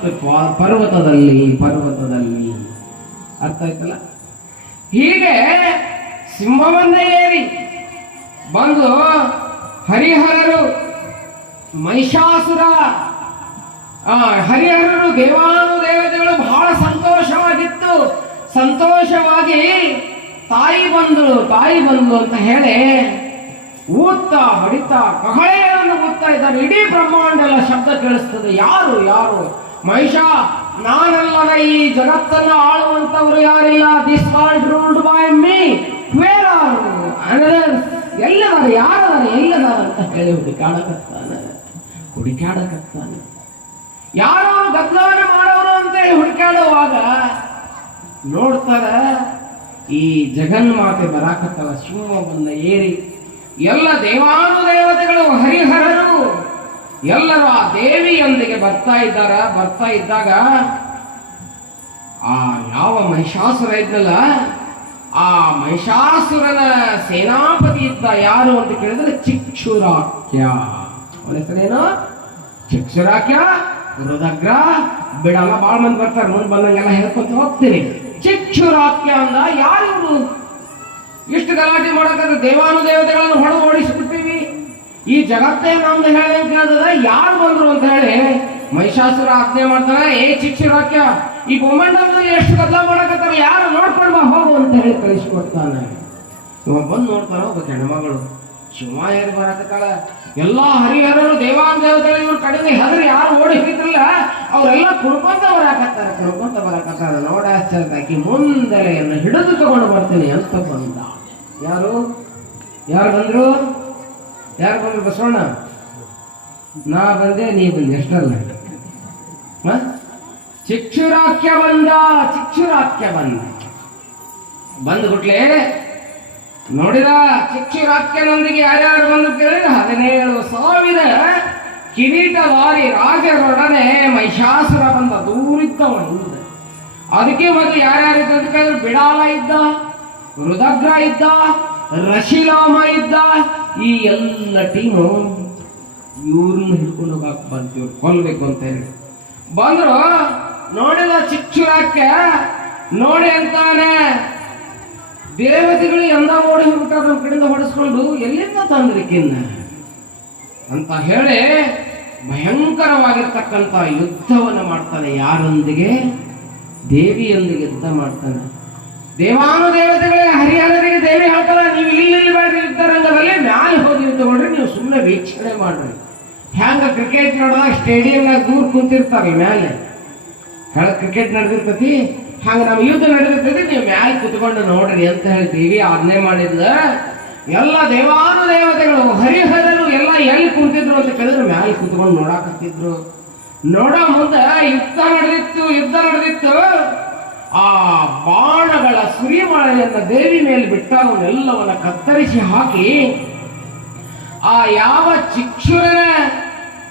ಪರ್ವತದಲ್ಲಿ. ಅರ್ಥ ಆಯ್ತಲ್ಲ? ಹೀಗೆ ಸಿಂಹವನ್ನೇ ಏರಿ ಬಂದು ಹರಿಹರರು, ಮಹಿಷಾಸುರ, ಹರಿಹರರು, ದೇವಾನು ದೇವತೆಗಳು ಬಹಳ ಸಂತೋಷವಾಗಿ ತಾಯಿ ಬಂದಳು ಅಂತ ಹೇಳಿ ಊದ್ತಾ ಹೊಡಿತಾ ಕಹಳೆಯನ್ನು ಊದ್ತಾ ಇದ್ದಾರೆ. ಇಡೀ ಬ್ರಹ್ಮಾಂಡ ಎಲ್ಲ ಶಬ್ದ ಕೇಳಿಸ್ತದೆ. ಯಾರು ಮಹಿಷ, ನಾನಲ್ಲದ ಈ ಜಗತ್ತನ್ನು ಆಳುವಂತವರು ಯಾರಿಲ್ಲ. This world ruled by me, where are anothers, ಯಾರದಾರ ಅಂತ ಹೇಳಿ ಹುಡುಕಾಡಕತ್ತಾನೆ. ಯಾರೋ ಗದ್ದಲವನ್ನು ಮಾಡೋರು ಅಂತೇಳಿ ಹುಡುಕಾಡುವಾಗ ನೋಡ್ತಾರ ಈ ಜಗನ್ಮಾತೆ ಬರಾಕತ್ತವ, ಸಿಂಹ ಬಂದ ಏರಿ. ಎಲ್ಲ ದೇವಾನು ದೇವತೆಗಳು, ಹರಿಹರರು ಎಲ್ಲರೂ ಆ ದೇವಿಯೊಂದಿಗೆ ಬರ್ತಾ ಇದ್ದಾಗ ಆ ಯಾವ ಮಹಿಷಾಸುರ ಇದ್ನಲ್ಲ, ಆ ಮಹಿಷಾಸುರನ ಸೇನಾಪತಿ ಇದ್ದ ಯಾರು ಅಂತ ಕೇಳಿದ್ರೆ ಚಿಕ್ಷುರಾಕ್ಯ. ಅವನ ಹೆಸರೇನು? ಚಿಕ್ಷುರಾಕ್ಯ. ರುದ್ರಗ್ರ ಬಿಡಲ್ಲ, ಬಾಳ ಮಂದಿ ಬರ್ತಾರೆ, ಮುಂದೆ ಬಂದಂಗೆಲ್ಲ ಹೇಳ್ಕೊಂತ ಹೋಗ್ತೀನಿ. ಚಿಕ್ಷುರಾಕ್ಯ ಅಂದ ಯಾರು ಇವರು? ಇಷ್ಟು ಗಲಾಟೆ ಮಾಡಕ್ಕಾದ್ರೆ ದೇವಾನು ದೇವತೆಗಳನ್ನು ಹೊಡೆದು ಓಡಿಸ್ಬಿಟ್ಟಿವಿ, ಈ ಜಗತ್ತೇ ನಮ್ದು ಹೇಳಂತ ಕೇಳಿದ್ರೆ ಯಾರು ಬಂದ್ರು ಅಂತ ಹೇಳಿ ಮಹಿಷಾಸುರ ಆಜ್ಞೆ ಮಾಡ್ತಾನೆ, ಏ ಚಿಕ್ಷುರಾಕ್ಯ, ಈ ಬ್ರಹ್ಮಾಂಡದಲ್ಲಿ ಎಷ್ಟು ಗದ್ದಲ ಮಾಡಕತ್ತಾರ, ಯಾರು ನೋಡ್ಕೊಂಡು ಬಾ ಹೋಗು ಅಂತ ಹೇಳಿ ಕಳಿಸ್ಕೊಡ್ತಾನೆ. ಇವ ಬಂದು ನೋಡ್ತಾನ, ಒಬ್ಬ ಹೆಣ್ಮಗಳು ಶಿವ ಏರಿ ಬರಕತ್ತಾಳ. ಎಲ್ಲಾ ಹರಿಹರರು, ದೇವಾನು ದೇವತೆಗಳು ಇವ್ರ ಕಡೆಗೆ ಹೆದರಿ ಯಾರು ಓಡಿ ಹೋಗಿದ್ರಲ್ಲ ಅವರೆಲ್ಲ ಕುಡ್ಕೊಂತ ಬರಕತ್ತಾರ. ನೋಡ ಆಶ್ಚರ್ಯದಾಕಿ ಮುಂದೆಲೆಯನ್ನು ಹಿಡಿದು ತಗೊಂಡು ಬರ್ತೀನಿ ಅಂತ ಬಂದ. ಯಾರು ಬಂದ್ರು ಬಸವಣ್ಣ? ನಾ ಬಂದೆ, ನೀ ಬಂದೆ, ಎಷ್ಟಲ್ಲ. ಚಿಕ್ಷುರಾಕ್ಯ ಬಂದ್ಬಿಟ್ಲೆ. ನೋಡಿದ ಚಿಕ್ಷುರಾಕ್ಯನೊಂದಿಗೆ ಯಾರ್ಯಾರು ಬಂದು ಕೇಳಿದ್ರೆ 17,000 ಕಿರೀಟಧಾರಿ ರಾಜರೊಡನೆ ಮಹಿಷಾಸುರ ಬಂದ. ದೂರಿದ್ದವ ಹಿಂದೆ. ಅದಕ್ಕೆ ಮೊದಲು ಯಾರ್ಯಾರಿದ್ದ ಅಂತ ಕೇಳಿದ್ರೆ ಬಿಡಾಲ ಇದ್ದ, ರುದ್ರಗ್ರ ಇದ್ದ, ರಶಿಲಾಮ ಇದ್ದ. ಈ ಎಲ್ಲ ಟೀಮು ಇವ್ರನ್ನ ಹಿಡ್ಕೊಂಡು ಹೋಗಕ್ ಬಂತೀವ್ರು, ಕೊಲ್ಬೇಕು ಅಂತ ಹೇಳಿ ಬಂದ್ರು. ನೋಡಿದ ಚಿಚ್ಚುರಾಕ್ಯ ನೋಡಿ ಅಂತಾನೆ, ದೇವತೆಗಳು ಎಂದ ಓಡಿ ಹೋಗ್ಬಿಟ್ಟ ನಮ್ಮ ಕಡೆಯಿಂದ ಹೊಡೆಸ್ಕೊಂಡು ಎಲ್ಲಿಂದ ತಂದ್ರಿಕಿನ್ನ ಅಂತ ಹೇಳಿ ಭಯಂಕರವಾಗಿರ್ತಕ್ಕಂಥ ಯುದ್ಧವನ್ನು ಮಾಡ್ತಾನೆ. ಯಾರೊಂದಿಗೆ? ದೇವಿಯೊಂದಿಗೆ ಯುದ್ಧ ಮಾಡ್ತಾನೆ. ದೇವಾನುದೇವತೆಗಳೇ ಹರಿಹರರಿಗೆ ದೇವಿ ಹೇಳ್ತಾರ, ನೀವು ಇಲ್ಲಿ ಬೇಡ್ರಿ ಯುದ್ಧರಂಗದಲ್ಲಿ ಮ್ಯಾಲೆ ಹೋಗಿ ತಗೊಂಡ್ರಿ, ನೀವು ಸುಮ್ಮನೆ ವೀಕ್ಷಣೆ ಮಾಡ್ರಿ. ಹ್ಯಾಂಗ ಕ್ರಿಕೆಟ್ ನೋಡಿದಾಗ ಸ್ಟೇಡಿಯಂನಾಗ ದೂರ ಕುಂತಿರ್ತಾರ ಮೇಲೆ ಕೆಳಗೆ ಕ್ರಿಕೆಟ್ ನಡೆದಿರ್ತತಿ, ಹಂಗ ನಮ್ ಯುದ್ಧ ನಡೆದಿರ್ತೈತಿ, ನೀವು ಮ್ಯಾಲೆ ಕುತ್ಕೊಂಡು ನೋಡ್ರಿ ಅಂತ ಹೇಳಿ ದೇವಿ ಆಜ್ಞೆ ಮಾಡಿದ್ಲ. ಎಲ್ಲ ದೇವಾನುದೇವತೆಗಳು ಹರಿಹರರು ಎಲ್ಲ ಎಲ್ಲಿ ಕುಂತಿದ್ರು ಅಂತ ಕೇಳಿದ್ರೆ ಮ್ಯಾಲೆ ಕುತ್ಕೊಂಡು ನೋಡಾಕತ್ತಿದ್ರು. ನೋಡೋ ಮುಂದೆ ಯುದ್ಧ ನಡೆದಿತ್ತು. ಆ ಬಾಣಗಳ ಸುರಿಮಳೆಯನ್ನ ದೇವಿ ಮೇಲೆ ಬಿಟ್ಟ ಅವನ್ನೆಲ್ಲವನ್ನ ಕತ್ತರಿಸಿ ಹಾಕಿ ಆ ಯಾವ ಚಿಕ್ಷುರನ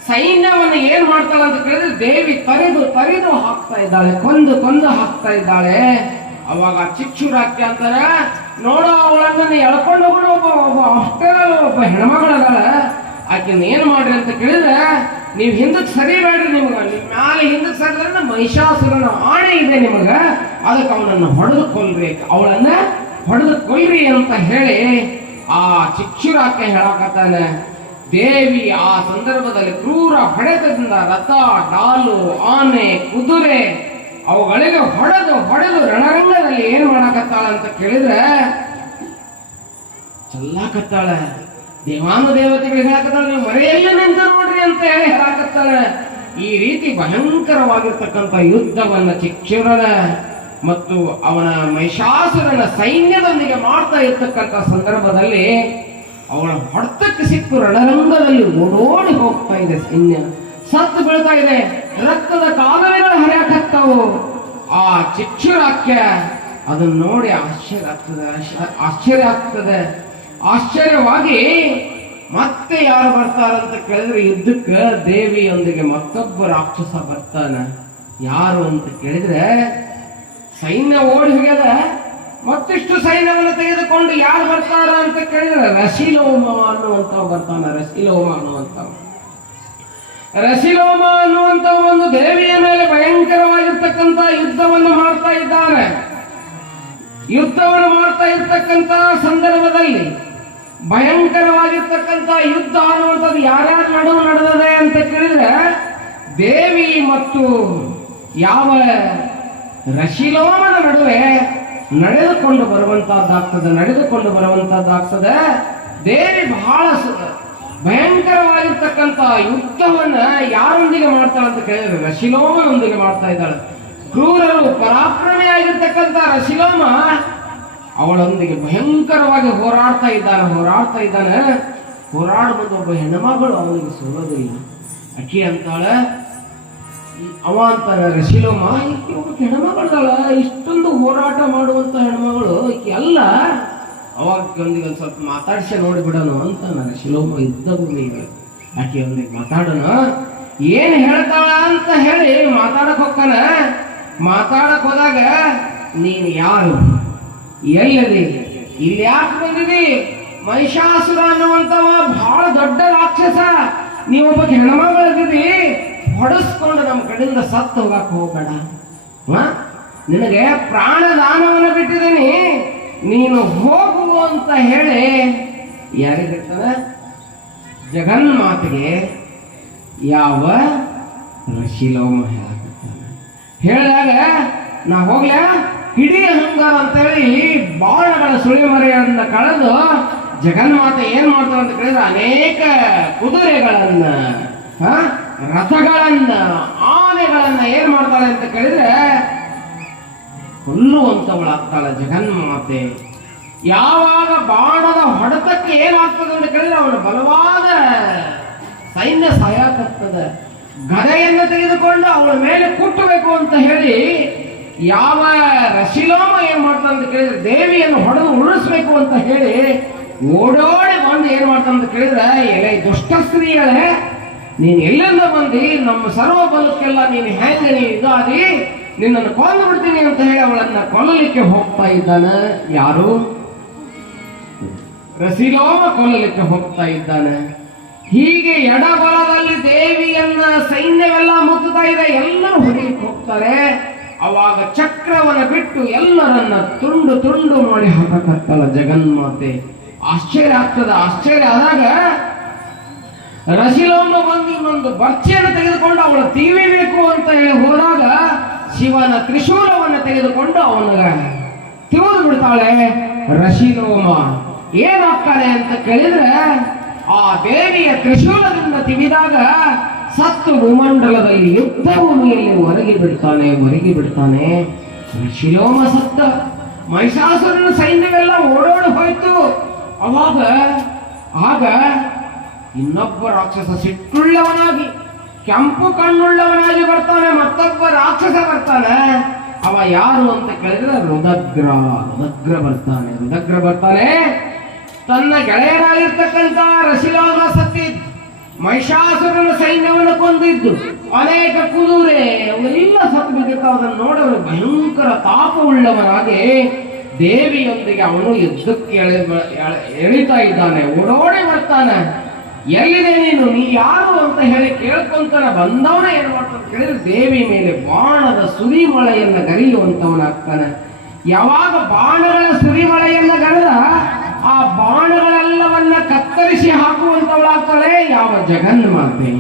ಸೈನ್ಯವನ್ನು ಏನ್ ಮಾಡ್ತಾಳೆ ಅಂತ ಕೇಳಿದ್ರೆ ದೇವಿ ತರಿದು ಹಾಕ್ತಾ ಇದ್ದಾಳೆ, ಕೊಂದು ಹಾಕ್ತಾ ಇದ್ದಾಳೆ. ಅವಾಗ ಚಿಕ್ಷುರಾಕ್ಯ ಅಂತಾರ, ನೋಡೋ ಅವಳನ್ನ ಎಳ್ಕೊಂಡು ಹೋಗೋಣ ಒಬ್ಬ ಹೆಣ್ಮಗಳದಾಳ, ಆಕೆನ ಏನ್ ಮಾಡ್ರಿ ಅಂತ ಕೇಳಿದ್ರೆ, ನೀವ್ ಹಿಂದಕ್ಕೆ ಸರಿಬೇಡ್ರಿ, ನಿಮ್ಗ ನಿಮ್ ಮ್ಯಾಲೆ ಹಿಂದಕ್ಕೆ ಸರಿದ್ರೆ ಮಹಿಷಾಸುರನ ಆಣೆ ಇದೆ ನಿಮಗ, ಅದಕ್ಕೆ ಅವನನ್ನು ಹೊಡೆದು ಕೊಲ್ರಿ, ಅವಳನ್ನ ಹೊಡೆದು ಕೊಲ್ರಿ ಅಂತ ಹೇಳಿ ಆ ಚಿಕ್ಷುರಾಕ್ಯ ಹೇಳಕತ್ತಾನೆ. ದೇವಿ ಆ ಸಂದರ್ಭದಲ್ಲಿ ಕ್ರೂರ ಹೊಡೆತದಿಂದ ರಥ, ಡಾಲು, ಆನೆ, ಕುದುರೆ ಅವುಗಳಿಗೆ ಹೊಡೆದು ರಣರಂಗದಲ್ಲಿ ಏನ್ ಮಾಡಕತ್ತಾಳ ಅಂತ ಕೇಳಿದ್ರೆ ಚಲ್ಲಾಕತ್ತಾಳ. ದೇವಾನುದೇವತೆಗಳಿಗೆ ಹೇಳಕತ್ತಾಳ, ನೀವು ಮರೆಯಲ್ಲಿ ನಿಂತು ನೋಡ್ರಿ ಅಂತ ಹೇಳಿ ಹೇಳಕತ್ತಾಳ. ಈ ರೀತಿ ಭಯಂಕರವಾಗಿರ್ತಕ್ಕಂಥ ಯುದ್ಧವನ್ನ ಚಿಕ್ಷುರನ ಮತ್ತು ಅವನ ಮಹಿಷಾಸುರನ ಸೈನ್ಯದೊಂದಿಗೆ ಮಾಡ್ತಾ ಇರ್ತಕ್ಕಂಥ ಸಂದರ್ಭದಲ್ಲಿ ಅವಳ ಹೊಡೆತಕ್ಕೆ ಸಿಕ್ಕು ರಣರಂಗದಲ್ಲಿ ಓಡೋಡಿ ಹೋಗ್ತಾ ಇದೆ ಸೈನ್ಯ, ಸತ್ತು ಬೀಳ್ತಾ ಇದೆ, ರಕ್ತದ ಕಾಲುವೆಗಳು ಹರಿಯಾಕತ್ತಾವು. ಆ ಚಿಕ್ಷುರಾಕ್ಯ ಅದನ್ನ ನೋಡಿ ಆಶ್ಚರ್ಯ ಆಗ್ತದೆ. ಆಶ್ಚರ್ಯವಾಗಿ ಮತ್ತೆ ಯಾರು ಬರ್ತಾರಂತ ಕೇಳಿದ್ರೆ ಯುದ್ಧಕ್ಕೆ ದೇವಿಯೊಂದಿಗೆ ಮತ್ತೊಬ್ಬ ರಾಕ್ಷಸ ಬರ್ತಾನ. ಯಾರು ಅಂತ ಕೇಳಿದ್ರೆ ಸೈನ್ಯ ಓಡಿ ಹೋಗ್ಯದ, ಮತ್ತಿಷ್ಟು ಸೈನ್ಯವನ್ನು ತೆಗೆದುಕೊಂಡು ಯಾರು ಬರ್ತಾರ ಅಂತ ಕೇಳಿದ್ರೆ ರಸಿಲೋಮ ಅನ್ನುವಂಥವ್ ಬರ್ತಾನ. ರಸಿಲೋಮ ಅನ್ನುವಂಥ ಒಂದು ದೇವಿಯ ಮೇಲೆ ಭಯಂಕರವಾಗಿರ್ತಕ್ಕಂಥ ಯುದ್ಧವನ್ನು ಮಾಡ್ತಾ ಇದ್ದಾನೆ. ಯುದ್ಧವನ್ನು ಮಾಡ್ತಾ ಇರ್ತಕ್ಕಂಥ ಸಂದರ್ಭದಲ್ಲಿ ಭಯಂಕರವಾಗಿರ್ತಕ್ಕಂಥ ಯುದ್ಧ ಅನ್ನುವಂಥದ್ದು ಯಾರ್ಯಾರ ನಡುವೆ ನಡೆದಿದೆ ಅಂತ ಕೇಳಿದ್ರೆ ದೇವಿ ಮತ್ತು ಯಾವ ರಸಿಲೋಮನ ನಡುವೆ ನಡೆದುಕೊಂಡು ಬರುವಂತಹದ್ದಾಗ್ತದೆ. ದೇವಿ ಬಹಳ ಭಯಂಕರವಾಗಿರ್ತಕ್ಕಂಥ ಯುದ್ಧವನ್ನ ಯಾರೊಂದಿಗೆ ಮಾಡ್ತಾಳೆ ಅಂತ ಕೇಳಿದ್ರೆ ರಸಿಲೋಮನೊಂದಿಗೆ ಮಾಡ್ತಾ ಇದ್ದಾಳೆ. ಕ್ರೂರರು ಪರಾಕ್ರಮಿಯಾಗಿರ್ತಕ್ಕಂಥ ರಸಿಲೋಮ ಅವಳೊಂದಿಗೆ ಭಯಂಕರವಾಗಿ ಹೋರಾಡ್ತಾ ಇದ್ದಾನೆ. ಹೋರಾಡುವುದು ಒಬ್ಬ ಹೆಣ್ಮಗಳು ಅವನಿಗೆ ಸೋಲೋದಿಲ್ಲ. ಅಕ್ಕಿ ಅಂತಾಳೆ, ಅವ ಅಂತಾನೆ ರಸಿಲೋಮ, ಈಕೆ ಒಬ್ಬ ಹೆಣ್ಮಗಳದಾಳ, ಇಷ್ಟೊಂದು ಹೋರಾಟ ಮಾಡುವಂತ ಹೆಣ್ಮಗಳು ಈಕೆ ಅಲ್ಲ, ಅವಾಗ ಒಂದಿಗೆ ಒಂದು ಸ್ವಲ್ಪ ಮಾತಾಡ್ಸಿ ನೋಡಿಬಿಡೋಣ ಅಂತ ರಸಿಲೋಮ ಯುದ್ಧ ಭೂಮಿಗೆ ಆಕೆಯೊಂದಿಗೆ ಮಾತಾಡೋಣ, ಏನ್ ಹೇಳ್ತಾಳ ಅಂತ ಹೇಳಿ ಮಾತಾಡಕ್ ಹೋದಾಗ ನೀನು ಯಾರು, ಎಲ್ಲದಿ, ಇಲ್ಲಿ ಯಾಕೆ ಬಂದಿದಿ? ಮಹಿಷಾಸುರ ಅನ್ನುವಂತವ ಬಹಳ ದೊಡ್ಡ ರಾಕ್ಷಸ, ನೀವೊಬ್ಬ ಹೆಣ್ಮಗಳಿದ್ದೀರಿ, ಹೊಡೆಸ್ಕೊಂಡು ನಮ್ಮ ಕಡೆಯಿಂದ ಸತ್ತು ಹೋಗಕ್ ಹೋಗಬೇಡ, ನಿನಗೆ ಪ್ರಾಣದಾನವನ್ನು ಬಿಟ್ಟಿದ್ದೀನಿ, ನೀನು ಹೋಗು ಅಂತ ಹೇಳಿ ಯಾರಿಗಿರ್ತಾನೆ? ಜಗನ್ಮಾತೆಗೆ ಯಾವ ರಸಿಲೋಮ ಹೇಳಿದಾಗ ನಾ ಹೋಗ್ಲ ಹಿಡೀ ಹಂಗಾರ ಅಂತೇಳಿ ಬಾಣಗಳ ಸುಳಿಮರೆಯನ್ನ ಕಳೆದು ಜಗನ್ಮಾತೆ ಏನ್ ಮಾಡ್ತಾಳೆ ಅಂತ ಕೇಳಿದ್ರೆ ಅನೇಕ ಕುದುರೆಗಳನ್ನ, ರಥಗಳನ್ನ, ಆನೆಗಳನ್ನ ಏನ್ ಮಾಡ್ತಾಳೆ ಅಂತ ಕೇಳಿದ್ರೆ ಕೊಲ್ಲುವಂತವಳಾಗ್ತಾಳೆ ಜಗನ್ಮಾತೆ. ಯಾವಾಗ ಬಾಣದ ಹೊಡೆತಕ್ಕೆ ಏನಾಗ್ತದೆ ಅಂತ ಕೇಳಿದ್ರೆ ಅವನ ಬಲವಾದ ಸೈನ್ಯ ಸಾಯಕತ್ತದೆ. ಗದೆಯನ್ನು ತೆಗೆದುಕೊಂಡು ಅವಳ ಮೇಲೆ ಕುಟ್ಟಬೇಕು ಅಂತ ಹೇಳಿ ಯಾವ ರಸಿಲೋಮ ಏನ್ ಮಾಡ್ತಾನೆ ಅಂತ ಕೇಳಿದ್ರೆ ದೇವಿಯನ್ನು ಹೊಡೆದು ಉಳಿಸ್ಬೇಕು ಅಂತ ಹೇಳಿ ಓಡೋಡಿ ಬಂದು ಏನ್ ಮಾಡ್ತಾನೆ ಅಂತ ಕೇಳಿದ್ರೆ, ಎಲೆ ದುಷ್ಟ ಸ್ತ್ರೀಗಳೇ, ನೀನು ಎಲ್ಲಿಂದ ಬಂದಿ? ನಮ್ಮ ಸರ್ವ ಬಲಕ್ಕೆಲ್ಲ ನೀನು ಹೆಂಗೆ ಇದಾದಿ, ನಿನ್ನನ್ನು ಕೊಂದು ಬಿಡ್ತೀನಿ ಅಂತ ಹೇಳಿ ಅವಳನ್ನ ಕೊಲ್ಲಲಿಕ್ಕೆ ಹೋಗ್ತಾ ಇದ್ದಾನೆ. ಯಾರು? ರಸಿಲೋಮ ಕೊಲ್ಲಲಿಕ್ಕೆ ಹೋಗ್ತಾ ಇದ್ದಾನೆ. ಹೀಗೆ ಎಡಬಲದಲ್ಲಿ ದೇವಿಯನ್ನ ಸೈನ್ಯವೆಲ್ಲ ಮುತ್ತುತ್ತಾ ಇದೆ, ಎಲ್ಲರೂ ಹೊಡೆಯಕ್ಕೆ ಹೋಗ್ತಾ ಹೋಗ್ತಾರೆ. ಅವಾಗ ಚಕ್ರವನ್ನ ಬಿಟ್ಟು ಎಲ್ಲರನ್ನ ತುಂಡು ತುಂಡು ಮಾಡಿ ಹಾಕಕತ್ತಲ್ಲ ಜಗನ್ಮಾತೆ. ಆಶ್ಚರ್ಯ ಆಗ್ತದ. ಆಶ್ಚರ್ಯ ಆದಾಗ ರಶಿಲೋಮ ಬಂದು ಇನ್ನೊಂದು ಬರ್ಚಿಯನ್ನು ತೆಗೆದುಕೊಂಡು ಅವಳು ತೀವಿಬೇಕು ಅಂತ ಹೇಳಿ ಹೋದಾಗ ಶಿವನ ತ್ರಿಶೂಲವನ್ನು ತೆಗೆದುಕೊಂಡು ಅವನಿಗೆ ತಿವಿದು ಬಿಡ್ತಾಳೆ ರಶಿಲೋಮ. ಏನಾಗ್ತಾನೆ ಅಂತ ಕೇಳಿದ್ರೆ ಆ ದೇವಿಯ ತ್ರಿಶೂಲದಿಂದ ತಿವಿದಾಗ ಸತ್ತು ಭೂಮಂಡಲದಲ್ಲಿ ಯುದ್ಧ ಭೂಮಿಯಲ್ಲಿ ಹೊರಗಿ ಬಿಡ್ತಾನೆ. ಶಿಲೋಮ ಸತ್ತ. ಮಹಿಷಾಸುರನ ಸೈನ್ಯವೆಲ್ಲ ಓಡೋಡಿ ಹೋಯ್ತು. ಆಗ ಇನ್ನೊಬ್ಬ ರಾಕ್ಷಸ ಸಿಟ್ಟುಳ್ಳವನಾಗಿ ಕೆಂಪು ಕಣ್ಣುಳ್ಳವನಾಗಿ ಬರ್ತಾನೆ. ಮತ್ತೊಬ್ಬ ರಾಕ್ಷಸ ಬರ್ತಾನೆ. ಅವ ಯಾರು ಅಂತ ಕೇಳಿದ್ರೆ ರುದಗ್ರ ಬರ್ತಾನೆ. ತನ್ನ ಗೆಳೆಯರಾಗಿರ್ತಕ್ಕಂಥ ರಶಿಲೋಮ ಸತ್ತಿದ್ದು, ಮಹಿಷಾಸುರನ ಸೈನ್ಯವನ್ನು ಕೊಂದಿದ್ದು, ಅನೇಕ ಕುದುರೆ ಅವೆಲ್ಲ ಸತ್ತು ಬಿದ್ದಿರ್ತಾವ. ಅದನ್ನು ನೋಡಲು ಭಯಂಕರ ತಾಪವುಳ್ಳವನಾಗಿ ದೇವಿಯೊಂದಿಗೆ ಅವನು ಯುದ್ಧಕ್ಕೆ ಎಳಿತಾ ಇದ್ದಾನೆ. ಓಡೋಡಿ ಬರ್ತಾನೆ. ಎಲ್ಲಿದೆ ನೀ ಯಾರು ಅಂತ ಹೇಳಿ ಕೇಳ್ಕೊಂತಾನ. ಬಂದವನ ಏನ್ ಮಾಡ್ತಾನೆ ಕೇಳಿದ್ರೆ ದೇವಿ ಮೇಲೆ ಬಾಣದ ಸುರಿಮಳೆಯನ್ನ ಗರಿಯುವಂತವನಾಗ್ತಾನೆ. ಯಾವಾಗ ಬಾಣಗಳ ಸುರಿಮಳೆಯನ್ನ ಗರೆದ ಆ ಬಾಣಗಳೆಲ್ಲವನ್ನ ಕತ್ತರಿಸಿ ಹಾಕುವಂತವಳಾಗ್ತಾಳೆ ಯಾವ ಜಗನ್ಮಾತೆ.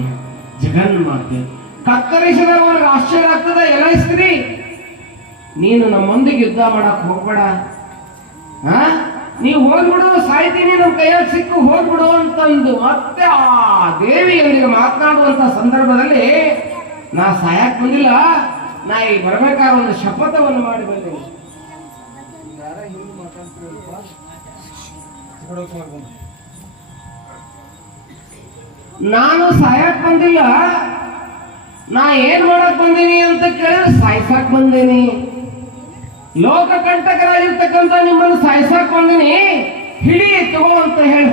ಕತ್ತರಿಸಿದವನಿಗೆ ಆಶ್ಚರ್ಯ ಆಗ್ತದೆ. ಎಲ್ಲ ಸ್ತ್ರೀ, ನೀನು ನಮ್ಮೊಂದಿಗೆ ಯುದ್ಧ ಮಾಡಕ್ ಹೋಗ್ಬೇಡ, ನೀವು ಹೋಗ್ಬಿಡು, ಸಾಯ್ತೀನಿ, ನಮ್ಮ ಕೈಯಲ್ಲಿ ಸಿಕ್ಕು ಹೋಗ್ಬಿಡು ಅಂತಂದು ಮತ್ತೆ ಆ ದೇವಿಯೊಂದಿಗೆ ಮಾತನಾಡುವಂತ ಸಂದರ್ಭದಲ್ಲಿ ನಾ ಸಾಯಕ್ ಬಂದಿಲ್ಲ, ನಾ ಈಗ ಬರ್ಬೇಕಾದ್ರೆ ಒಂದು ಶಪಥವನ್ನು ಮಾಡಿ ಬಂದೀನಿ. ನಾನು ಸಾಯಕ್ ಬಂದಿಲ್ಲ, ನಾ ಏನ್ ಮಾಡಕ್ ಬಂದೀನಿ ಅಂತ ಕೇಳಿದ್ರೆ ಸಾಯ್ಸಾಕ್ ಬಂದೀನಿ. ಲೋಕ ಕಂಟಕರಾಗಿರ್ತಕ್ಕಂಥ ನಿಮ್ಮನ್ನು ಸಾಯ್ಸಾಕ್ ಬಂದೀನಿ, ಹಿಡಿ ತಗೋ ಅಂತ ಹೇಳಿ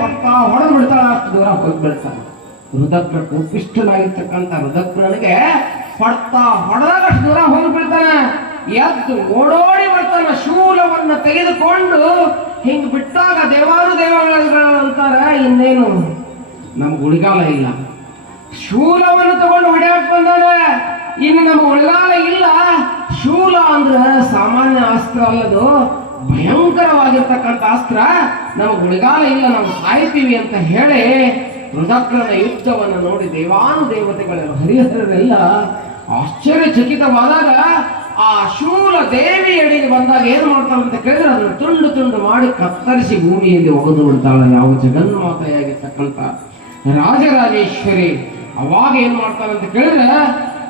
ಹೊಡೆದು ಬಿಡ್ತಾಳ. ಅಷ್ಟು ದೂರ ಹೋಗ್ಬಿಡ್ತಾನೆ. ರುದಗ್ರ ಕೋಪಿಷ್ಠನಾಗಿರ್ತಕ್ಕಂಥ ರುದಗ್ರನಿಗೆ ಹೊಡೆದಾಗ ಅಷ್ಟು ದೂರ ಹೋಗ್ಬಿಡ್ತಾನೆ. ಎದ್ದು ಓಡೋಡಿ ಬರ್ತಾನೆ. ಶೂಲವನ್ನ ತೆಗೆದುಕೊಂಡು ಹಿಂಗ್ ಬಿಟ್ಟಾಗ ದೇವಾನುದೇವಗಳಂತಾರೆ, ಇನ್ನೇನು ನಮ್ಗೆ ಉಳಿಗಾಲ ಇಲ್ಲ. ಶೂಲವನ್ನು ತಗೊಂಡು ಹೊಡೆಯಕ್ ಬಂದಾನೆ. ಇನ್ನು ನಮ್ಗೆ ಉಳಿಗಾಲ ಇಲ್ಲ. ಶೂಲ ಅಂದ್ರೆ ಸಾಮಾನ್ಯ ಅಸ್ತ್ರ ಅಲ್ಲದು, ಭಯಂಕರವಾಗಿರ್ತಕ್ಕಂಥ ಅಸ್ತ್ರ. ನಮಗೆ ಉಳಿಗಾಲ ಇಲ್ಲ, ನಾವು ಸಾಯ್ತೀವಿ ಅಂತ ಹೇಳಿ ರುದಗ್ರನ ಯುದ್ಧವನ್ನು ನೋಡಿ ದೇವಾನುದೇವತೆಗಳೆಲ್ಲ ಹರಿಹರರೆಲ್ಲ ಆಶ್ಚರ್ಯಚಕಿತವಾದಾಗ ಆ ಶೂಲ ದೇವಿ ಅಡಿಗೆ ಬಂದಾಗ ಏನು ಮಾಡ್ತಾಳೆ ಅಂತ ಕೇಳಿದ್ರೆ ಅದನ್ನು ತುಂಡು ತುಂಡು ಮಾಡಿ ಕತ್ತರಿಸಿ ಭೂಮಿಯಲ್ಲಿ ಒಗೆದು ಬಿಡ್ತಾಳೆ ಯಾವ ಜಗನ್ಮಾತೆಯಾಗಿರ್ತಕ್ಕಂಥ ರಾಜರಾಜೇಶ್ವರಿ. ಅವಾಗ ಏನ್ ಮಾಡ್ತಾಳೆ ಅಂತ ಕೇಳಿದ್ರೆ,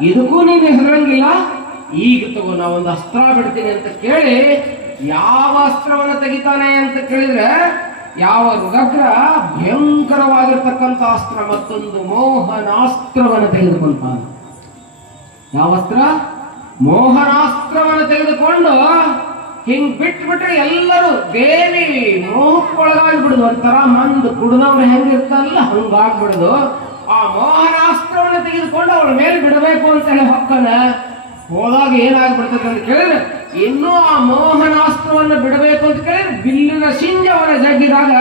ಇದಕ್ಕೂ ನೀನು ಹೆಸರಂಗಿಲ್ಲ, ಈಗ ತಗೋ ನಾ ಒಂದು ಅಸ್ತ್ರ ಬಿಡ್ತೀನಿ ಅಂತ ಕೇಳಿ ಯಾವ ಅಸ್ತ್ರವನ್ನ ತೆಗಿತಾನೆ ಅಂತ ಕೇಳಿದ್ರೆ ಯಾವ ರುದಗ್ರ ಭಯಂಕರವಾಗಿರ್ತಕ್ಕಂಥ ಅಸ್ತ್ರ, ಮತ್ತೊಂದು ಮೋಹನಾಸ್ತ್ರವನ್ನು ತೆಗೆದುಕೊಂತಾನೆ. ಯಾವ ಅಸ್ತ್ರ? ಮೋಹನಾಸ್ತ್ರವನ್ನು ತೆಗೆದುಕೊಂಡು ಹಿಂಗ್ ಬಿಟ್ಬಿಟ್ರೆ ಎಲ್ಲರೂ ದೇವಿ ಮೋಹಕ್ಕೊಳಗಾಗಿ ಬಿಡುದು. ಒಂಥರ ಮಂದು ಕುಡಿದವ್ರು ಹೆಂಗಿರ್ತಾರಲ್ಲ ಹಂಗಾಗ್ಬಿಡುದು. ಆ ಮೋಹನಾಸ್ತ್ರವನ್ನು ತೆಗೆದುಕೊಂಡು ಅವಳ ಮೇಲೆ ಬಿಡಬೇಕು ಅಂತ ಹೇಳಿ ಹೊಕ್ಕನ ಹೋದಾಗ ಏನಾಗ್ಬಿಡ್ತದೆ ಅಂತ ಕೇಳಿದ್ರೆ, ಇನ್ನೂ ಆ ಮೋಹನಾಸ್ತ್ರವನ್ನು ಬಿಡಬೇಕು ಅಂತ ಕೇಳಿದ್ರೆ ಬಿಲ್ಲಿನ ಸಿಂಜವನ ಜಗ್ಗಿದಾಗ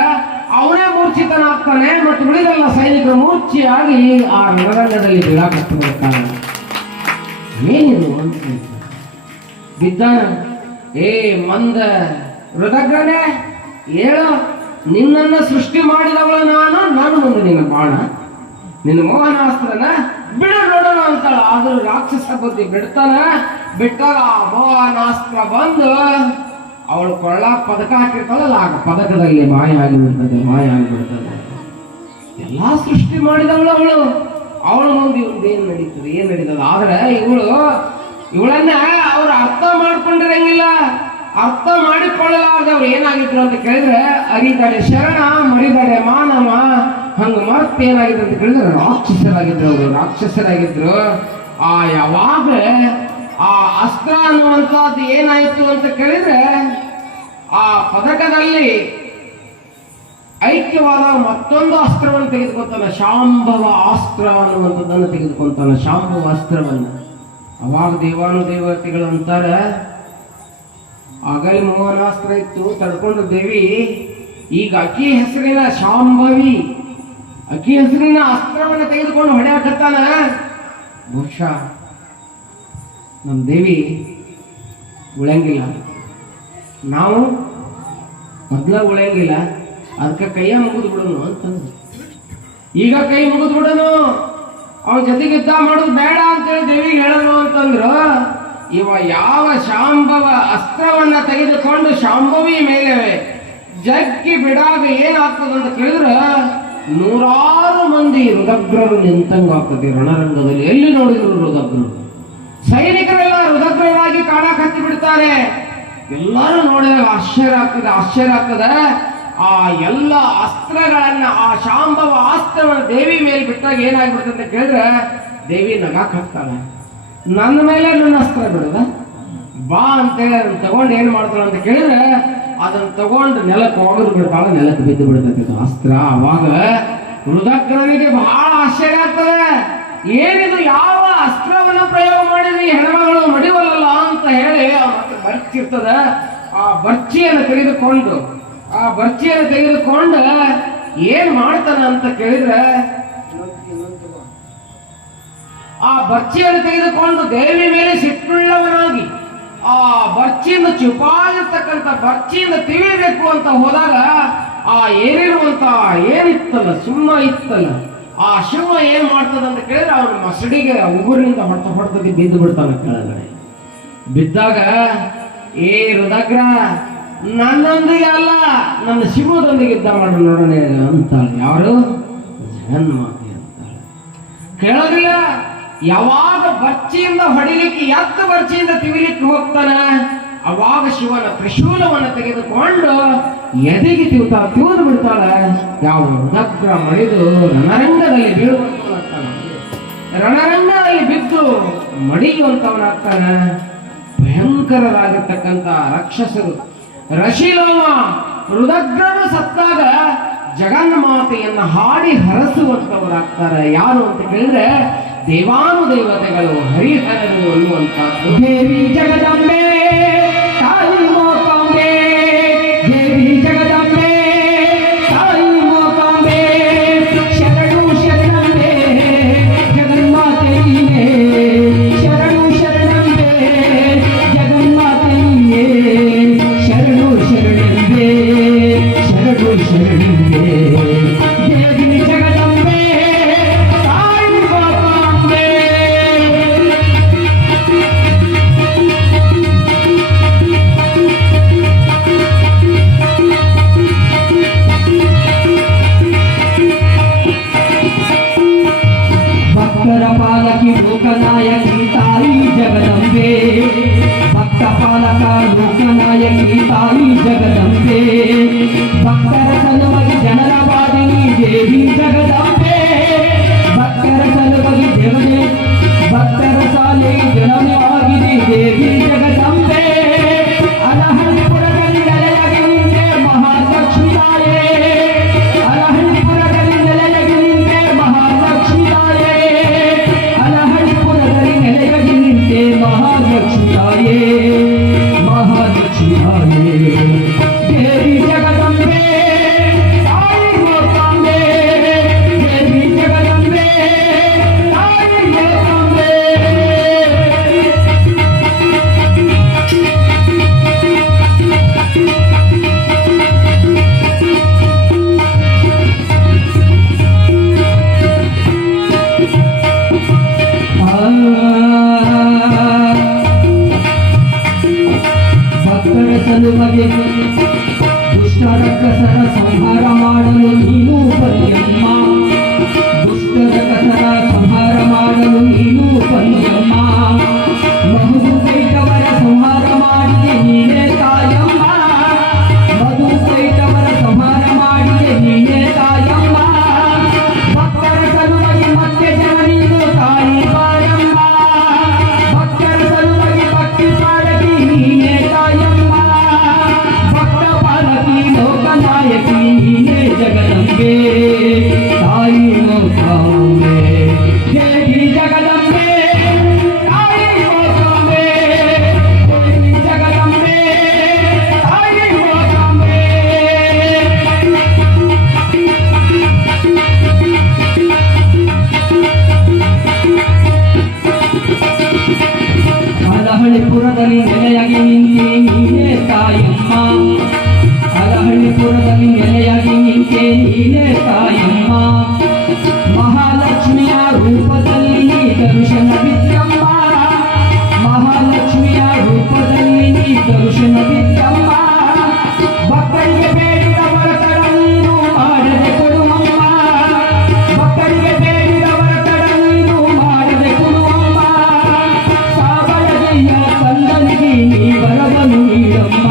ಅವನೇ ಮೂರ್ಛಿತನಾಗ್ತಾನೆ. ಮತ್ತು ಉಳಿದೆಲ್ಲ ಸೈನಿಕರು ಮೂರ್ಛೆಯಾಗಿ ಆ ರಣರಂಗದಲ್ಲಿ ಬೀಳಾಕತ್ತಿರ್ತಾನೆ. ಏನಿದು ಅಂತ ಬಿದ್ದಾನ. ಏ ಮಂದ ರುದಗ್ರನೇ, ಹೇಳೋ, ನಿನ್ನನ್ನು ಸೃಷ್ಟಿ ಮಾಡಿದವಳು ನಾನು ಮುಂದೆ ನಿನ್ನ ಬಾಣ, ನಿನ್ನ ಮೋಹನಾಸ್ತ್ರನ ಬಿಡು ನೋಡೋಣ ಅಂತಾಳ. ಆದ್ರೂ ರಾಕ್ಷಸ ಬುದ್ಧಿ ಬಿಟ್ಟಾಗ ಆ ಮೋಹನಾಸ್ತ್ರ ಬಂದು ಅವಳು ಕೊಳ್ಳಾಗ ಪದಕ ಹಾಕಿರ್ತಾಳಲ್ಲ, ಆಗ ಪದಕದಲ್ಲಿ ಮಾಯ ಆಗಿಬಿಡ್ತದೆ. ಎಲ್ಲಾ ಸೃಷ್ಟಿ ಮಾಡಿದವಳು ಅವಳು ಮುಂದೆ ಏನ್ ನಡೀತದೆ. ಆದ್ರೆ ಇವಳನ್ನ ಅವ್ರು ಅರ್ಥ ಮಾಡ್ಕೊಂಡಿರಂಗಿಲ್ಲ. ಅರ್ಥ ಮಾಡಿಕೊಳ್ಳಲಾರ್ದವ್ರು ಏನಾಗಿದ್ರು ಅಂತ ಕೇಳಿದ್ರೆ, ಅರಿದಡೆ ಶರಣ ಮರಿದಡೆ ಮಾನವ, ಹಂಗ ಮತ್ತೇನಾಗಿದ್ರು ಅಂತ ಕೇಳಿದ್ರೆ ರಾಕ್ಷಸರಾಗಿದ್ರು. ಆ ಯಾವಾಗ ಆ ಅಸ್ತ್ರ ಅನ್ನುವಂಥದ್ದು ಏನಾಯ್ತು ಅಂತ ಕೇಳಿದ್ರೆ, ಆ ಪದಕದಲ್ಲಿ ಐಕ್ಯವಾದ ಮತ್ತೊಂದು ಅಸ್ತ್ರವನ್ನು ತೆಗೆದುಕೊಂತಾನೆ, ಶಾಂಭವ ಅಸ್ತ್ರ ಅನ್ನುವಂಥದ್ದನ್ನು ತೆಗೆದುಕೊಂತಾನೆ, ಶಾಂಭವ ಅಸ್ತ್ರವನ್ನು. ಅವಾಗ ದೇವಾನುದೇವತೆಗಳು ಅಂತಾರೆ, ಆಗಲಿ ಮೋಹನಾಸ್ತ್ರ ಇತ್ತು ತಡ್ಕೊಂಡು ದೇವಿ, ಈಗ ಅಕ್ಕಿ ಹೆಸರಿನ ಶಾಂಭವಿ, ಅಕ್ಕಿ ಹೆಸರಿನ ಅಸ್ತ್ರವನ್ನು ತೆಗೆದುಕೊಂಡು ಹೊಡೆಯಕತ್ತಾನ. ಬಹುಶಃ ನಮ್ಮ ದೇವಿ ಉಳಂಗಿಲ್ಲ, ನಾವು ಮೊದಲ ಉಳಂಗಿಲ್ಲ, ಅದಕ್ಕೆ ಕೈಯ ಮುಗಿದು ಬಿಡೋನು ಅಂತಂದ್ರು. ಈಗ ಕೈ ಮುಗಿದು ಬಿಡೋನು, ಅವನ ಜೊತೆಗೆ ಯುದ್ಧ ಮಾಡೋದು ಬೇಡ ಅಂತೇಳಿ ದೇವಿಗೆ ಹೇಳೋನು ಅಂತಂದ್ರು. ಇವ ಯಾವ ಶಾಂಭವ ಅಸ್ತ್ರವನ್ನ ತೆಗೆದುಕೊಂಡು ಶಾಂಭವಿ ಮೇಲೆ ಜಗ್ಗಿ ಬಿಡಾಗ ಏನಾಗ್ತದಂತ ಕೇಳಿದ್ರೆ ನೂರಾರು ಮಂದಿ ರುದಗ್ರರು ನಿಂತಂಗಾಗ್ತದೆ ರಣರಂಗದಲ್ಲಿ. ಎಲ್ಲಿ ನೋಡಿದ್ರು ರುದಗ್ರರು, ಸೈನಿಕರೆಲ್ಲ ರುದಗ್ರರಾಗಿ ಕಾಣಕತ್ತಿ ಬಿಡ್ತಾರೆ. ಎಲ್ಲರೂ ನೋಡಿದಾಗ ಆಶ್ಚರ್ಯ ಆಗ್ತದೆ. ಆ ಎಲ್ಲ ಅಸ್ತ್ರಗಳನ್ನ, ಆ ಶಾಂಭವ ಅಸ್ತ್ರವನ್ನ ದೇವಿ ಮೇಲೆ ಬಿಟ್ಟಾಗ ಏನಾಗ್ಬಿಡ್ತದೆ ಅಂತ ಕೇಳಿದ್ರೆ ದೇವಿ ನಗಾಕ್ ಹಾಕ್ತಾಳೆ. ನನ್ನ ಮೇಲೆ ನನ್ನ ಅಸ್ತ್ರ ಬಿಡದ ಬಾ ಅಂತೇಳಿ ಅದನ್ನ ತಗೊಂಡು ಏನ್ ಮಾಡ್ತಾಳೆ ಅಂತ ಕೇಳಿದ್ರೆ ಅದನ್ನ ತಗೊಂಡು ನೆಲಕ್ಕೆ ಒಗದು ಬಿಡ್ತಾಳೆ, ನೆಲಕ್ಕೆ ಬಿದ್ದು ಬಿಡ್ತದೆ ಅಸ್ತ್ರ. ಅವಾಗ ರುದಗ್ರನಿಗೆ ಬಹಳ ಆಶ್ಚರ್ಯ ಆಗ್ತದೆ. ಏನಿದು, ಯಾವ ಅಸ್ತ್ರವನ್ನ ಪ್ರಯೋಗ ಮಾಡಿದ್ರಿ, ಹೆಣ್ಮಗಳು ಮಡಿವಲ್ಲ ಅಂತ ಹೇಳಿ ಅವನ ಬರ್ಚಿರ್ತದ. ಆ ಬರ್ಚಿಯನ್ನು ತೆಗೆದುಕೊಂಡು ಏನ್ ಮಾಡ್ತಾನ ಅಂತ ಕೇಳಿದ್ರೆ ಆ ಬರ್ಚಿಯನ್ನು ತೆಗೆದುಕೊಂಡು ದೇವಿ ಮೇಲೆ ಸಿಟ್ಟುಳ್ಳವನಾಗಿ ಆ ಬರ್ಚಿಯಿಂದ ಚುಪಾಗಿರ್ತಕ್ಕಂಥ ಬರ್ಚಿಯಿಂದ ತಿಳಿಬೇಕು ಅಂತ ಹೋದಾಗ ಆ ಏನಿತ್ತಲ್ಲ ಸಿಂಹ ಇತ್ತಲ್ಲ, ಆ ಶಿವ ಏನ್ ಮಾಡ್ತದಂತ ಕೇಳಿದ್ರೆ ಅವನ ಮಸಡಿಗೆ ಉಗುರಿನಿಂದ ಹೊಡೆದು ಬಿದ್ದು ಬಿಡ್ತಾನ ಕೆಳಗಡೆ. ಬಿದ್ದಾಗ ಏ ರುದಗ್ರ, ನನ್ನೊಂದಿಗೆ ಅಲ್ಲ ನನ್ನ ಶಿವದೊಂದಿಗೆ ಯುದ್ಧ ಮಾಡಿ ನೋಡೋಣ ಅಂತಾಳೆ. ಯಾರು? ಜಗನ್ಮಾತೆ ಅಂತಾಳೆ. ಕೇಳೋದಿಲ್ಲ. ಯಾವಾಗ ಬರ್ಚಿಯಿಂದ ಹೊಡಿಲಿಕ್ಕೆ ಬರ್ಚಿಯಿಂದ ತಿವಿಲಿಕ್ಕೆ ಹೋಗ್ತಾನ, ಅವಾಗ ಶಿವನ ತ್ರಿಶೂಲವನ್ನು ತೆಗೆದುಕೊಂಡು ಎದೆಗೆ ತಿವಿದು ಬಿಡ್ತಾಳೆ. ಯಾವ ರುದಗ್ರ ಮಡಿದು ರಣರಂಗದಲ್ಲಿ ಬೀಳುವಂತವನಾಗ್ತಾನ, ರಣರಂಗದಲ್ಲಿ ಬಿದ್ದು ಮಡಿಯುವಂತವನಾಗ್ತಾನ. ಭಯಂಕರರಾಗಿರ್ತಕ್ಕಂಥ ರಾಕ್ಷಸರು ರಶಿಲೋಮ ರುದಗ್ರನು ಸತ್ತಾಗ ಜಗನ್ಮಾತೆಯನ್ನ ಹಾಡಿ ಹರಸುವಂತವರಾಗ್ತಾರೆ. ಯಾರು ಅಂತ ಕೇಳಿದ್ರೆ ದೇವಾನುದೇವತೆಗಳು, ಹರಿಹರರು ಅನ್ನುವಂಥದ್ದು. ದೇವಿ ಜಗದಂಬೆ ತಾಯಿ ಮೋಕಾಂಬೆ, ದೇವಿ ಜಗದಂಬೆ ತಾಯಿ ಮೋಕಾಂಬೆ, ಶರಣು ಶರಣಂಬೆ ಜಗನ್ಮಾತೆಯೇ, ಶರಣು ಶರಣಂಬೆ ಜಗನ್ಮಾತೆಯೇ, ಶರಣು ಶರಣಂಬೆ ಶರಣು ಶರಣಂಬೆ, ದೇವಿ ಜಗದಂಬೆ ತಾಯಿ ಮೋಕಾಂಬೆ. ಭಕ್ತರ ಪಾಲಕಿ ಲೋಕನಾಯಕಿ ತಾಯಿ ಜಗದಂಬೆ, ಭಕ್ತ ಪಾಲಕ ಲೋಕನಾಯಕಿ ತಾಯಿ ಜಗದಂಬೆ, ಭಕ್ತರ ಸಲುವಾಗಿ ಜನರ ಬಾದಿನಿ ದೇವಿ ಜಗದಂಬೆ, ಭಕ್ತರ ಸಲುವಾಗಿ ದೇವತೆ ಭಕ್ತರ ಸಾಲೆ ಜನನೇ ಆಗಿದೆ ದೇವಿ ಜಗದಂಬೆ. ಅಲಹರಿಪುರದಲ್ಲಿ ನೆಲೆಯಾಗಿ ನಿಂತೆ ಮಹಾಲಕ್ಷ್ಮಿ ತಾಯೇ, ಅಲಹರಿಪುರದಲ್ಲಿ ನೆಲೆಯಾಗಿ ನಿಂತೆ ಮಹಾಲಕ್ಷ್ಮಿ ತಾಯೇ, ಅಲಹರಿಪುರದಲ್ಲಿ ನೆಲೆಯಾಗಿ ನಿಂತೆ ಮಹಾಲಕ್ಷ್ಮಿ ತಾಯೇ, ಮಹಾಲಕ್ಷ್ಮಿ ತಾಯೇ, ದೇವಿ ಜಗದಂಬೆ ತಾಯಿ ಮೋಕಾಂಬೆ, ದೇವಿ ಜಗದಂಬೆ ತಾಯಿ ಮೋಕಾಂಬೆ. ಅರಹಳ್ಳಿಪುರದಲ್ಲಿ ನೆಲೆಯಾಗಿ ನಿಂತೆ ನೀನೇ ತಾಯಮ್ಮ ಅರಹಳ್ಳಿಪುರದಲ್ಲಿ ನೆಲೆಯಾಗಿ ನಿಂತೆ ನೀನೇ ತಾಯಮ್ಮ ಮಹಾಲಕ್ಷ್ಮಿಯ ರೂಪದಲ್ಲಿ ನೀ ದರ್ಶನವಿದ್ದಮ್ಮ ಮಹಾಲಕ್ಷ್ಮಿಯ ರೂಪದಲ್ಲಿ ನೀ ದರ್ಶನವಿದ್ದಮ್ಮ ಭಕ್ತರಿಗೆ ಬೇಡಿದ ವರತಡ ನೀನು ಮಾಡದೆ ಕೊಡುವಮ್ಮ ಭಕ್ತರಿಗೆ ಬೇಡಿದ ವರತಡ ನೀನು ಮಾಡದೆ ಕೊಡುವಮ್ಮ ಸಾವಳಗೆಯ ಕಂದನಿಗೆ ನೀ ವರವನ್ನು ನೀಡಮ್ಮ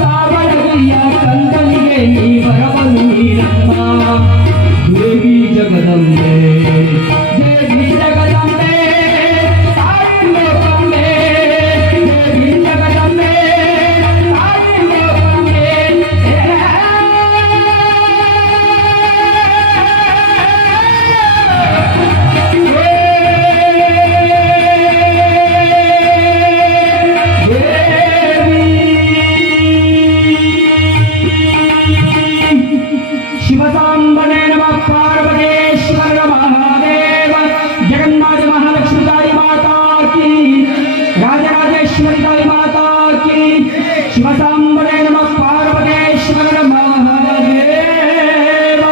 ಸಾವಳಗೆಯ ಕಂದನಿಗೆ ನೀ ವರವನ್ನು ನೀಡಮ್ಮ ದೇವಿ ಜಗದಂಬೆ ದೇವಿ ಜಗದಂಬೆ ತಾಯಿಯೇ ಬಂದೆ ದೇವಿ ಜಗದಂಬೆ ತಾಯಿಯೇ ಬಂದೆ ಶಿವಸಾಂಬನೇ ನಮಃ ಪಾರ್ವತೇಶ್ವರ ಮಹಾದೇವ ಜಗನ್ಮಾತೆ ಮಹಾಲಕ್ಷ್ಮಿ ತಾಯಿ ಮಾತಾ ಕಿ ರಾಜರಾಜೇಶ್ವರಿ ತಾಯಿ ಮಾತಾ ಕಿ ಶಿವಸಾಂಬನೇ ನಮಃ ಪಾರ್ವತೇಶ್ವರ ಮಹಾದೇವ.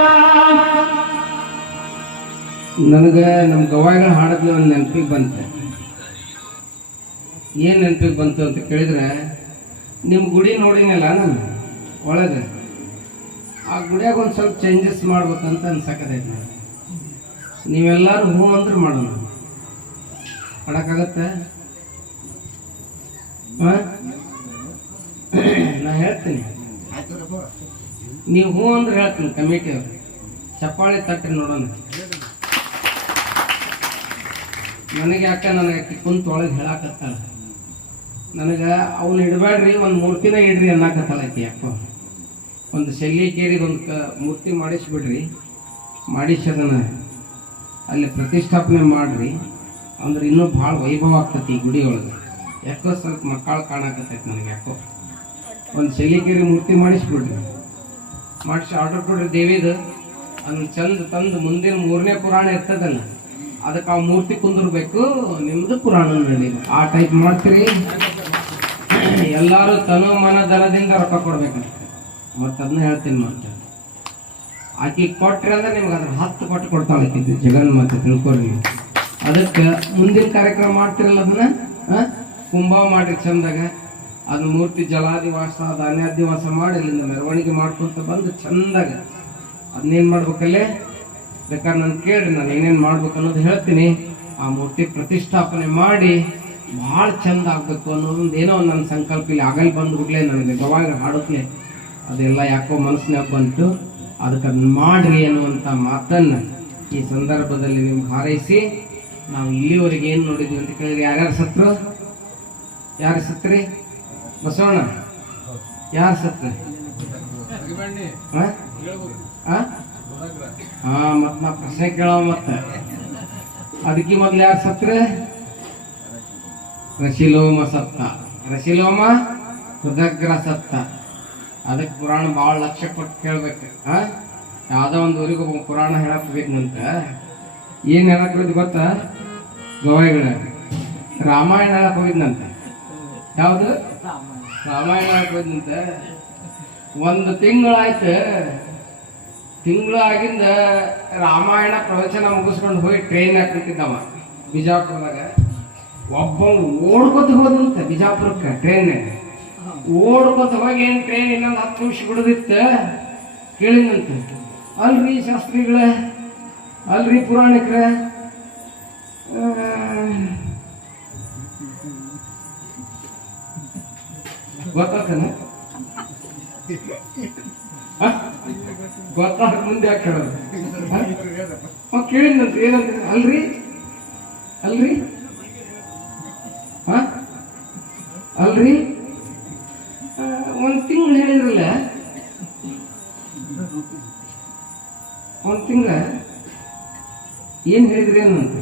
ನನಗೆ ನಮ್ಮ ಗವಾಯಿಗಳ ಹಾಡೋದು ಒಂದು ನೆನಪಿಗೆ ಬಂತು. ಏನು ನೆನಪಿಗೆ ಬಂತು ಅಂತ ಕೇಳಿದ್ರೆ, ನಿಮ್ಮ ಗುಡಿ ನೋಡಿನಲ್ಲ ನಾನು ಒಳಗೆ, ಆ ಗುಡಿಯಾಗ ಒಂದು ಸ್ವಲ್ಪ ಚೇಂಜಸ್ ಮಾಡ್ಬೇಕಂತ ಅನ್ಸಕತೈತಿ ನಾನು. ನೀವೆಲ್ಲರೂ ಹ್ಞೂ ಅಂದ್ರೆ ಮಾಡೋಣ. ಮಾಡಕ್ಕಾಗತ್ತೆ? ನಾ ಹೇಳ್ತೀನಿ, ನೀವು ಹ್ಞೂ ಅಂದ್ರೆ ಹೇಳ್ತೀನಿ. ಕಮಿಟಿ ಅವ್ರು ಚಪ್ಪಾಳಿ ತಟ್ಟಿ ನೋಡೋಣ. ನನಗೆ ನನಗೆ ಕುಂತ ಒಳಗೆ ಹೇಳಾಕತ್ತಾಳ, ನನಗೆ ಅವ್ನು ಇಡಬೇಡ್ರಿ, ಒಂದು ಮೂರ್ತಿನ ಇಡ್ರಿ ಅನ್ನಕತ್ತಾಳ ಆಕಿ. ಅಪ್ಪ ಒಂದು ಶೆಲ್ಲಿ ಕೇರಿ ಒಂದು ಮೂರ್ತಿ ಮಾಡಿಸ್ಬಿಡ್ರಿ, ಮಾಡಿಸಿ ಅದನ್ನು ಅಲ್ಲಿ ಪ್ರತಿಷ್ಠಾಪನೆ ಮಾಡಿರಿ ಅಂದ್ರೆ ಇನ್ನೂ ಭಾಳ ವೈಭವ ಆಗ್ತೈತಿ ಈ ಗುಡಿ ಒಳಗೆ. ಯಾಕೋ ಸ್ವಲ್ಪ ಮಕ್ಕಳು ಕಾಣಕತ್ತೈತಿ ನನಗೆ. ಯಾಕೋ ಒಂದು ಶೆಲ್ಲಿಕೇರಿ ಮೂರ್ತಿ ಮಾಡಿಸ್ಬಿಡ್ರಿ, ಮಾಡಿಸಿ ಆರ್ಡರ್ ಕೊಡ್ರಿ ದೇವಿದು. ಅದನ್ನ ಚಂದ ತಂದು ಮುಂದಿನ 3ನೇ ಪುರಾಣ ಇರ್ತದಲ್ಲ, ಅದಕ್ಕೆ ಆ ಮೂರ್ತಿ ಕುಂದಿರ್ಬೇಕು, ನಿಮ್ದು ಪುರಾಣ ನಡಿ. ಆ ಟೈಪ್ ಮಾಡ್ತೀರಿ. ಎಲ್ಲರೂ ತನು ಮನ ಧನದಿಂದ ರೊಕ್ಕ ಕೊಡ್ಬೇಕಂತ ಮತ್ತೆ ಅದನ್ನ ಹೇಳ್ತೀನಿ. ಮತ್ತೆ ಆಕಿ ಕೊಟ್ರಿ ಅಂದ್ರೆ ನಿಮ್ಗೆ ಅದ್ರ 10 ಪಟ್ಟು ಕೊಡ್ತಾಳೆ ಆಕಿದ್ದು ಜಗನ್ಮಾತೆ, ತಿಳ್ಕೊರಿ ನೀವು. ಅದಕ್ಕೆ ಮುಂದಿನ ಕಾರ್ಯಕ್ರಮ ಮಾಡ್ತಿರಲ್ಲ ಅದನ್ನ ಕುಂಭ ಮಾಡ್ರಿ ಚಂದಾಗ. ಅದನ್ನ ಮೂರ್ತಿ ಜಲಾದಿವಾಸ ಧಾನ್ಯಾದಿವಾಸ ಮಾಡಿ ಇಲ್ಲಿಂದ ಮೆರವಣಿಗೆ ಮಾಡ್ಕೊಂತ ಬಂದು ಚಂದಾಗ ಅದನ್ನೇನು ಮಾಡ್ಬೇಕಲ್ಲೇ ಬೇಕಾದ್ರೆ ನಾನು ಕೇಳ್ರಿ, ನಾನು ಏನೇನು ಮಾಡ್ಬೇಕು ಅನ್ನೋದು ಹೇಳ್ತೀನಿ. ಆ ಮೂರ್ತಿ ಪ್ರತಿಷ್ಠಾಪನೆ ಮಾಡಿ ಭಾಳ ಚಂದ ಆಗ್ಬೇಕು ಅನ್ನೋದೊಂದು ಏನೋ ನನ್ನ ಸಂಕಲ್ಪ ಇಲ್ಲಿ ಆಗಲ್ ಬಂದ್ಬಿಡ್ಲೆ ನನಗೆ ಗವಾಗ ಹಾಡುತ್ತಲೇ ಅದೆಲ್ಲ ಯಾಕೋ ಮನಸ್ಸಿನಾಗ ಬಂತು. ಅದಕ್ಕೆ ಅದನ್ನ ಮಾಡ್ರಿ ಅನ್ನುವಂಥ ಮಾತನ್ನು ಈ ಸಂದರ್ಭದಲ್ಲಿ ನಿಮ್ಗೆ ಹಾರೈಸಿ, ನಾವು ಇಲ್ಲಿವರೆಗೆ ಏನು ನೋಡಿದ್ವಿ ಅಂತ ಕೇಳಿದ್ರೆ, ಯಾರ್ಯಾರು ಸತ್ರು? ಯಾರು ಸತ್ರಿ? ಬಸವಣ್ಣ ಯಾರು ಸತ್ರಿ? ಮತ್ ನಾ ಪ್ರಶ್ನೆ ಕೇಳೋ ಮತ್ತೆ ಅದಕ್ಕೆ ಮೊದ್ಲು ಯಾರು ಸತ್ರೆ? ರಶಿಲೋಮ ಸತ್ತ, ರಶಿಲೋಮ ಹೃದಗ್ರ ಸತ್ತ. ಅದಕ್ಕೆ ಪುರಾಣ ಭಾಳ ಲಕ್ಷ್ಯ ಕೊಟ್ಟು ಕೇಳ್ಬೇಕು. ಯಾವ್ದೋ ಒಂದು ಊರಿಗೆ ಒಬ್ಬ ಪುರಾಣ ಹೇಳಕ್ ಹೋಗಿದ್ನಂತ. ಏನ್ ಹೇಳಕ್ ಹೋಗಿದ್ ಗೊತ್ತಾ? ಗವಾಯಿಗಳ ರಾಮಾಯಣ ಹೇಳಕ್ ಹೋಗಿದ್ನಂತ. ಯಾವ್ದು? ರಾಮಾಯಣ ಹೇಳಕ್ ಹೋಗಿದ್ನಂತ. 1 ತಿಂಗಳಾಯ್ತು. ತಿಂಗಳು ಆಗಿಂದ ರಾಮಾಯಣ ಪ್ರವಚನ ಮುಗಿಸ್ಕೊಂಡು ಹೋಗಿ ಟ್ರೈನ್ ಹಾಕ್ಬಿಟ್ಟಿದ್ದವ ಬಿಜಾಪುರದಾಗ. ಒಬ್ಬ ಓಡ್ಕೊತ ಹೋದಂತೆ ಬಿಜಾಪುರಕ್ಕೆ ಟ್ರೈನ್ನಾಗ. ಓಡ್ಕೊತ ಹೋಗಿ ಏನು ಟ್ರೈನ್ ಇನ್ನೊಂದು 10 ನಿಮಿಷ ಬಿಡದಿತ್ತ. ಕೇಳಿದಂತೆ, ಅಲ್ರಿ ಶಾಸ್ತ್ರಿಗಳ, ಅಲ್ರಿ ಪುರಾಣಿಕ್ರ, ಗೊತ್ತಾಗ್ತಾನ? ಗೊತ್ತಾಗ ಮುಂದೆ ಯಾಕೆ ಹೇಳೋದು? ಕೇಳಿದಂತ ಏನಂತ? ಅಲ್ರಿ ಅಲ್ರಿ ಅಲ್ರಿ 1 ತಿಂಗಳು ಹೇಳಿದ್ರಲ್ಲ, 1 ತಿಂಗಳ ಏನ್ ಹೇಳಿದ್ರಿ ಅನ್ನಂತ.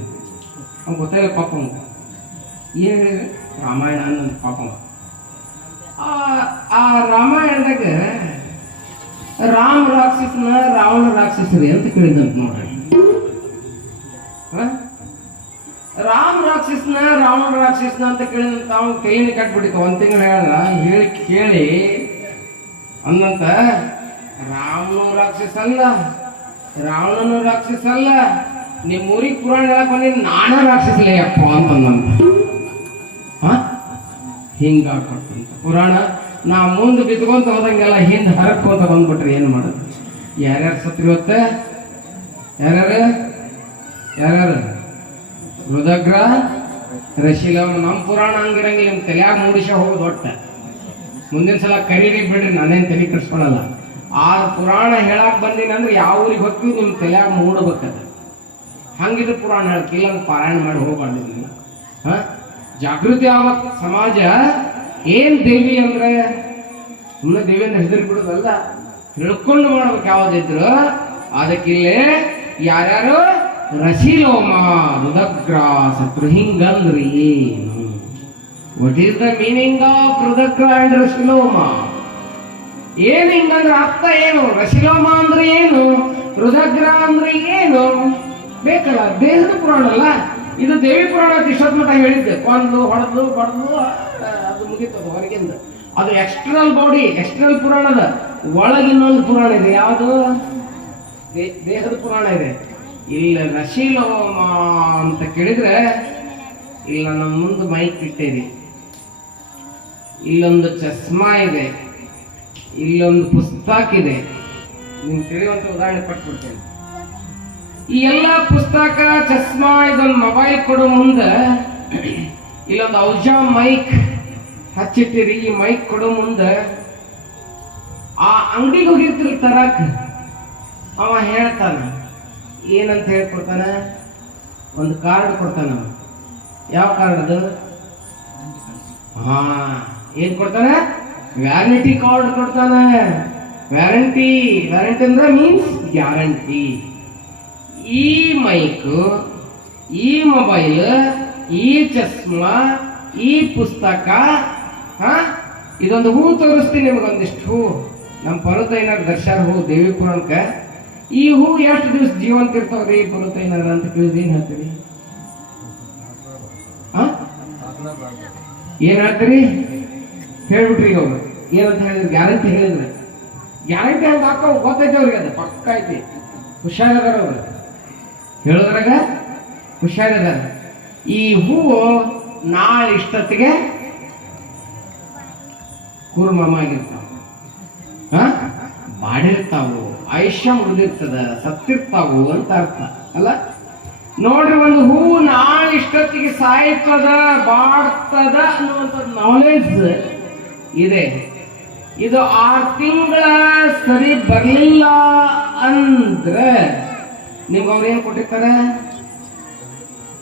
ಅವ್ನು ಗೊತ್ತಾಗ ಪಾಪ ಏನ್ ಹೇಳಿದ್ರಿ? ರಾಮಾಯಣ ಅನ್ನಂತ ಪಾಪ. ಆ ರಾಮಾಯಣದಾಗ ರಾಮ ರಾಕ್ಷಸನ ರಾವಣ ರಾಕ್ಷಸರಿ ಅಂತ ಕೇಳಿದಂತ ನೋಡ್ರಿ. ರಾಮ್ ರಾಕ್ಷಸನ ರಾವಣ ರಾಕ್ಷಸನ ಅಂತ ಕೇಳಿದಂತ ಅವ್ನು ಕೈನ ಕಟ್ಬಿಟ್ಟಿತ್ತು. 1 ತಿಂಗಳು ಹೇಳಿ ಕೇಳಿ ಅನ್ನಂತ ರಾಮನು ರಾಕ್ಷಸ ಅಲ್ಲ, ರಾವಣನು ರಾಕ್ಷಸ ಅಲ್ಲ, ನಿಮ್ಮ ಊರಿಗೆ ಪುರಾಣ ಹೇಳಕ್ ಬಂದಿ ನಾನ ರಾಕ್ಷಸಲೇ ಅಪ್ಪ ಅಂತಂದಂತ. ಹಿಂಗಾಗ್ಬಿಟ್ಟಂತ ಪುರಾಣ. ನಾ ಮುಂದೆ ಬಿದ್ಕೊಂತ ಹೋದಂಗೆಲ್ಲ ಹಿಂದೆ ಹರಕೋತ ಬಂದ್ಬಿಟ್ರಿ ಏನ್ ಮಾಡೋದು? ಯಾರ್ಯಾರು ಸತ್ರಿ ಇವತ್ತ? ಯಾರ್ಯಾರು ರುದಗ್ರ ರಶಿಲವ್. ನಮ್ಮ ಪುರಾಣ ಹಂಗಿರಂಗಿಲ್ಲ, ನಿಮ್ ತಲೆಯಾಗ ಮೂಡಿಸ ಹೋಗುದು ಒಟ್ಟ. ಮುಂದಿನ ಸಲ ಕರೀರಿ ಬಿಡ್ರಿ, ನಾನೇನ್ ತಲೆ ಕೆಡಿಸ್ಕೊಳಲ್ಲ. ಆ ಪುರಾಣ ಹೇಳಕ್ ಬಂದಿನ ಅಂದ್ರೆ ಯಾವ ಊರಿಗೆ ಹೋಗ್ತೀವಿ ನಿಮ್ ತಲೆಯಾಗ ಮೂಡಬೇಕದ. ಹಂಗಿದ್ರೆ ಪುರಾಣ ಹೇಳಕ್ಕಿಲ್ಲ, ಅದು ಪಾರಾಯಣ ಮಾಡಿ ಹೋಗ್ಬಾರ್ದು. ಜಾಗೃತಿ ಆಗ್ಬೇಕು ಸಮಾಜ. ಏನ್ ದೇವಿ ಅಂದ್ರೆ ಸುಮ್ಮನೆ ದೇವಿ ಅಂದ್ರೆ ಹೆದರಿ ಬಿಡುದಲ್ಲ, ತಿಳ್ಕೊಂಡು ಮಾಡ್ಬೇಕು ಯಾವ್ದಿದ್ರು. ಅದಕ್ಕಿಲ್ಲೇ ಯಾರ್ಯಾರು ರಶಿಲೋಮ ರುದಗ್ರಾಸ ಹಿಂಗಂದ್ರಿ ಏನು? What is the meaning of ರುದಗ್ರ ಅಂಡ್ ರಶಿಲೋಮ? ಏನ್ ಹಿಂಗಂದ್ರೆ ಅರ್ಥ ಏನು? ರಶಿಲೋಮ ಅಂದ್ರೆ ಏನು, ರುದಗ್ರ ಅಂದ್ರೆ ಏನು ಬೇಕಲ್ಲ. ದೇಹದ ಪುರಾಣ ಅಲ್ಲ ಇದು, ದೇವಿ ಪುರಾಣ ಇಷ್ಟೊತ್ ಮಟ್ಟ ಹೇಳಿದ್ದೆ. ಕೊಂದು ಹೊಡೆದು ಬಡ್ದು ಅದು ಮುಗಿತದ ಹೊರಗಿಂದ. ಅದು ಎಕ್ಸ್ಟರ್ನಲ್ ಬಾಡಿ, ಎಕ್ಸ್ಟರ್ನಲ್ ಪುರಾಣದ ಒಳಗಿನ್ನೊಂದು ಪುರಾಣ ಇದೆ. ಯಾವುದು? ದೇಹದ ಪುರಾಣ ಇದೆ. ಇಲ್ಲ ರಶಿಲೋಮ ಅಂತ ಕೇಳಿದ್ರೆ, ಇಲ್ಲ ನಮ್ಮ ಮುಂದೆ ಮೈಕ್ ಇಟ್ಟೇರಿ, ಇಲ್ಲೊಂದು ಚಸ್ಮಾ ಇದೆ, ಇಲ್ಲೊಂದು ಪುಸ್ತಕ ಇದೆ. ನಿಮ್ಗೆ ತಿಳಿಯುವಂತ ಉದಾಹರಣೆ ಕೊಟ್ಬಿಡ್ತೇನೆ. ಈ ಎಲ್ಲ ಪುಸ್ತಕ, ಚಸ್ಮಾ, ಇದೊಂದು ಮೊಬೈಲ್ ಕೊಡೋ ಮುಂದೆ ಇಲ್ಲೊಂದು ಔಷಧ ಮೈಕ್ ಹಚ್ಚಿಟ್ಟಿರಿ. ಈ ಮೈಕ್ ಕೊಡೋ ಮುಂದೆ ಆ ಅಂಗಡಿಗೆ ಹೋಗಿರ್ತಿರಿ ತರಕ್, ಅವ ಹೇಳ್ತಾನ ಏನಂತ ಹೇಳ್ಕೊಡ್ತಾನ? ಒಂದು ಕಾರ್ಡ್ ಕೊಡ್ತಾನ. ಯಾವ ಕಾರ್ಡ್ ಅದು? ಏನ್ ಕೊಡ್ತಾನೆ? ವ್ಯಾರಂಟಿ ಕಾರ್ಡ್ ಕೊಡ್ತಾನೆ. ವ್ಯಾರಂಟಿ ಅಂದ್ರೆ ಮೀನ್ಸ್ ಗ್ಯಾರಂಟಿ. ಈ ಮೈಕ್, ಈ ಮೊಬೈಲ್, ಈ ಚಸ್ಮಾ, ಈ ಪುಸ್ತಕ, ಇದೊಂದು ಹೂ ತೋರಿಸ್ತೀನಿ ನಿಮಗೊಂದಿಷ್ಟು ಹೂ. ನಮ್ಮ ಪರ್ವತೈನಾರ ದರ್ಶನ ಹೂ ದೇವಿ ಪುರಾಣಕ್ಕ. ಈ ಹೂ ಎಷ್ಟು ದಿವಸ ಜೀವಂತ ಇರ್ತಾವ್ರಿ ಪರ್ವತೈನಾರ ಅಂತ ಕೇಳಿದ್ರೆ ಏನ್ ಹೇಳ್ತೀರಿ? ಏನ್ ಹೇಳ್ತೀರಿ? ಹೇಳ್ಬಿಟ್ರಿ ಈಗ ಅವ್ರು ಏನಂತ ಹೇಳಿದ್ರು? ಗ್ಯಾರಂಟಿ ಹೇಳಿದ್ರೆ. ಗ್ಯಾರಂಟಿ ಹಂಗ ಹಾಕೋ ಗೊತ್ತೈತೆ ಅವ್ರಿಗೆ, ಅದು ಪಕ್ಕ ಐತಿ. ಹುಷಾರದಾರ ಅವ್ರು ಹೇಳೋದ್ರಾಗ, ಹುಷಾರಿದಾರ. ಈ ಹೂವು ನಾಳೆ ಇಷ್ಟೊತ್ತಿಗೆ ಕೂರ್ಮಮ್ಮ ಆಗಿರ್ತಾವ, ಬಾಡಿರ್ತಾವು, ಆಯುಷ್ಯ ಮುಗಿದಿರ್ತದ, ಸತ್ತಿರ್ತಾವು ಅಂತ ಅರ್ಥ ಅಲ್ಲ. ನೋಡ್ರಿ, ಒಂದು ಹೂವು ನಾಳೆ ಇಷ್ಟೊತ್ತಿಗೆ ಸಾಯ್ತದ, ಬಾಡ್ತದ ಅನ್ನುವಂಥ ನಾಲೆಜ್ ಇದೆ. ಇದು 6 ತಿಂಗಳ ಸರಿ ಬರ್ಲಿಲ್ಲ ಅಂದ್ರೆ ನಿಮ್ಗೆ ಅವ್ರು ಏನ್ ಕೊಟ್ಟಿರ್ತಾರೆ?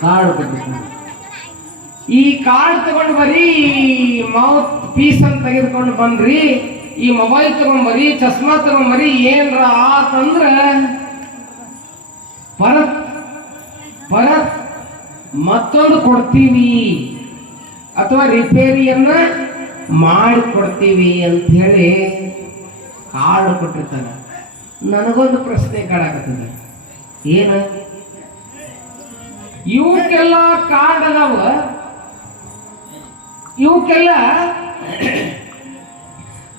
ಕಾರ್ಡ್ ಕೊಟ್ಟಿರ್ತಾರೆ. ಈ ಕಾರ್ಡ್ ತಗೊಂಡು ಬರೀ, ಮೌತ್ ಪೀಸ್ ಅಂತ ತೆಗೆದುಕೊಂಡು ಬಂದ್ರಿ, ಈ ಮೊಬೈಲ್ ತಗೊಂಡ್ಬರಿ, ಚಸ್ಮಾ ತಗೊಂಡ್ಬರಿ, ಏನ್ರ ಆತಂದ್ರ ಪರತ್ ಮತ್ತೊಂದು ಕೊಡ್ತೀವಿ ಅಥವಾ ರಿಪೇರಿಯನ್ನ ಮಾಡಿಕೊಡ್ತೀವಿ ಅಂತ ಹೇಳಿ ಕಾರ್ಡ್ ಕೊಟ್ಟಿರ್ತಾರೆ. ನನಗೊಂದು ಪ್ರಶ್ನೆ ಕಾಡಕತ್ತದ, ಏನು? ಇವಕ್ಕೆಲ್ಲ ಕಾರ್ಡ್ ಅದಾವ, ಇವಕ್ಕೆಲ್ಲ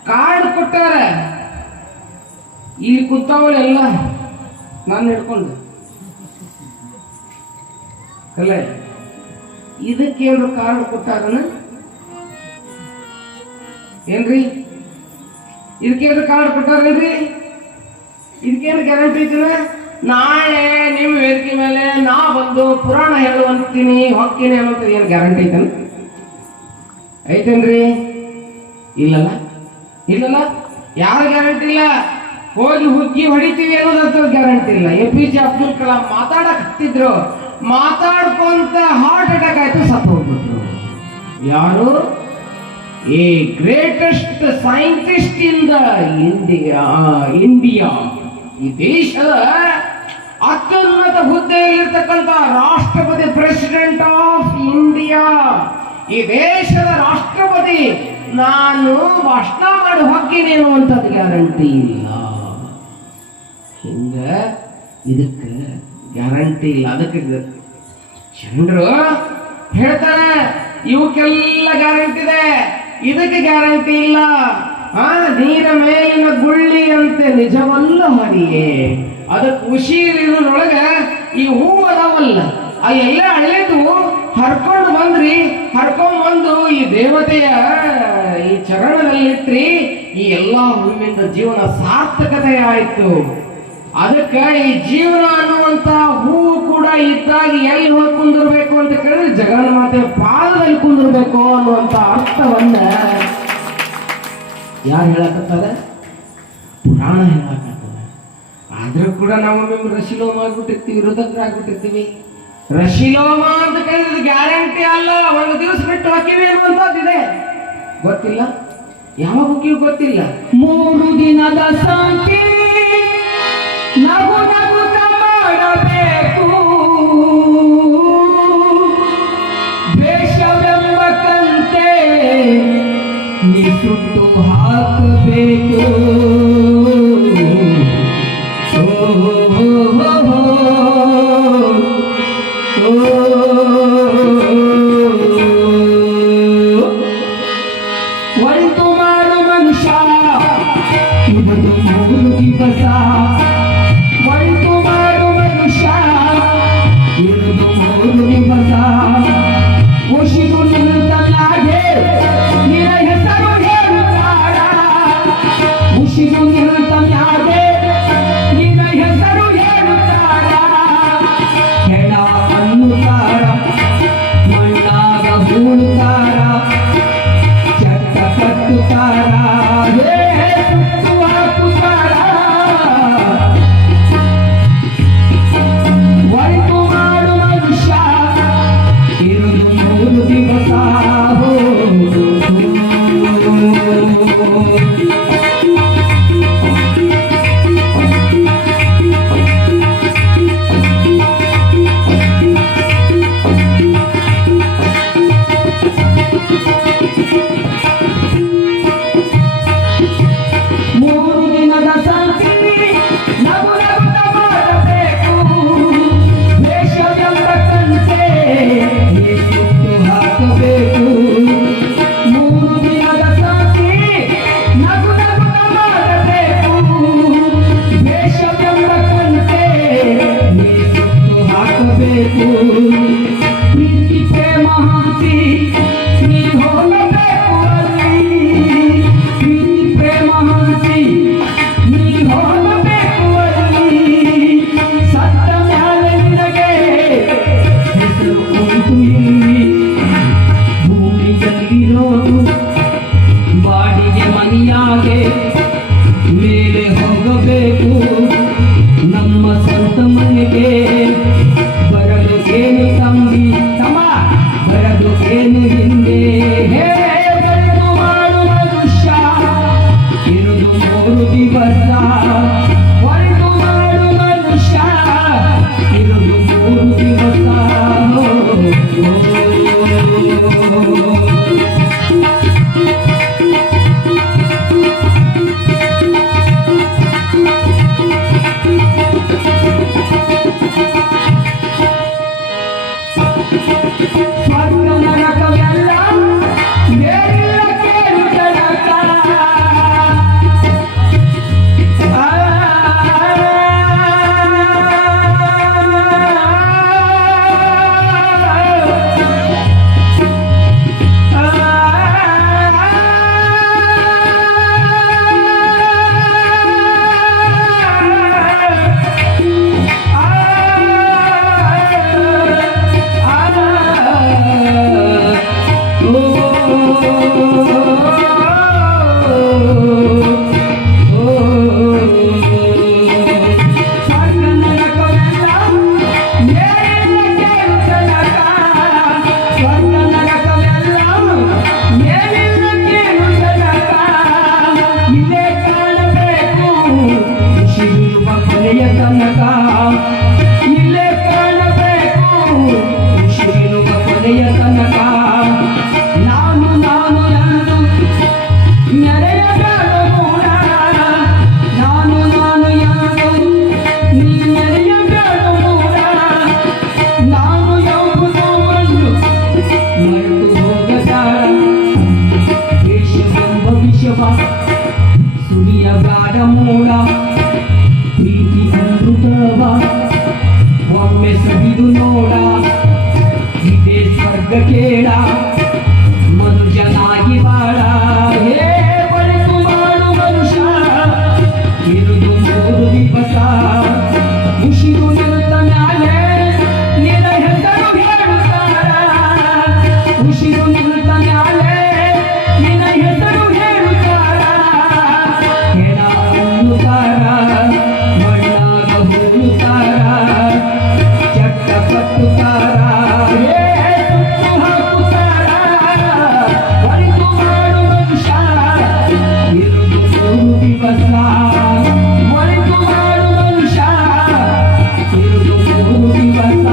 ಕಾರ್ಡ್ ಕೊಟ್ಟಾರ. ಇಲ್ಲಿ ಕೂತಾವಳೆಲ್ಲ ನಾನು ಹಿಡ್ಕೊಂಡು ಅಲ್ಲ, ಇದಕ್ಕೇನು ಕಾರ್ಡ್ ಕೊಟ್ಟಾರನ ಏನ್ರಿ? ಇದಕ್ಕೇನು ಕಾರ್ಡ್ ಕೊಟ್ಟಾರೇನ್ರಿ? ಇದಕ್ಕೇನು ಗ್ಯಾರಂಟಿ ಐತಿನ? ನಾಳೆ ನಿಮ್ಮ ವೇದಿಕೆ ಮೇಲೆ ನಾ ಬಂದು ಪುರಾಣ ಹೇಳುವಂತೀನಿ ಹೊಕ್ಕಿನಿ ಅನ್ನೋದು ಏನು ಗ್ಯಾರಂಟಿ ಐತನ? ಐತೇನ್ರಿ? ಇಲ್ಲಲ್ಲ, ಇಲ್ಲಲ್ಲ, ಯಾರು ಗ್ಯಾರಂಟಿ ಇಲ್ಲ. ಹೋಗಿ ಹುಗ್ಗಿ ಹೊಡಿತೀವಿ ಅನ್ನೋದಂತ ಗ್ಯಾರಂಟಿ ಇಲ್ಲ. APJ ಅಬ್ದುಲ್ ಕಲಾಂ ಮಾತಾಡಕ್ ಹತ್ತಿದ್ರು, ಮಾತಾಡ್ಕೊಂತ ಹಾರ್ಟ್ ಅಟ್ಯಾಕ್ ಆಯ್ತು, ಸತ್ತು ಹೋಗ್ಬಿಟ್ರು. ಯಾರು? A greatest scientist in the India. ಈ ದೇಶದ ಅತ್ಯುನ್ನತ ಹುದ್ದೆಯಲ್ಲಿರ್ತಕ್ಕಂಥ ರಾಷ್ಟ್ರಪತಿ, ಪ್ರೆಸಿಡೆಂಟ್ ಆಫ್ ಇಂಡಿಯಾ, ಈ ದೇಶದ ರಾಷ್ಟ್ರಪತಿ ನಾನು ಭಾಷಣ ಮಾಡಿ ಹೋಗ್ತೀನಿ ಅನ್ನುವಂಥದ್ದು ಗ್ಯಾರಂಟಿ ಇಲ್ಲ. ಹಿಂಗ ಇದಕ್ಕೆ ಗ್ಯಾರಂಟಿ ಇಲ್ಲ. ಅದಕ್ಕೆ ಜನರು ಹೇಳ್ತಾರೆ ಇವಕ್ಕೆಲ್ಲ ಗ್ಯಾರಂಟಿ ಇದೆ, ಇದಕ್ಕೆ ಗ್ಯಾರಂಟಿ ಇಲ್ಲ. ನೀರ ಮೇಲಿನ ಗುಳ್ಳಿಯಂತೆ ನಿಜವಲ್ಲ ಹರಿಯೇ, ಅದಕ್ಕೆ ಉಸಿರಿನೊಳಗ ಈ ಹೂವು ಅದಾವಲ್ಲ ಆ ಎಲ್ಲ ಹಳ್ಳಿದು ಹರ್ಕೊಂಡು ಬಂದ್ರಿ, ಹರ್ಕೊಂಡ್ ಬಂದು ಈ ದೇವತೆಯ ಈ ಚರಣದಲ್ಲಿಟ್ರಿ, ಈ ಎಲ್ಲಾ ಹೂವಿನಿಂದ ಜೀವನ ಸಾರ್ಥಕತೆ ಆಯ್ತು. ಅದಕ್ಕೆ ಈ ಜೀವನ ಅನ್ನುವಂತ ಹೂವು ಕೂಡ ಇದ್ದಾಗ ಎಲ್ಲಿ ಹೋಗಿ ಕುಂದಿರ್ಬೇಕು ಅಂತ ಕೇಳಿದ್ರೆ ಜಗನ್ಮಾತೆ ಪಾದದಲ್ಲಿ ಕುಂದಿರ್ಬೇಕು ಅನ್ನುವಂತ ಅರ್ಥವನ್ನ ಯಾರು ಹೇಳಕತ್ತದ? ಪುರಾಣ ಹೇಳಕತ್ತದ. ಆದ್ರೂ ಕೂಡ ನಾವು ನಿಮ್ಮ ರಶಿಲೋಮ ಆಗ್ಬಿಟ್ಟಿರ್ತೀವಿ, ಹೃದಯರಾಗ್ಬಿಟ್ಟಿರ್ತೀವಿ. ರಶಿಲೋಮ ಅಂತ ಕೇಳಿದ್ರೆ ಗ್ಯಾರಂಟಿ ಅಲ್ಲ, ಒಂದು ದಿವಸ ಬಿಟ್ಟು ಹಾಕಿವಿ ಅನ್ನುವಂಥದ್ದಿದೆ. ಗೊತ್ತಿಲ್ಲ, ಯಾವ ಬುಕ್ಕಿಗೂ ಗೊತ್ತಿಲ್ಲ. 3 ದಿನದ ಸಂಖ್ಯೆ ನಗು ನಗುತ್ತ ಮಾಡಬೇಕು, ದ್ವೇಷವೆಂಬ ಕಂತೆ ನೀ ಸುಟ್ಟು ಹಾಕಬೇಕು. ಒಳಿತು ಮಾಡು ಮನುಷ್ಯ ಇವತ್ತು 3 ದಿವಸ, ಒಳಿತು ಮಾಡು ಮನುಷ್ಯ ಇವತ್ತು 3 ದಿವಸ. ಉಸಿರು ನಿಲ್ತನಾಗೆ ನಿನ್ನ ಹೆಸರು ಹೇಳುತ್ತಾರ, ಉಸಿರು ನಿಲ್ತನಾಗೆ ಹಗ್ಗ ಕೇಳ ಮನುಜನಾಗಿ ಬಾಳ ಹೇ ಒಳಿತು ಮಾಡು ಮನುಷ್ಯ ಇರುದು 3 ದಿವಸ ಉಸಿರು ನಿಂತ ಮ್ಯಾಲೆ ನಿನ್ನ ಹೆಸರು ಹೇಳುತ್ತಾರ ಉಸಿರು ನಿಂತ ಮ್ಯಾಲೆ ನಿನ್ನ ಹೆಸರು ಹೇಳುತ್ತಾರ ಹೆಣ ಅನ್ನುತ್ತಾರ ಮಣ್ಣಾಗ ಹೂಳುತ್ತಾರ ಚಟ್ಟ ಕಟ್ಟುತ್ತಾರ ಹೇ ಸುತ್ತು ಹಾಕುತ್ತಾರ ಒಳಿತು ಮಾಡು ಮನುಷ್ಯ ಇರುದು 3 ದಿವಸ ಒಳಿತು ಮಾಡು ಮನುಷ್ಯ ಇರುದು 3 ದಿವಸ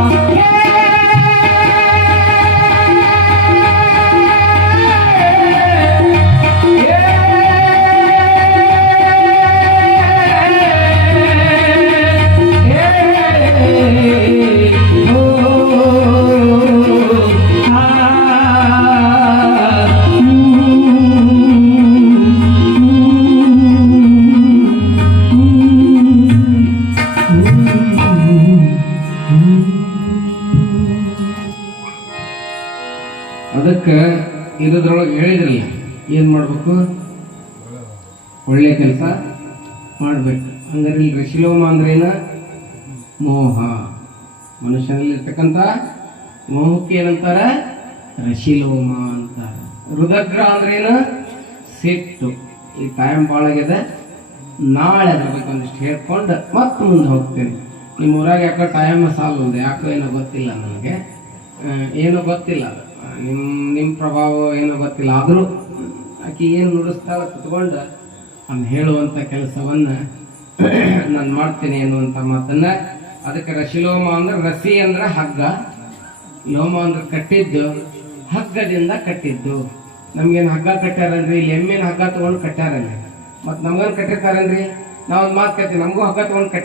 ಅದಕ್ಕೆ ಇರೋದ್ರೊಳಗೆ ಹೇಳಿದ್ರಲ್ಲ ಏನು ಮಾಡಬೇಕು, ಒಳ್ಳೆ ಕೆಲಸ ಮಾಡಬೇಕು. ಹಂಗಾರೆ ಇಲ್ಲಿ ರಶಿಲೋಮ ಅಂದ್ರೇನ? ಮೋಹ. ಮನುಷ್ಯನಲ್ಲಿರ್ತಕ್ಕಂಥ ಮೋಹಕ್ಕೆ ಏನಂತಾರೆ? ರಶಿಲೋಮ ಅಂತಾರೆ. ರುದಗ್ರ ಅಂದ್ರೇನು? ಸಿಟ್ಟು. ಈ ಟೈಮ್ ಭಾಳ ಆಗ್ಯದ, ನಾಳೆ ಅದ್ರ ಬಗ್ಗೆ ಒಂದಿಷ್ಟು ಹೇಳ್ಕೊಂಡು ಮತ್ತೆ ಮುಂದೆ ಹೋಗ್ತೇನೆ. ನಿಮ್ಮ ಊರಾಗ ಯಾಕೋ ಟೈಮ್ ಸಾಲುಂದೆ, ಯಾಕೋ ಏನೋ ಗೊತ್ತಿಲ್ಲ ನನಗೆ, ಏನೋ ಗೊತ್ತಿಲ್ಲ, ನಿಮ್ಮ ಪ್ರಭಾವ ಏನೋ ಗೊತ್ತಿಲ್ಲ. ಆದರೂ ಆಕೆ ಏನು ನುಡಿಸ್ತಾಳ ಕುತ್ಕೊಂಡು ನಾನು ಹೇಳುವಂಥ ಕೆಲಸವನ್ನು ನಾನು ಮಾಡ್ತೀನಿ ಅನ್ನುವಂಥ ಮಾತನ್ನು. ಅದಕ್ಕೆ ರಶಿಲೋಮ ಅಂದ್ರೆ, ರಸಿ ಅಂದ್ರೆ ಹಗ್ಗ, ಲೋಮ ಅಂದ್ರೆ ಕಟ್ಟಿದ್ದು, ಹಗ್ಗದಿಂದ ಕಟ್ಟಿದ್ದು. ನಮ್ಗೇನು ಹಗ್ಗ ಕಟ್ಟಾರನ್ರಿ? ಇಲ್ಲಿ ಎಮ್ಮಿನ ಹಗ್ಗ ತೊಗೊಂಡು ಕಟ್ಟಾರಲ್ಲ, ಮತ್ತು ನಮ್ಗೇನು ಕಟ್ಟಿರ್ತಾರನ್ರಿ? ನಾವೊಂದು ಮಾತು ಕಟ್ತೀವಿ, ನಮಗೂ ಹಗ್ಗ ತೊಗೊಂಡು ಕಟ್ಟಿ